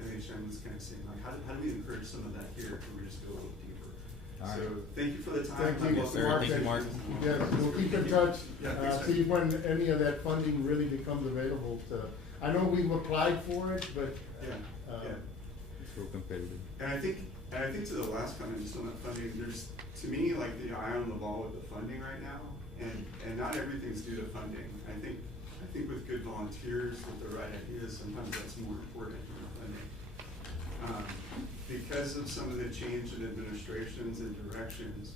MHM was kind of saying, like, how do we encourage some of that here? Can we just go a little deeper? All right. So thank you for the time. Thank you, sir. Thank you, Mark. Yes, we'll keep in touch. Yeah, See when any of that funding really becomes available. I know we've applied for it, but It's real competitive. And I think to the last comment, just on that funding, there's, to me, like the eye on the ball with the funding right now, and not everything's due to funding. I think with good volunteers, with the right ideas, sometimes that's more important than funding. Because of some of the change in administrations and directions,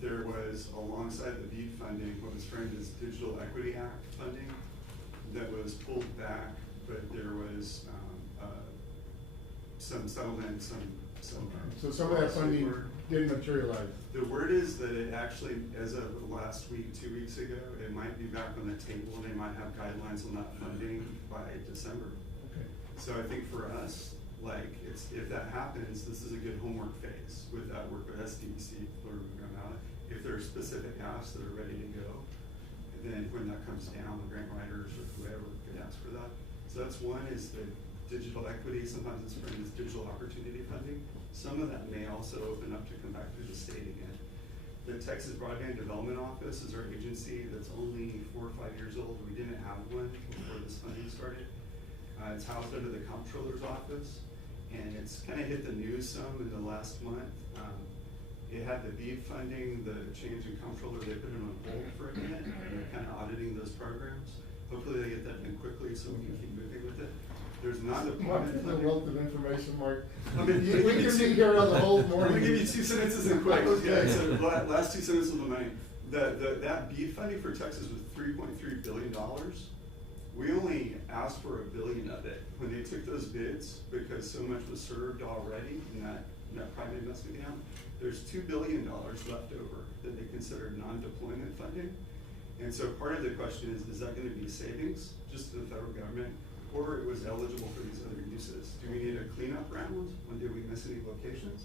there was, alongside the BEAD funding, what was framed as Digital Equity Act funding that was pulled back, but there was some settlement, so some of that funding didn't materialize. The word is that it actually, as of last week, 2 weeks ago, it might be back on the table, and they might have guidelines on that funding by December. Okay. So I think for us, like, if that happens, this is a good homework phase with that work with SDC, if there are specific asks that are ready to go, and then when that comes down, the grant writers or whoever could ask for that. So that's one, is the digital equity, sometimes it's framed as digital opportunity funding. Some of that may also open up to come back through the state again. The Texas Broadband Development Office is our agency that's only 4 or 5 years old. We didn't have one before this funding started. It's housed under the Comptroller's Office, and it's kind of hit the news some in the last month. It had the BEAD funding, the change in comptroller, they put it on hold for a minute, and they're kind of auditing those programs. Hopefully they get that done quickly so we can keep moving with it. There's non-deployment funding. A wealth of information, Mark. I mean, we can be here on the whole morning. I'm gonna give you 2 sentences and quick. Okay. Yeah, so last 2 sentences of the money. That BEAD funding for Texas was $3.3 billion. We only asked for $1 billion of it. When they took those bids, because so much was served already in that private investment account, there's $2 billion left over that they considered non-deployment funding. And so part of the question is that gonna be savings just to the federal government, or it was eligible for these other uses? Do we need a cleanup round? When did we miss any locations?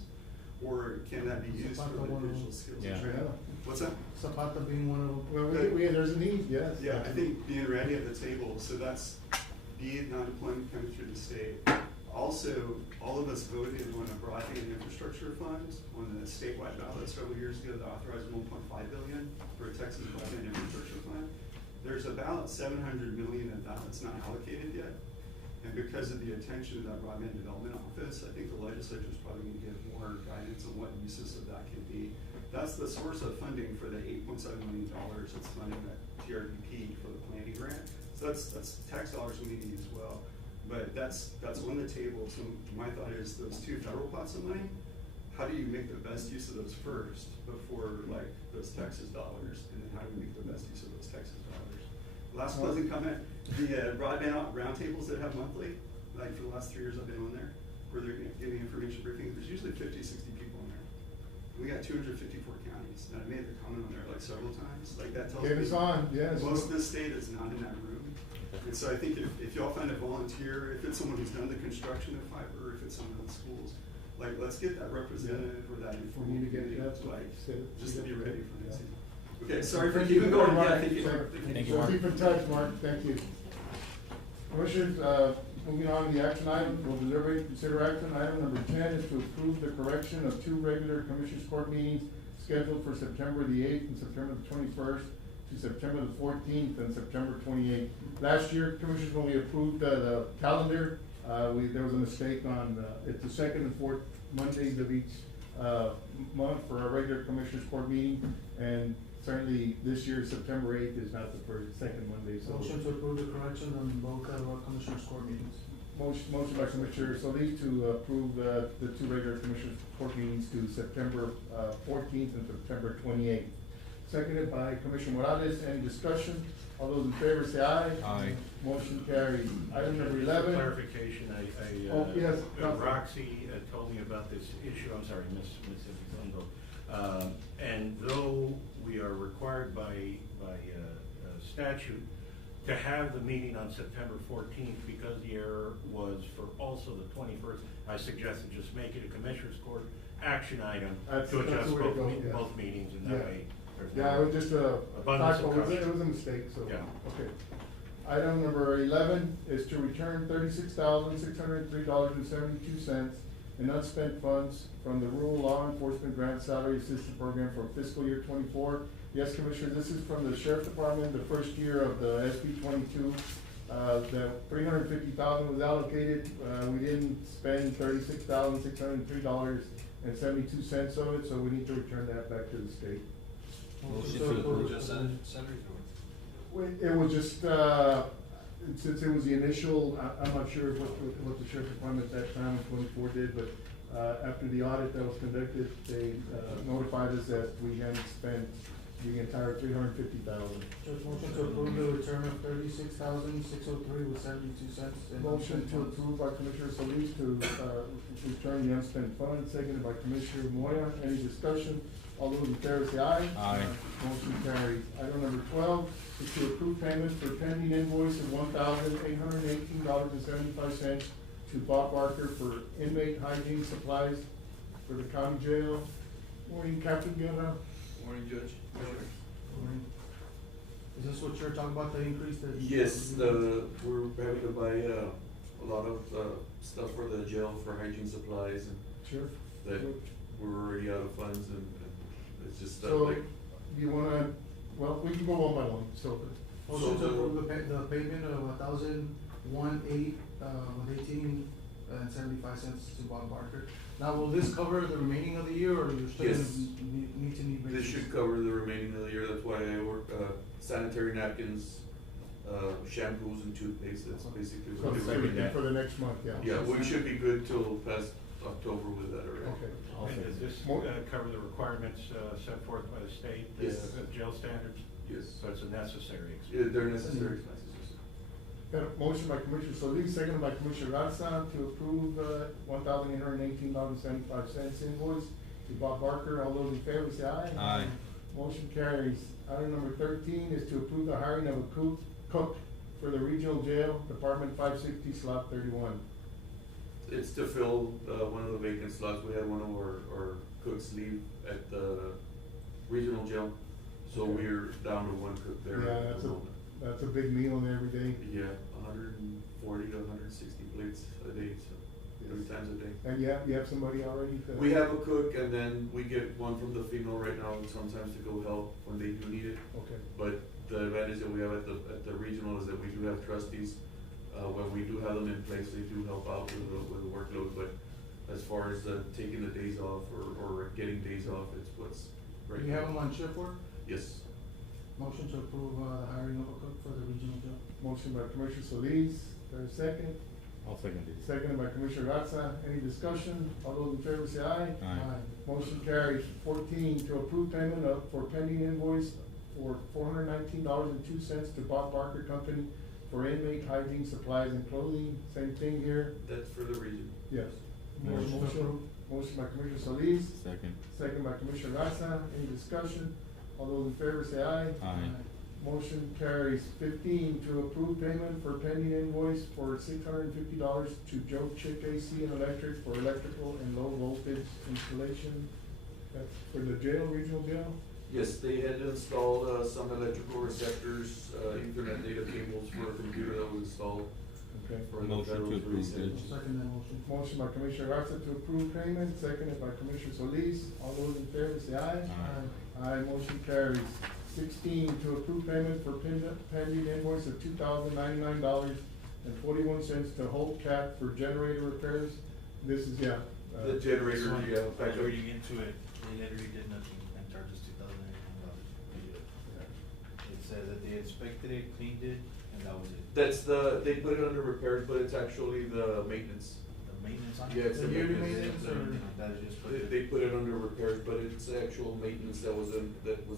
Or can that be used for the digital skills and training? What's that? Zapata being one of them. Well, there's a need, yes. Yeah, I think being ready at the table, so that's BEAD non-deployment coming through the state. Also, all of us voted on a broadband infrastructure fund on the statewide ballot several years ago that authorized $1.5 billion for a Texas broadband infrastructure fund. There's about $700 million of that that's not allocated yet. And because of the attention of that broadband development office, I think the legislature is probably going to give more guidance on what uses of that can be. That's the source of funding for the $8.7 million that's funding that TRDP for the planning grant. So that's tax dollars we need to use as well. But that's on the table. So my thought is those 2 federal pots of money, how do you make the best use of those first before like those Texas dollars? And then how do we make the best use of those Texas dollars? Last closing comment, the broadband roundtables that have monthly, like for the last 3 years I've been on there, where they're giving information briefings, there's usually 50, 60 people in there. We got 254 counties, and I made the comment on there like several times. Like that tells me most of the state is not in that room. And so I think if y'all find a volunteer, if it's someone who's done the construction of fiber, if it's someone in the schools, like let's get that representative or that informal community, like just to be ready for next season. Okay, sorry for keeping going. Yeah, thank you. Thank you, Mark. Keep in touch, Mark. Thank you. Commissioners, moving on to the action item, we'll consider action item number 10 is to approve the correction of 2 regular Commissioners Court meetings scheduled for September the 8th and September the 21st to September the 14th and September 28th. Last year, Commissioners, when we approved the calendar, there was a mistake on it's the 2nd and 4th Mondays of each month for our regular Commissioners Court meeting, and certainly this year, September 8th is not the second Monday, so. Motion to approve the correction on both Commissioners Court meetings. Motion by Commissioner Solis to approve the two regular Commissioners Court meetings to September 14th and September 28th. Seconded by Commissioner Morales. Any discussion? All those in favor say aye. Aye. Motion carries. Item number Just a 11. clarification, Oh, yes, Counsel. Roxy told me about this issue, I'm sorry, Ms. Elizondo. And though we are required by statute to have the meeting on September 14th, because the error was for also the 21st, I suggested just make it a Commissioners Court action item to adjust the way to go, yeah. both meetings, and that way. there's Yeah, no it was just a abundance of typo. It caution. was a mistake, so, Yeah. okay. Item number 11 is to return $36,603.72 in unspent funds from the Rural Law Enforcement Grant Salary Assistance Program for fiscal year 24. Yes, Commissioner, this is from the Sheriff's Department, the first year of the SB 22. The $350,000 was allocated. We didn't spend $36,603.72 of it, so we need to return that back to the state. Motion to approve. It was just, since it was the initial, I'm not sure what the Sheriff's Department at that time in 24 did, but after the audit that was conducted, they notified us that we hadn't spent the entire $350,000. Judge, motion to approve the return of $36,603.72. Motion to approve by Commissioner Solis to return the unspent funds, seconded by Commissioner Moya. Any discussion? All those in favor say aye. Aye. Motion carries. Item number 12 is to approve payment for pending invoice of $1,818.75 to Bob Barker for inmate hygiene supplies for the county jail. Morning, Captain Guerra. Morning, Judge. Is this what you're talking about, the increase that? Yes, we're having to buy a lot of stuff for the jail for hygiene supplies and Sure. that we're already out of funds and it's just stuff So, like. do you wanna, well, we can go one by one, so. Motion to approve the payment of $1,001.18 to Bob Barker. Now, will this cover the remaining of the year, or you're still Yes. need to need? This should cover the remaining of the year, that's why I work, sanitary napkins, shampoos and toothpaste, that's basically So what it's we're everything doing. for the next month, yeah. Yeah, we should be good till past October with that already. Okay. And does this cover the requirements set forth by the state, Yes. jail standards? Yes. So it's a necessary expense? Yeah, they're necessary expenses, yes. Got a motion by Commissioner Solis, seconded by Commissioner Garza to approve $1,818.75 invoice to Bob Barker. All those in favor say aye. Aye. Motion carries. Item number 13 is to approve the hiring of a cook for the regional jail, Department 560, slot 31. It's to fill, one of the vacant slots, we had one of our cooks leave at the regional jail, so Okay. we're down to one cook there. Yeah, at the moment. that's a big meal every day. Yeah, 140 to 160 plates a day, so 3 times a day. And you have somebody already? We have a cook and then we get one from the female right now sometimes to go help when they do need it. Okay. But the advantage that we have at the regional is that we do have trustees. When we do have them in place, they do help out with the workload, but as far as taking the days off or getting days off, it's what's right. Do you have them on shift work? Yes. Motion to approve, the hiring of a cook for the regional jail. Motion by Commissioner Solis, there's a second. I'll second it. Seconded by Commissioner Garza. Any discussion? All those in favor say aye. Aye. Motion carries. 14, to approve payment for pending invoice for $419.02 to Bob Barker Company for inmate hygiene supplies and clothing. Same thing here. That's for the region. Yes. Motion to approve. Motion by Commissioner Solis. Second. Second by Commissioner Garza. Any discussion? All those in favor say aye. Aye. Motion carries. 15, to approve payment for pending invoice for $650 to Joe Chick AC and Electric for electrical and low voltage installation. That's for the jail, regional jail? Yes, they had installed some electrical receptors, Ethernet data cables for a computer that was installed. Okay. For the Motion federal to approve, police. Judge. Second that motion. Motion by Commissioner Garza to approve payment, seconded by Commissioner Solis. All those in favor say aye. Aye. Aye, motion carries. 16, to approve payment for pending invoice of $2,099.41 to Holt Cat for generator repairs. This is, yeah. The generator, yeah. By reading into it, they literally did nothing and charged us $2,800. says that they inspected it, cleaned it, and that was it. That's they put it under repairs, but it's actually the maintenance. The maintenance on it? Yeah, it's the yearly maintenance. maintenance, or that is just for They put it under repairs, but it's the actual maintenance that was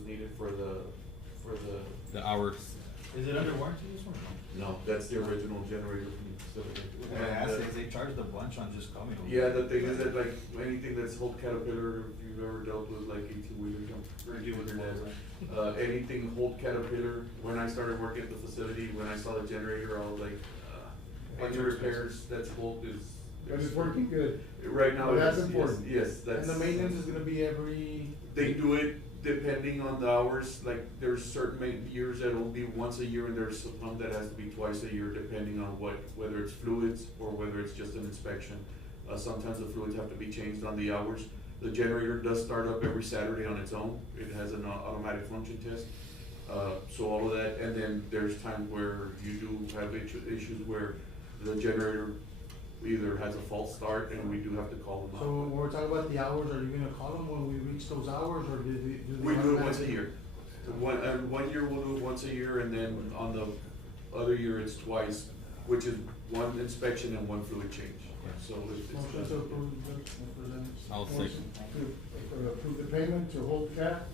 needed for the. The hours. Is it under warranty, this one? No, that's the original generator from the facility. What I asked is they charged a bunch on just coming over. Yeah, the thing is that like anything that's Holt Caterpillar, if you've ever dealt with like 18-wheelers, anything Holt Caterpillar, when I started working at the facility, when I saw the generator, I was like, any repairs, that's Holt is. But it's working good. Right now, Well, it that's is, important. yes, that's. And the maintenance is gonna be every. They do it depending on the hours, like there's certain years that will be once a year and there's some that has to be twice a year depending on whether it's fluids or whether it's just an inspection. Sometimes the fluids have to be changed on the hours. The generator does start up every Saturday on its own. It has an automatic function test. So all of that, and then there's times where you do have issues where the generator either has a false start and we do have to call them out. So when we're talking about the hours, are you gonna call them when we reach those hours, or do they? We do it once a year. One year we'll do it once a year, and then on the other year it's twice, which is one inspection and one fluid change. So it's. Motion to approve, I'll Motion to approve the payment to Holt Cat,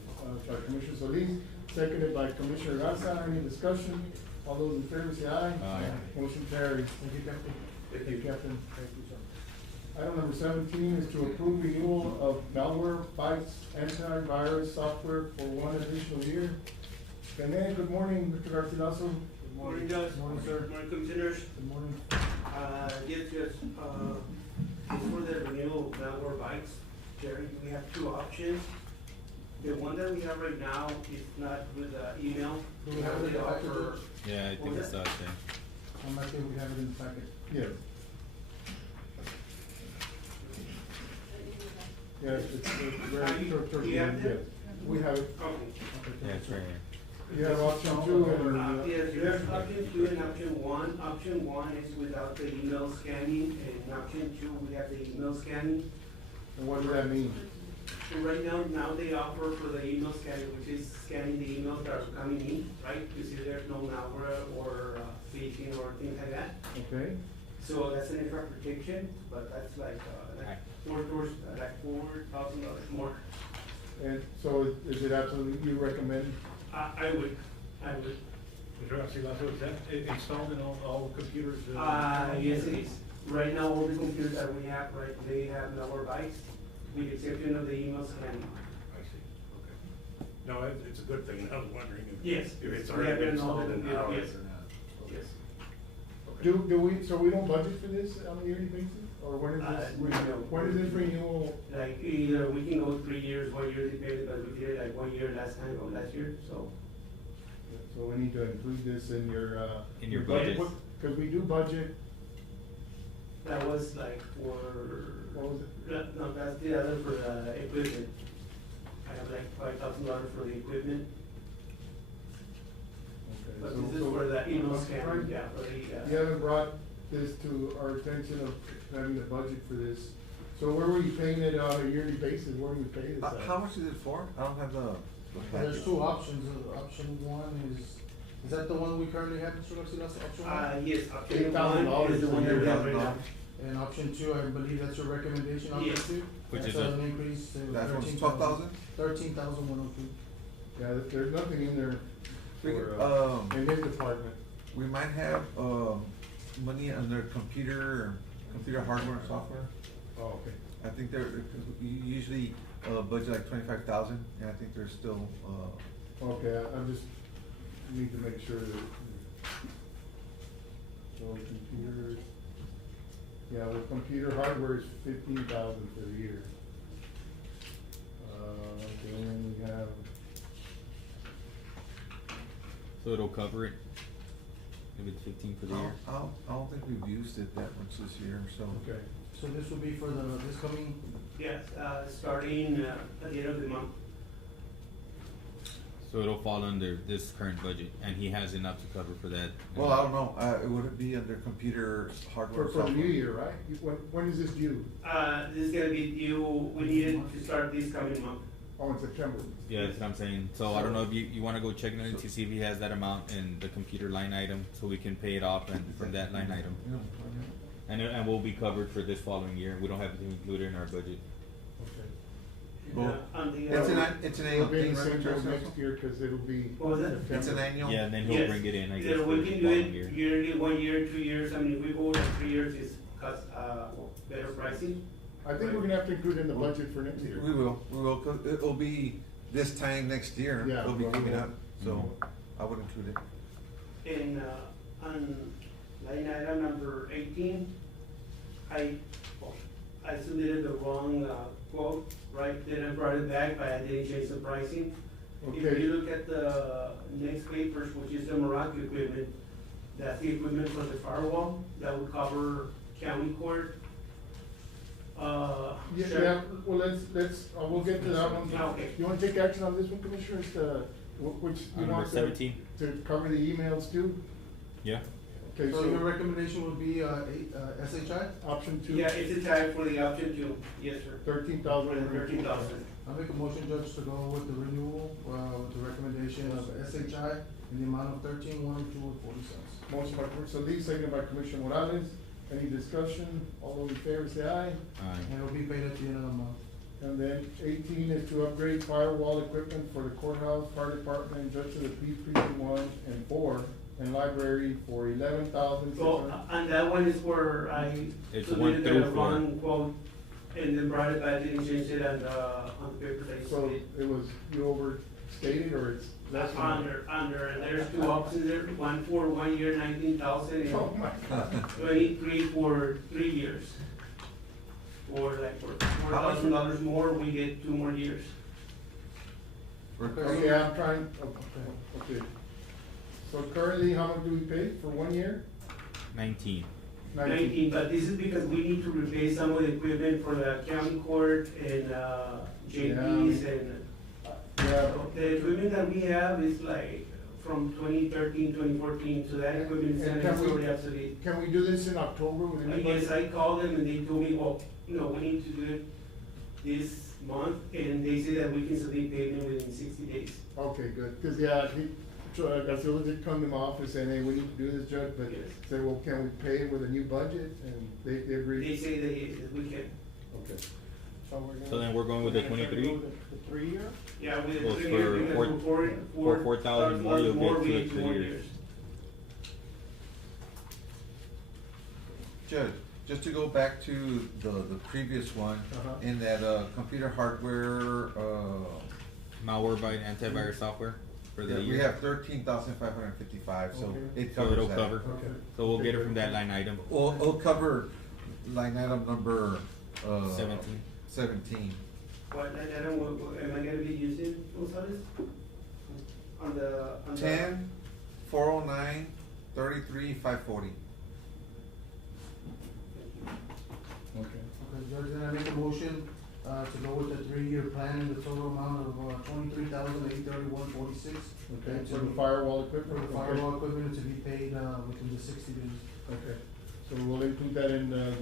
by Commissioner Solis, seconded by Commissioner Garza. Any discussion? All those in favor say aye. Aye. Motion carries. Thank you, Captain. Thank you. Captain. Thank you, sir. Item number 17 is to approve renewal of malware bytes antivirus software for one additional year. Good morning, Mr. Garcilaso. Good morning, Judge. Good morning, sir. Good morning, Commissioners. Good morning. Yes, Judge, it's for the renewal of malware bytes. Jerry, we have two options. The one that we have right now is not with email. Do we have it in the packet? Yeah, I think it's that thing. I'm not sure we have it in the packet. Yes. Yes, it's very short. You have it? We have it. Okay. Yeah, it's right here. You have option 2 and. Yes, there's option 2 and option 1. Option 1 is without the email scanning, and option 2, we have the email scanning. And what does that mean? So right now they offer for the email scanning, which is scanning the emails that are coming in, right? You see there's no malware or phishing or things like that. Okay. So that's an extra protection, but that's like $4,000 more. And so is it absolutely, you recommend? I would. Mr. Garcilaso, is that installed in all computers? Yes, it is. Right now, all the computers that we have, right, they have malware bytes, with the exception of the email scanning. I see, okay. No, it's a good thing, I was wondering Yes. if it's We already have it been in all installed the in computers, ours yes. or not. Okay. Yes. Do we, so we don't budget for this on a yearly basis? Or when is this, No. when is this renewal? Like either we can go 3 years, 1 year, depending, but we did it like 1 year last time or last year, so. So we need to include this in your, In your budget. Cause we do budget, That was like for. what was it? No, that's the other for the equipment. I have like $5,000 for the equipment, Okay, but so- this is so- for the email Right. scanner, yeah, for the. You haven't brought this to our attention of having a budget for this. So where were you paying it on a yearly basis? Where do we pay this at? How much is it for? I don't have the. There's two options. Option 1 is that the one we currently have, Mr. Garcilaso, option 1? Yes, option $8,000 1 is the one that we have right now. And option 2, I believe that's your recommendation, option Yes. 2? Which That's is it? an increase to That's what's 13,000. 12,000? 13,102. Yeah, there's nothing in there for, in his department. We might have, money under computer hardware and software. Oh, okay. I think there, we usually, budget like 25,000, and I think there's still, Okay, I just need to make sure that. So computers, yeah, the computer hardware is 15,000 for the year. Then we have, So it'll cover it? If it's 15 for the year? I don't think we've used it that much this year, so. okay. So this will be for this coming, Yes, starting at the end of the month. So it'll fall under this current budget, and he has enough to cover for that? Well, I don't know, it would be under computer hardware. For the new year, right? When is this due? This is gonna be due, we need it to start this coming month. Oh, in September. Yeah, that's what I'm saying. So I don't know if you wanna go check it to see if he has that amount in the computer line item, so we can pay it off and from that line item. And we'll be covered for this following year. We don't have to include it in our budget. Well, it's an It'll annual be thing, the same right, till Judge? next year, cause it'll be. What was it? September. It's an annual? Yeah, and then he'll bring it in, I guess, Yeah, for we the can do following it year. yearly, 1 year, 2 years, I mean, if we go with 3 years, it's cost, better pricing. I think we're gonna have to include it in the budget for next year. We will, 'cause it'll be this time next year, Yeah, it'll be well, coming well. up, so I would include it. And, on line item number 18, I submitted the wrong, quote, right, then I brought it back, but I didn't change the pricing. If Okay. you look at the next papers, which is the Morocco equipment, that's the equipment for the firewall, that would cover county court. Yeah, well, let's, we'll get to that one. Okay. You wanna take action on this one, Commissioners, which you Number want to, 17. to cover the emails too? Yeah. Okay, So your so, recommendation would be, SHI? option 2. Yeah, it's a tag for the option 2, yes, sir. 13,000. 13,000. I make a motion, Judge, to go with the renewal, with the recommendation of SHI in the amount of $13,102.40. Motion by Commissioner Solis, seconded by Commissioner Morales. Any discussion? All those in favor say aye. And it'll be paid at the end of the month. And then 18 is to upgrade firewall equipment for the courthouse, fire department, judge of the peace precinct 1 and 4, and library for 11,600. So, and that one is where I It's submitted 1 through the 4. wrong quote, and then brought it back, didn't change it on the paper that you So submitted. it was, you overstated, or it's less than? Under, and there's 2 options there, one for 1 year, 19,000, Oh my God. and 23 for 3 years. Or like for $4,000 more, we get 2 more years. Okay, I'm trying, okay. So currently, how much do we pay for 1 year? 19. 19, but this is because we need to replace some of the equipment for the county court and, JPs and. Yeah. The equipment that we have is like from 2013, 2014, so that equipment And is already obsolete. Can we do this in October with I anybody? guess I called them and they told me, well, no, we need to do it this month, and they say that we can submit payment within 60 days. Okay, good, cause yeah, Garcia did come to my office saying, hey, we need to do this, Judge, but Yes. said, well, can we pay it with a new budget? And they agreed. They say that we can. Okay. So then we're going with the 23? The 3 year? Yeah, with Well, the for 3 year, because for 4,000 more, you'll get we 2 get 2 more years. Judge, just to go back to the previous one, in that, computer hardware, Malwarebyte antivirus software for the yeah, year. we have 13,555, so Okay. it So covers it'll that. cover. Okay. So we'll get it from that line item. It'll cover line item number, 17. 17. What, am I gonna be using, Gonzalez? On the. 10, 409, 33, 540. Okay. Okay, Judge, then I make a motion, to go with the 3-year plan in the total amount of, $23,831.46. Okay, And for to the be- firewall equipment? For the Okay. firewall equipment to be paid, within the 60 days. Okay, so we'll include that in the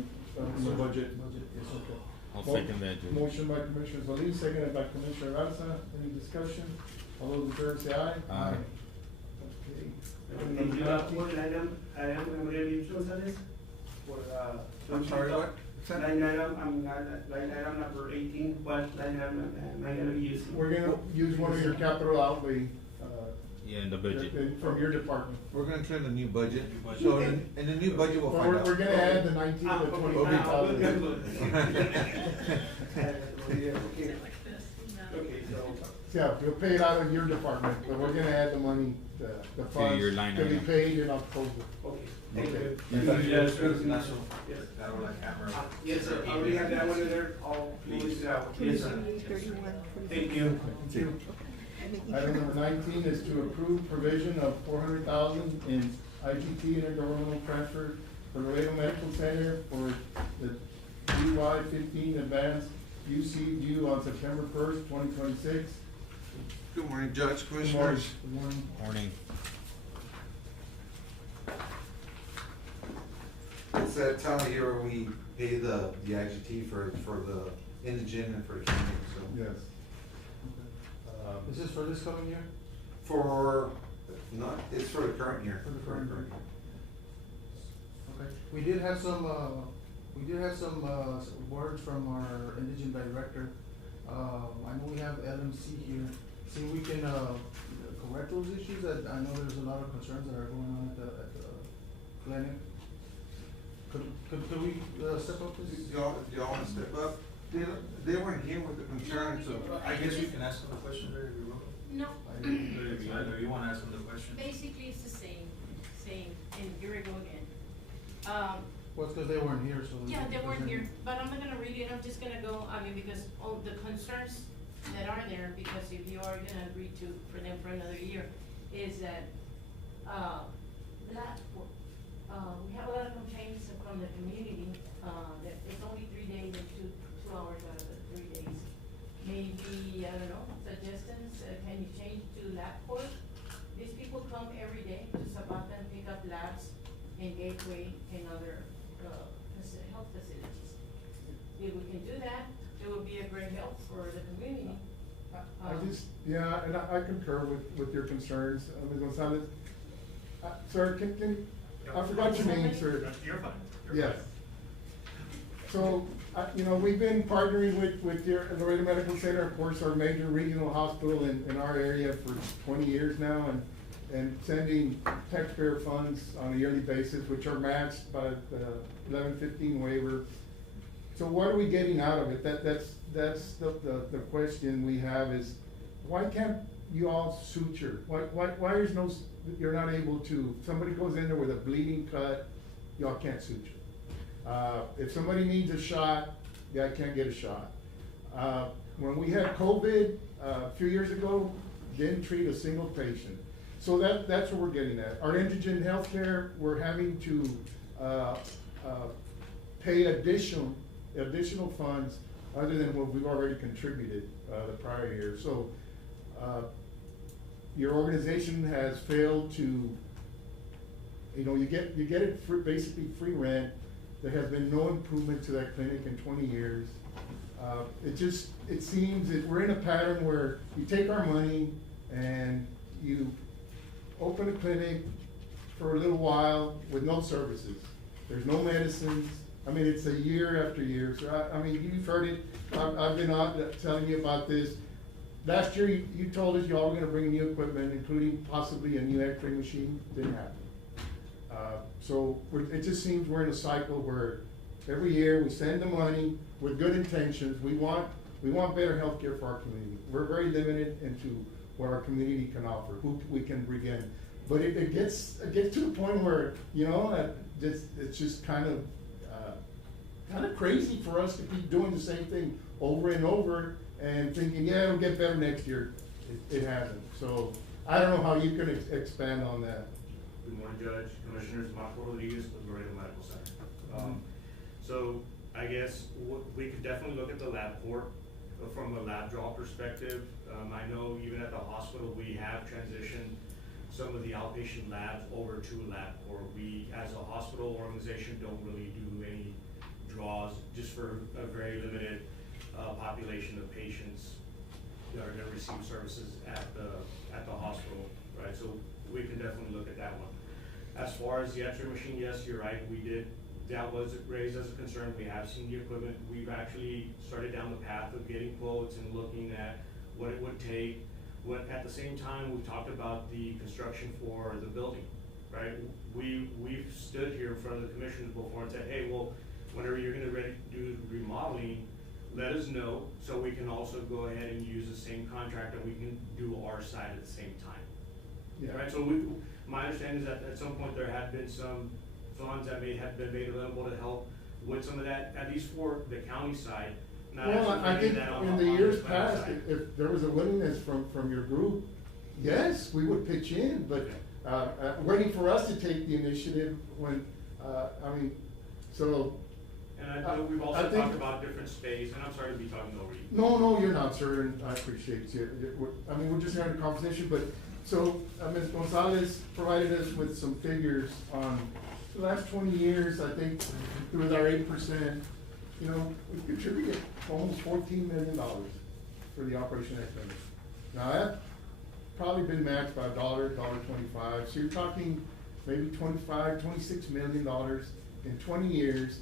budget. Budget, yes, sir. Okay. I'll second that, Judge. Motion by Commissioner Solis, seconded by Commissioner Garza. Any discussion? All those in favor say aye. Aye. Okay. Item Did number you, 19. what item, I'm gonna be Gonzalez? For, I'm sorry, what? Line item number 18, what line item am I gonna be using? We're gonna use one of your capital outlay, Yeah, in the budget. from your department. We're gonna clear the new budget, so in the new budget, we'll find out. We're gonna add the 19 to 23,000. Okay, so. Yeah, we'll pay it out of your department, but we're gonna add the money, the funds. your line to be item. paid in October. Okay, thank you. Okay. Yes, yes, sir, I already have that one in there, I'll move it out. Yes, sir. Thank you. Item number 19 is to approve provision of 400,000 in IGT intergovernmental transfer for Laredo Medical Center for the GY 15 advanced UC due on September 1st, 2026. Good morning, Judge, Commissioners. Good morning. Morning. It's that time of year where we pay the IGT for the indigent and for the county, so. Yes. Is this for this coming year? For, not, it's for the current year. For the current year. Okay, we did have some words from our indigent director. I know we have LMC here, see if we can, correct those issues, that I know there's a lot of concerns that are going on at the clinic. Could we, step up this? Y'all wanna step up? They weren't here with the concerns, so I guess you can ask them the question there if you want. No. If you wanna ask them the question. Basically, it's the same, and here we go again. Well, it's because they weren't here, so. Yeah, they weren't here, but I'm not gonna read it, I'm just gonna go, because all the concerns that are there, because if you are gonna agree for them for another year, is that, we have a lot of complaints from the community, that it's only 3 days and two hours out of the 3 days. Maybe, I don't know, suggestions, can you change to lab court? These people come every day to Zapata and pick up labs in Gateway and other, health facilities. If we can do that, it would be a great help for the community. And I concur with your concerns, Ms. Gonzalez. Sir, I forgot your name, sir. You're fine. Yes. So, we've been partnering with your Laredo Medical Center, of course, our major regional hospital in our area for 20 years now, and sending taxpayer funds on a yearly basis, which are matched by the 1115 waiver. So what are we getting out of it? That's the question we have is, why can't you all suture? Why is you're not able to, somebody goes in there with a bleeding cut, y'all can't suture. If somebody needs a shot, I can't get a shot. When we had COVID, a few years ago, didn't treat a single patient. So that's what we're getting at. Our indigent healthcare, we're having to, pay additional funds other than what we've already contributed, the prior year. So, your organization has failed to, you get it for basically free rent. There has been no improvement to that clinic in 20 years. It seems that we're in a pattern where you take our money and you open a clinic for a little while with no services. There's no medicines. It's a year after year. So you've heard it. I've been out telling you about this. Last year, you told us y'all were gonna bring new equipment, including possibly a new X-ray machine. Didn't happen. So it just seems we're in a cycle where every year we send the money with good intentions. We want better healthcare for our community. We're very limited into what our community can offer, who we can bring in. But it gets to the point where, it's just kind of crazy for us to keep doing the same thing over and over and thinking, yeah, it'll get better next year. It hasn't. So I don't know how you can expand on that. Good morning, Judge, Commissioners, Marco Rodriguez with Laredo Medical Center. So I guess we could definitely look at the lab port from a lab draw perspective. I know even at the hospital, we have transitioned some of the outpatient labs over to LabCorp. We, as a hospital organization, don't really do any draws, just for a very limited population of patients that are gonna receive services at the hospital, right? So we can definitely look at that one. As far as the X-ray machine, yes, you're right, that was raised as a concern. We have seen the equipment. We've actually started down the path of getting quotes and looking at what it would take. At the same time, we've talked about the construction for the building, right? We've stood here in front of the commissioners before and said, hey, well, whenever you're gonna do remodeling, let us know so we can also go ahead and use the same contract and we can do our side at the same time. Yeah. Right, so my understanding is that at some point there had been some funds that may have been made available to help with some of that, at least for the county side. Well, I think in the years past, if there was a willingness from your group, yes, we would pitch in, but, waiting for us to take the initiative when, so. And I know we've also talked about different space, and I'm sorry to be talking over you. No, you're not, sir, and I appreciate you. We're just having a conversation, but, so, Ms. Gonzalez provided us with some figures on the last 20 years. I think with our 8%, we've contributed almost $14 million for the operation expense. Now, that probably been matched by $1.25, so you're talking maybe $26 million in 20 years,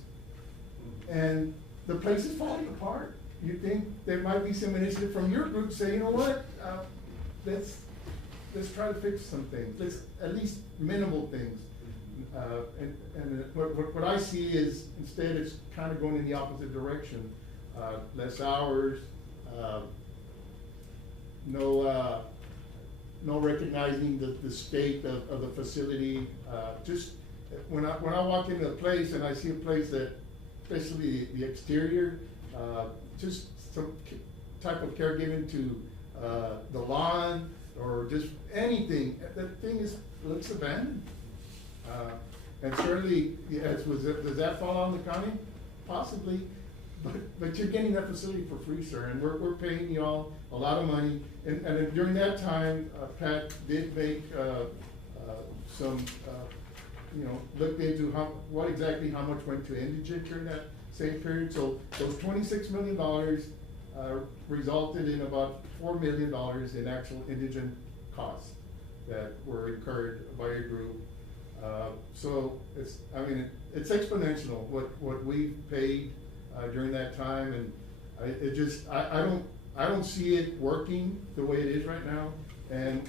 and the place is falling apart. You think there might be some initiative from your group to say, you know what, let's try to fix some things, let's, at least minimal things. And what I see is, instead it's kind of going in the opposite direction. Less hours, no recognizing the state of the facility. Just when I walk into a place and I see a place that, especially the exterior, just some type of care given to the lawn or just anything, that thing looks abandoned. And certainly, yes, does that fall on the county? Possibly. But you're getting that facility for free, sir, and we're paying y'all a lot of money. And during that time, Pat did make some, looked into what exactly how much went to indigent during that same period. So those $26 million resulted in about $4 million in actual indigent costs that were incurred by your group. So it's exponential what we paid during that time, and I don't see it working the way it is right now. And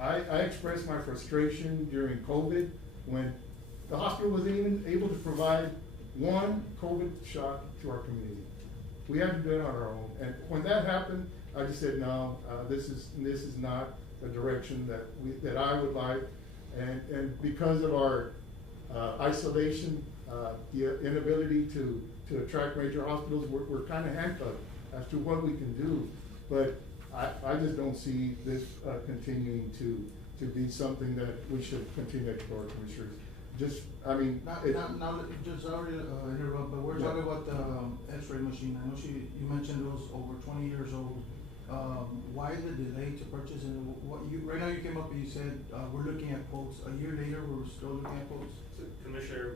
I expressed my frustration during COVID when the hospital wasn't even able to provide one COVID shot to our community. We had to do it on our own, and when that happened, I just said, no, this is not the direction that I would like. And because of our isolation, the inability to attract major hospitals, we're kind of handcuffed as to what we can do. But I just don't see this continuing to be something that we should continue to explore, Commissioners. Just, I mean, just sorry to interrupt, but we're talking about the X-ray machine. I know you mentioned it was over 20 years old. Why the delay to purchase it? Right now you came up and you said, we're looking at quotes. A year later, we're still looking at quotes? So, Commissioner,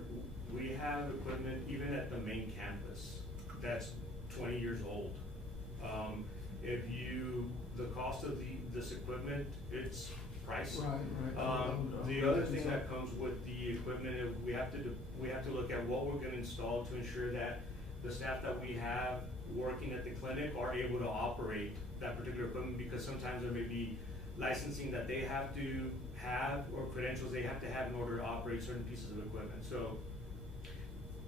we have equipment even at the main campus that's 20 years old. The cost of this equipment, it's pricey. Right. The other thing that comes with the equipment is we have to look at what we're gonna install to ensure that the staff that we have working at the clinic are able to operate that particular equipment, because sometimes there may be licensing that they have to have or credentials they have to have in order to operate certain pieces of equipment. So,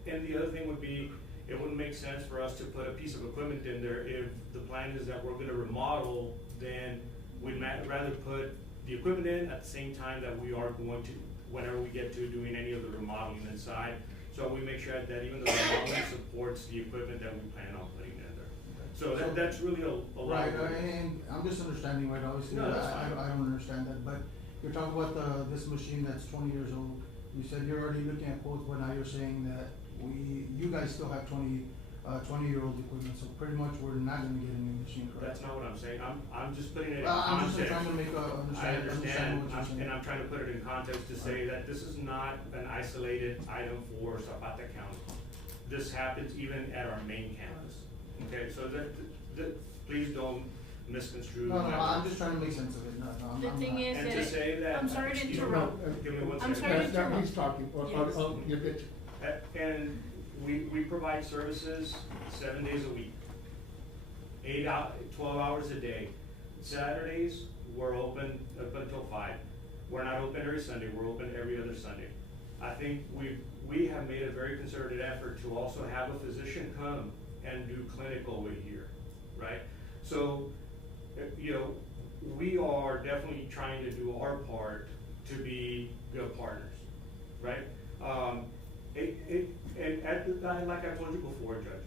and the other thing would be, it wouldn't make sense for us to put a piece of equipment in there if the plan is that we're gonna remodel, then we'd rather put the equipment in at the same time that we are going to, whenever we get to doing any of the remodeling inside. So we make sure that even the remodeling supports the equipment that we plan on putting in there. So that's really a lot. Right, and I'm just understanding, right, obviously, No, I don't understand that, but you're talking about this machine that's 20 years old. You said you're already looking at quotes, but now you're saying that you guys still have 20-year-old equipment, so pretty much we're not gonna get a new machine, correct? That's not what I'm saying. I'm just putting it in I'm context. just trying to make I understand, what you're saying. and I'm trying to put it in context to say that this is not an isolated item for Zapata County. This happens even at our main campus. Okay, so please don't misconstrue. No, I'm just trying to make sense of it. I'm The thing not. is And that, to say that. I'm sorry to excuse me, interrupt. Give me one I'm second. sorry to interrupt. He's talking. Yes. You get. And we provide services 7 days a week, 12 hours a day. Saturdays, we're open up until 5. We're not open every Sunday, we're open every other Sunday. I think we have made a very concerted effort to also have a physician come and do clinical over here, right? So, we are definitely trying to do our part to be good partners, right? And at the time, like I told you before, Judge,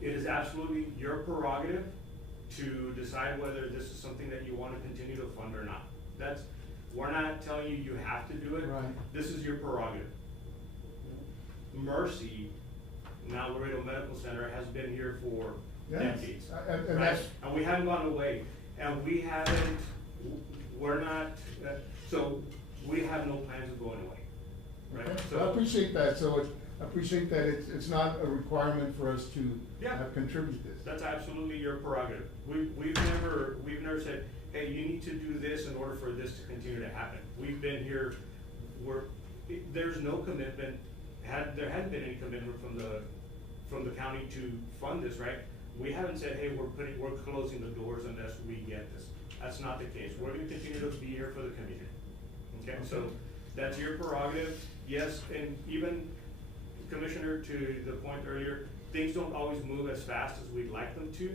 it is absolutely your prerogative to decide whether this is something that you want to continue to fund or not. We're not telling you have to do it. Right. This is your prerogative. Mercy, now Laredo Medical Center, has been here for decades, And right? And we haven't gone away, and we have no plans of going away, right? I appreciate that. So appreciate that it's not a requirement for us to Yeah. contribute this. That's absolutely your prerogative. We've never said, hey, you need to do this in order for this to continue to happen. We've been here, there's no commitment, there hadn't been any commitment from the county to fund this, right? We haven't said, hey, we're closing the doors unless we get this. That's not the case. We're gonna continue to be here for the community. Okay, so that's your prerogative. Yes, and even Commissioner, to the point earlier, things don't always move as fast as we'd like them to.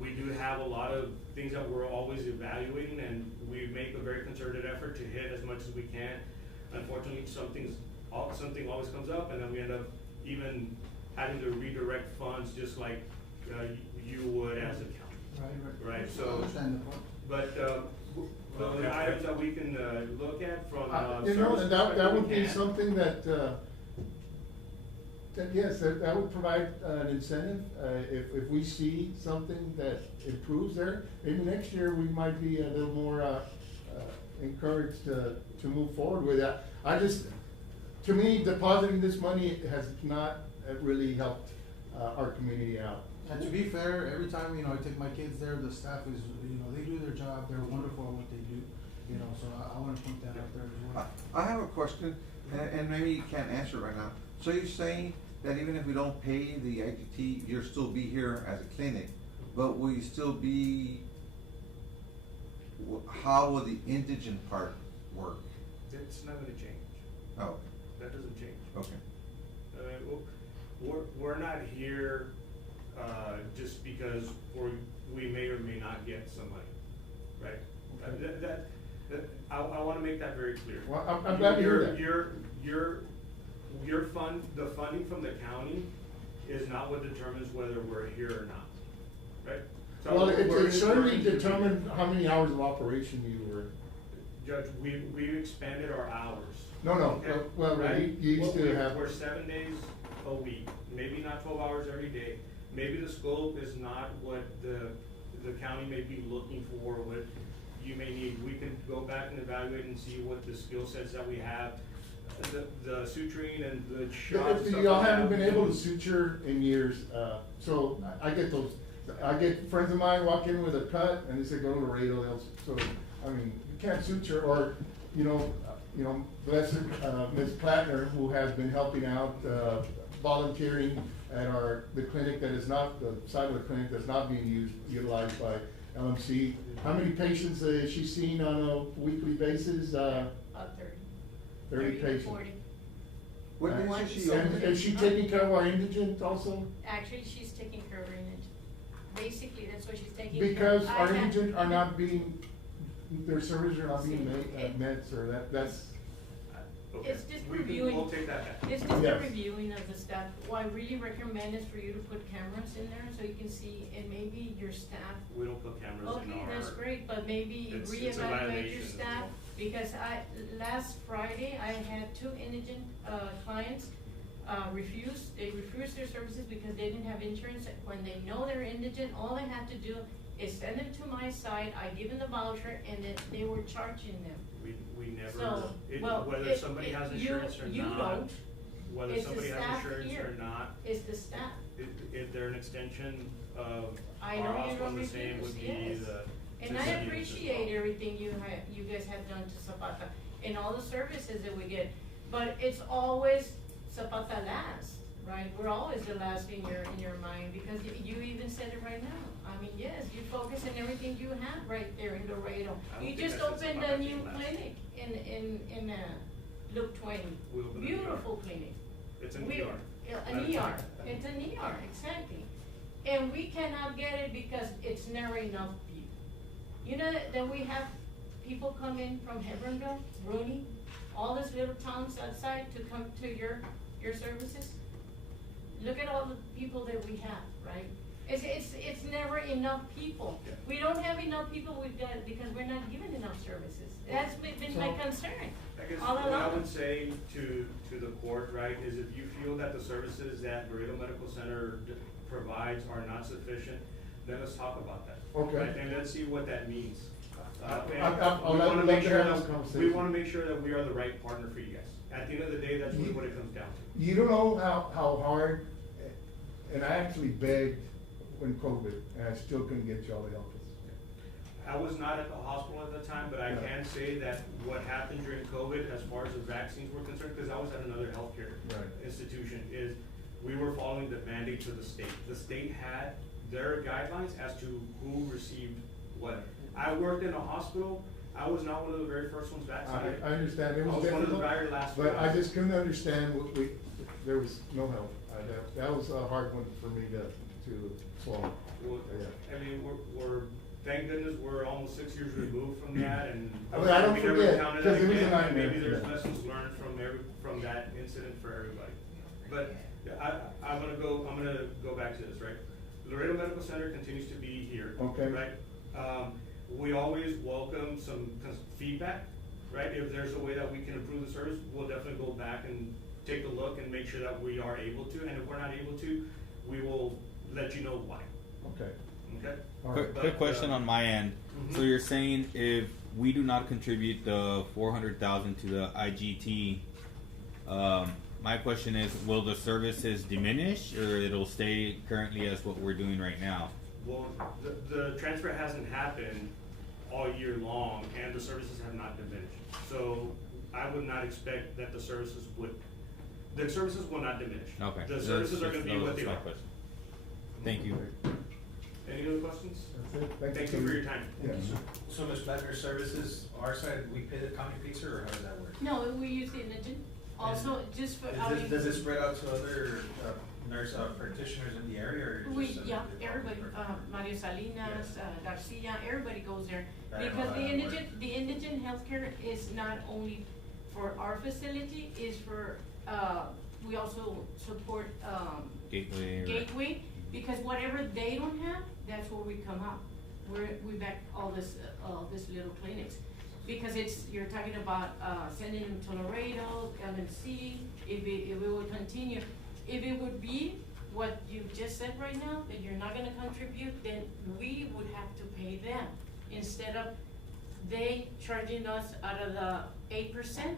We do have a lot of things that we're always evaluating, and we make a very concerted effort to hit as much as we can. Unfortunately, something always comes up, and then we end up even having to redirect funds just like you would as a county. Right, so, but the items that we can look at from You know, services that would we be can. something that yes, that would provide an incentive. If we see something that improves there, maybe next year we might be a little more encouraged to move forward with that. To me, depositing this money has not really helped our community out. And to be fair, every time, I take my kids there, the staff is, they do their job, they're wonderful at what they do, so I wanna point that out there as well. I have a question, and maybe you can't answer it right now. So you're saying that even if we don't pay the ITT, you'll still be here as a clinic, but will you still be, how will the indigent part work? It's not gonna change. Oh, That doesn't change. okay. We're not here, just because we may or may not get some money, right? I wanna make that very clear. Well, I'm glad to hear that. The funding from the county is not what determines whether we're here or not, right? So Well, we're it certainly encouraged to be- determined how many hours of operation you were. Judge, we've expanded our hours. No, Okay? well, Right? you used to have. We're 7 days a week, maybe not 12 hours every day. Maybe the scope is not what the county may be looking for, what you may need. We can go back and evaluate and see what the skill sets that we have. The suturing and the shots. Y'all haven't been able to suture in years, so I get friends of mine walk in with a cut and they say, go to Laredo, you can't suture, or, blessed, Ms. Plattner, who has been helping out, volunteering at the clinic that is not, the side of the clinic that's not being utilized by LMC. How many patients is she seeing on a weekly basis? 30 patients. 40. What days is she And open? is she taking care of our indigent also? Actually, she's taking care of her indigent. Basically, that's what she's taking. Because care of. our I had- indigent are not being, their services are not being met, sir, that's. Okay. It's just We'll reviewing. take that back. It's just a Yes. reviewing of the staff. What I really recommend is for you to put cameras in there so you can see, and maybe your staff. We don't put cameras in our. Okay, that's great, but maybe It's a reevaluate violation your as staff, well. because last Friday, I had 2 indigent, clients, they refused their services because they didn't have insurance. When they know they're indigent, all they have to do is send them to my side, I give them the voucher, and then they were charging them. We never, So, well, whether somebody has insurance or you not, don't. whether It's the somebody has staff insurance here. or not, It's the staff. if they're an extension of I our know you hospital, don't the same refuse, would be yes. And I city as appreciate well. everything you guys have done to Zapata and all the services that we get, but it's always Zapata last, right? We're always the last in your mind, because you even said it right now. I mean, yes, you focus on everything you have right there in Laredo. I don't You think just I said opened a Zapata new came last. clinic in Loop 20. We opened a new Beautiful ER. clinic. It's an We- ER. An Not a ER, clinic. it's an ER, exactly. And we cannot get it because it's never enough people. You know that we have people come in from Hebronville, Rooney, all these little towns outside to come to your services? Look at all the people that we have, right? It's never enough people. Yeah. We don't have enough people because we're not given enough services. That's been my concern I guess all what I along. would say to the court, right, is if you feel that the services that Laredo Medical Center provides are not sufficient, then let's talk about that. Okay. Right? And let's see what that means. I'll We let- wanna let make them sure have this that, we conversation. wanna make sure that we are the right partner for you guys. At the end of the day, that's really what it comes down to. You don't know how hard, and I actually begged when COVID, and I still couldn't get y'all to help us. I was not at the hospital at the time, but I can say that what happened during COVID, as far as the vaccines were concerned, because I was at another healthcare Right. institution, is we were following the mandates of the state. The state had their guidelines as to who received what. I worked in a hospital, I was not one of the very first ones vaccinated. I understand, it I was was one of the difficult, very last but I ones. just couldn't understand there was no help. That was a hard one for me to swallow. Well, Yeah. I mean, we're, thank goodness, we're almost 6 years removed from that, and. I mean, I don't we never forget, counted 'cause that it was a again, and nightmare, maybe there's yeah. lessons learned from that incident for everybody. But I'm gonna go back to this, right? Laredo Medical Center continues to be here. Okay. Right? We always welcome some feedback, right? If there's a way that we can improve the service, we'll definitely go back and take a look and make sure that we are able to, and if we're not able to, we will let you know why. Okay. Okay? Quick question on my end. So you're saying if we do not contribute the 400,000 to the IGT, my question is, will the services diminish, or it'll stay currently as what we're doing right now? Well, the transfer hasn't happened all year long, and the services have not diminished. So I would not expect that the services will not diminish. Okay. The services are gonna be what they my are. question. Thank you. Any other questions? That's it. Thank you for your time. Yeah. So Ms. Blackner, services, our side, we pay the county pays her, or how does that work? No, we use the indigent, also, just for, Does it spread out to other nurse practitioners in the area, or just? yeah, everybody, Mario Salinas, Garcia, everybody goes there. I don't know Because how that the indigent healthcare is not only for our facility, is for, we also support, Gateway. Gateway, because whatever they don't have, that's where we come up. We back all this little clinics. Because you're talking about, sending them to Laredo, LMC, if it will continue. If it would be what you just said right now, that you're not gonna contribute, then we would have to pay them. Instead of they charging us out of the 8%,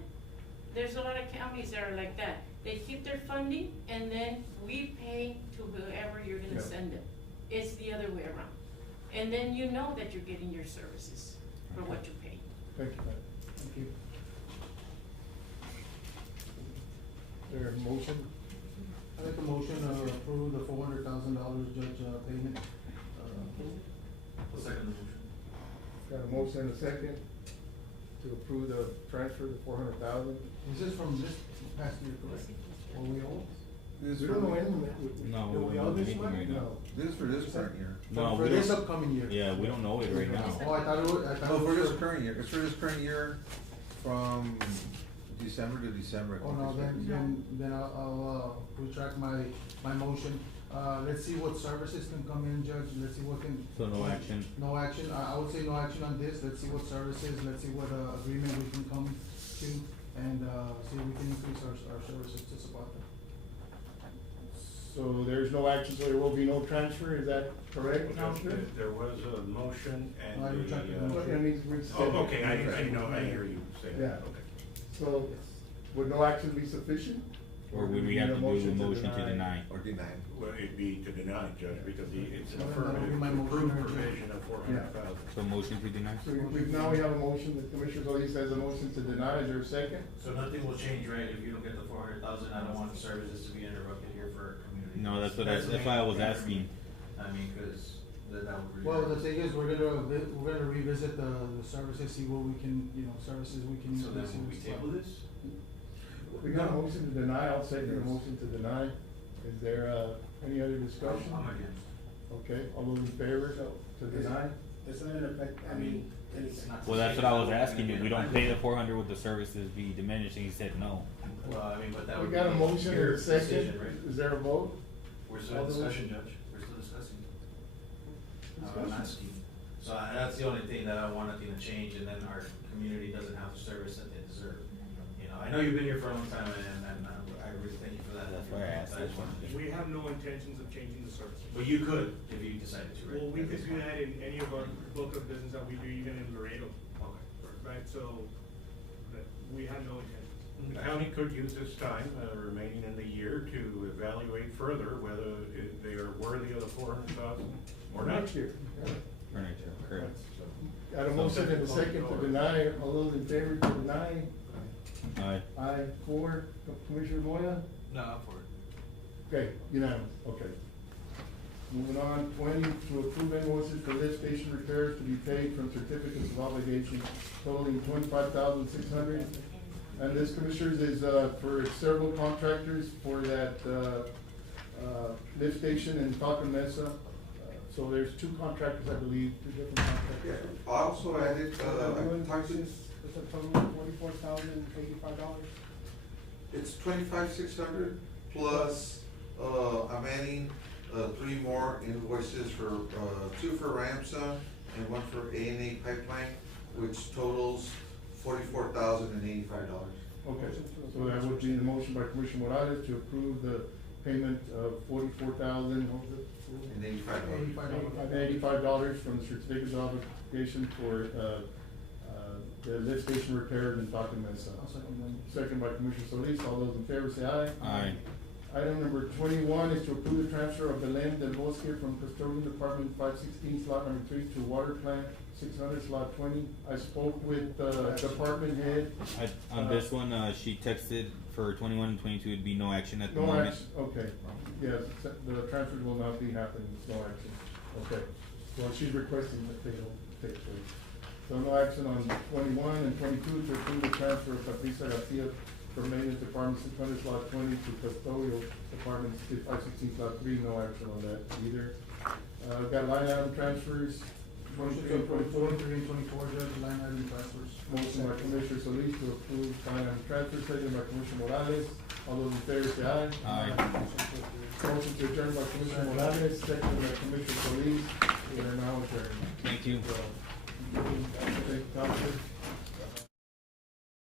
there's a lot of counties that are like that. They keep their funding and then we pay to whoever you're gonna Yeah. send them. It's the other way around. And then you know that you're getting your services for what you pay. Thank you, Pat. Thank you. There a motion? I make a motion to approve the $400,000 judge payment. I'll second the motion. Got a motion and a second to approve the transfer to 400,000. Is this from this past year, correct? Or we owe? We don't know anything. No, Do we we don't owe know this anything money? right now. No. This is for this current year. No, For we this don't- upcoming year. Yeah, we don't know it right now. Oh, I thought it was, No, for this current year, it's for this current year from December to December. I Oh, think no, it's then I'll retract my motion. Let's see what services can come in, Judge, let's see what can. So no action? No action, I would say no action on this, let's see what services, let's see what, agreement we can come to, and, see if we can increase our services to Zapata. So there's no action, so there will be no transfer, is that correct, Counselor? There was a motion and I retracted the the, motion. It needs to be oh, rescheduled. okay, I know, I hear you say that, Yeah. okay. So, would no action be sufficient? Or would do we need have a to do the motion to deny? Or denied. Well, it'd be to deny, Judge, because it's an Well, that'll be affirmative, my motion, approved Judge. provision of 400,000. So motion to deny? So now we have a motion, the Commissioner Solis has a motion to deny, is there a second? So nothing will change, right, if you don't get the 400,000, I don't want the services to be interrupted here for our community. No, that's the why I main was thing for asking. me. I mean, cause that would really. Well, the thing is, we're gonna revisit the services, see what we can, services we can. So then increase will we and table stuff. this? We got a motion to deny, I'll second the motion to deny. Is there, any other discussion? I'm against. Okay, all those in favor to deny? Doesn't it affect, I mean, it's. Well, that's what I was asking. If we don't pay the 400, would the services be diminished? And he said no. Well, I mean, but that We would got a be motion and your a second, decision, right? is there a vote? We're still All in those- discussion, Judge, we're still discussing. I'm Discussion. asking. So that's the only thing that I want nothing to change, and then our community doesn't have the service that they deserve. You know, I know you've been here for a long time, and I Bruce, thank you for that. That's why I asked that question. We have no intentions of changing the service. But you could, if you decided to, right? Well, we At could this do point. that in any of our book of business that we do, even in Laredo, Okay. right? So, but we have no intentions. The county could use this time, remaining in the year, to evaluate further whether they are worthy of the 400,000 or not. Next year. For next year, correct. Got a motion and a second to deny, all those in favor to deny? Aye. Aye, four, Commissioner Moya? No, I'm for it. Okay, unanimous, okay. Moving on, 20, to approve invoices for lift station repairs to be paid from certificates of obligation totaling 25,600. And this, Commissioners, is, for several contractors for that, lift station in Falcon Mesa. So there's two contractors, I believe, two different contractors. I also added, It's a total of $44,085. it's 25,600 plus, I'm adding, three more invoices for, two for Ramsa and one for A&A Pipeline, which totals $44,085. Okay, so that would be the motion by Commissioner Morales to approve the payment of $44,000, what was it? And $85. $85 from the certificate of obligation for, the lift station repair in Falcon Mesa. I'll second that. Second by Commissioner Solis, all those in favor say aye. Aye. Item number 21 is to approve the transfer of Belen del Bosque from custodian department 516 slot number 3 to water plant 600 slot 20. I spoke with, department head. On this one, she texted for 21 and 22, it'd be no action at the No moment. action, okay, yes, the transfers will not be happening, no action, okay. Well, she's requesting that they don't take place. So no action on 21 and 22 to approve the transfer of Patricia Garcia from maintenance department 600 slot 20 to custodial department 516 slot 3, no action on that either. Got line item transfers, 23 and 24. 23 and 24, Judge, line item transfers. Motion by Commissioner Solis to approve line item transfer, second by Commissioner Morales. All those in favor say aye. Aye. Motion to adjourn by Commissioner Morales, second by Commissioner Solis. We are now adjourned. Thank you. Okay, Counselor.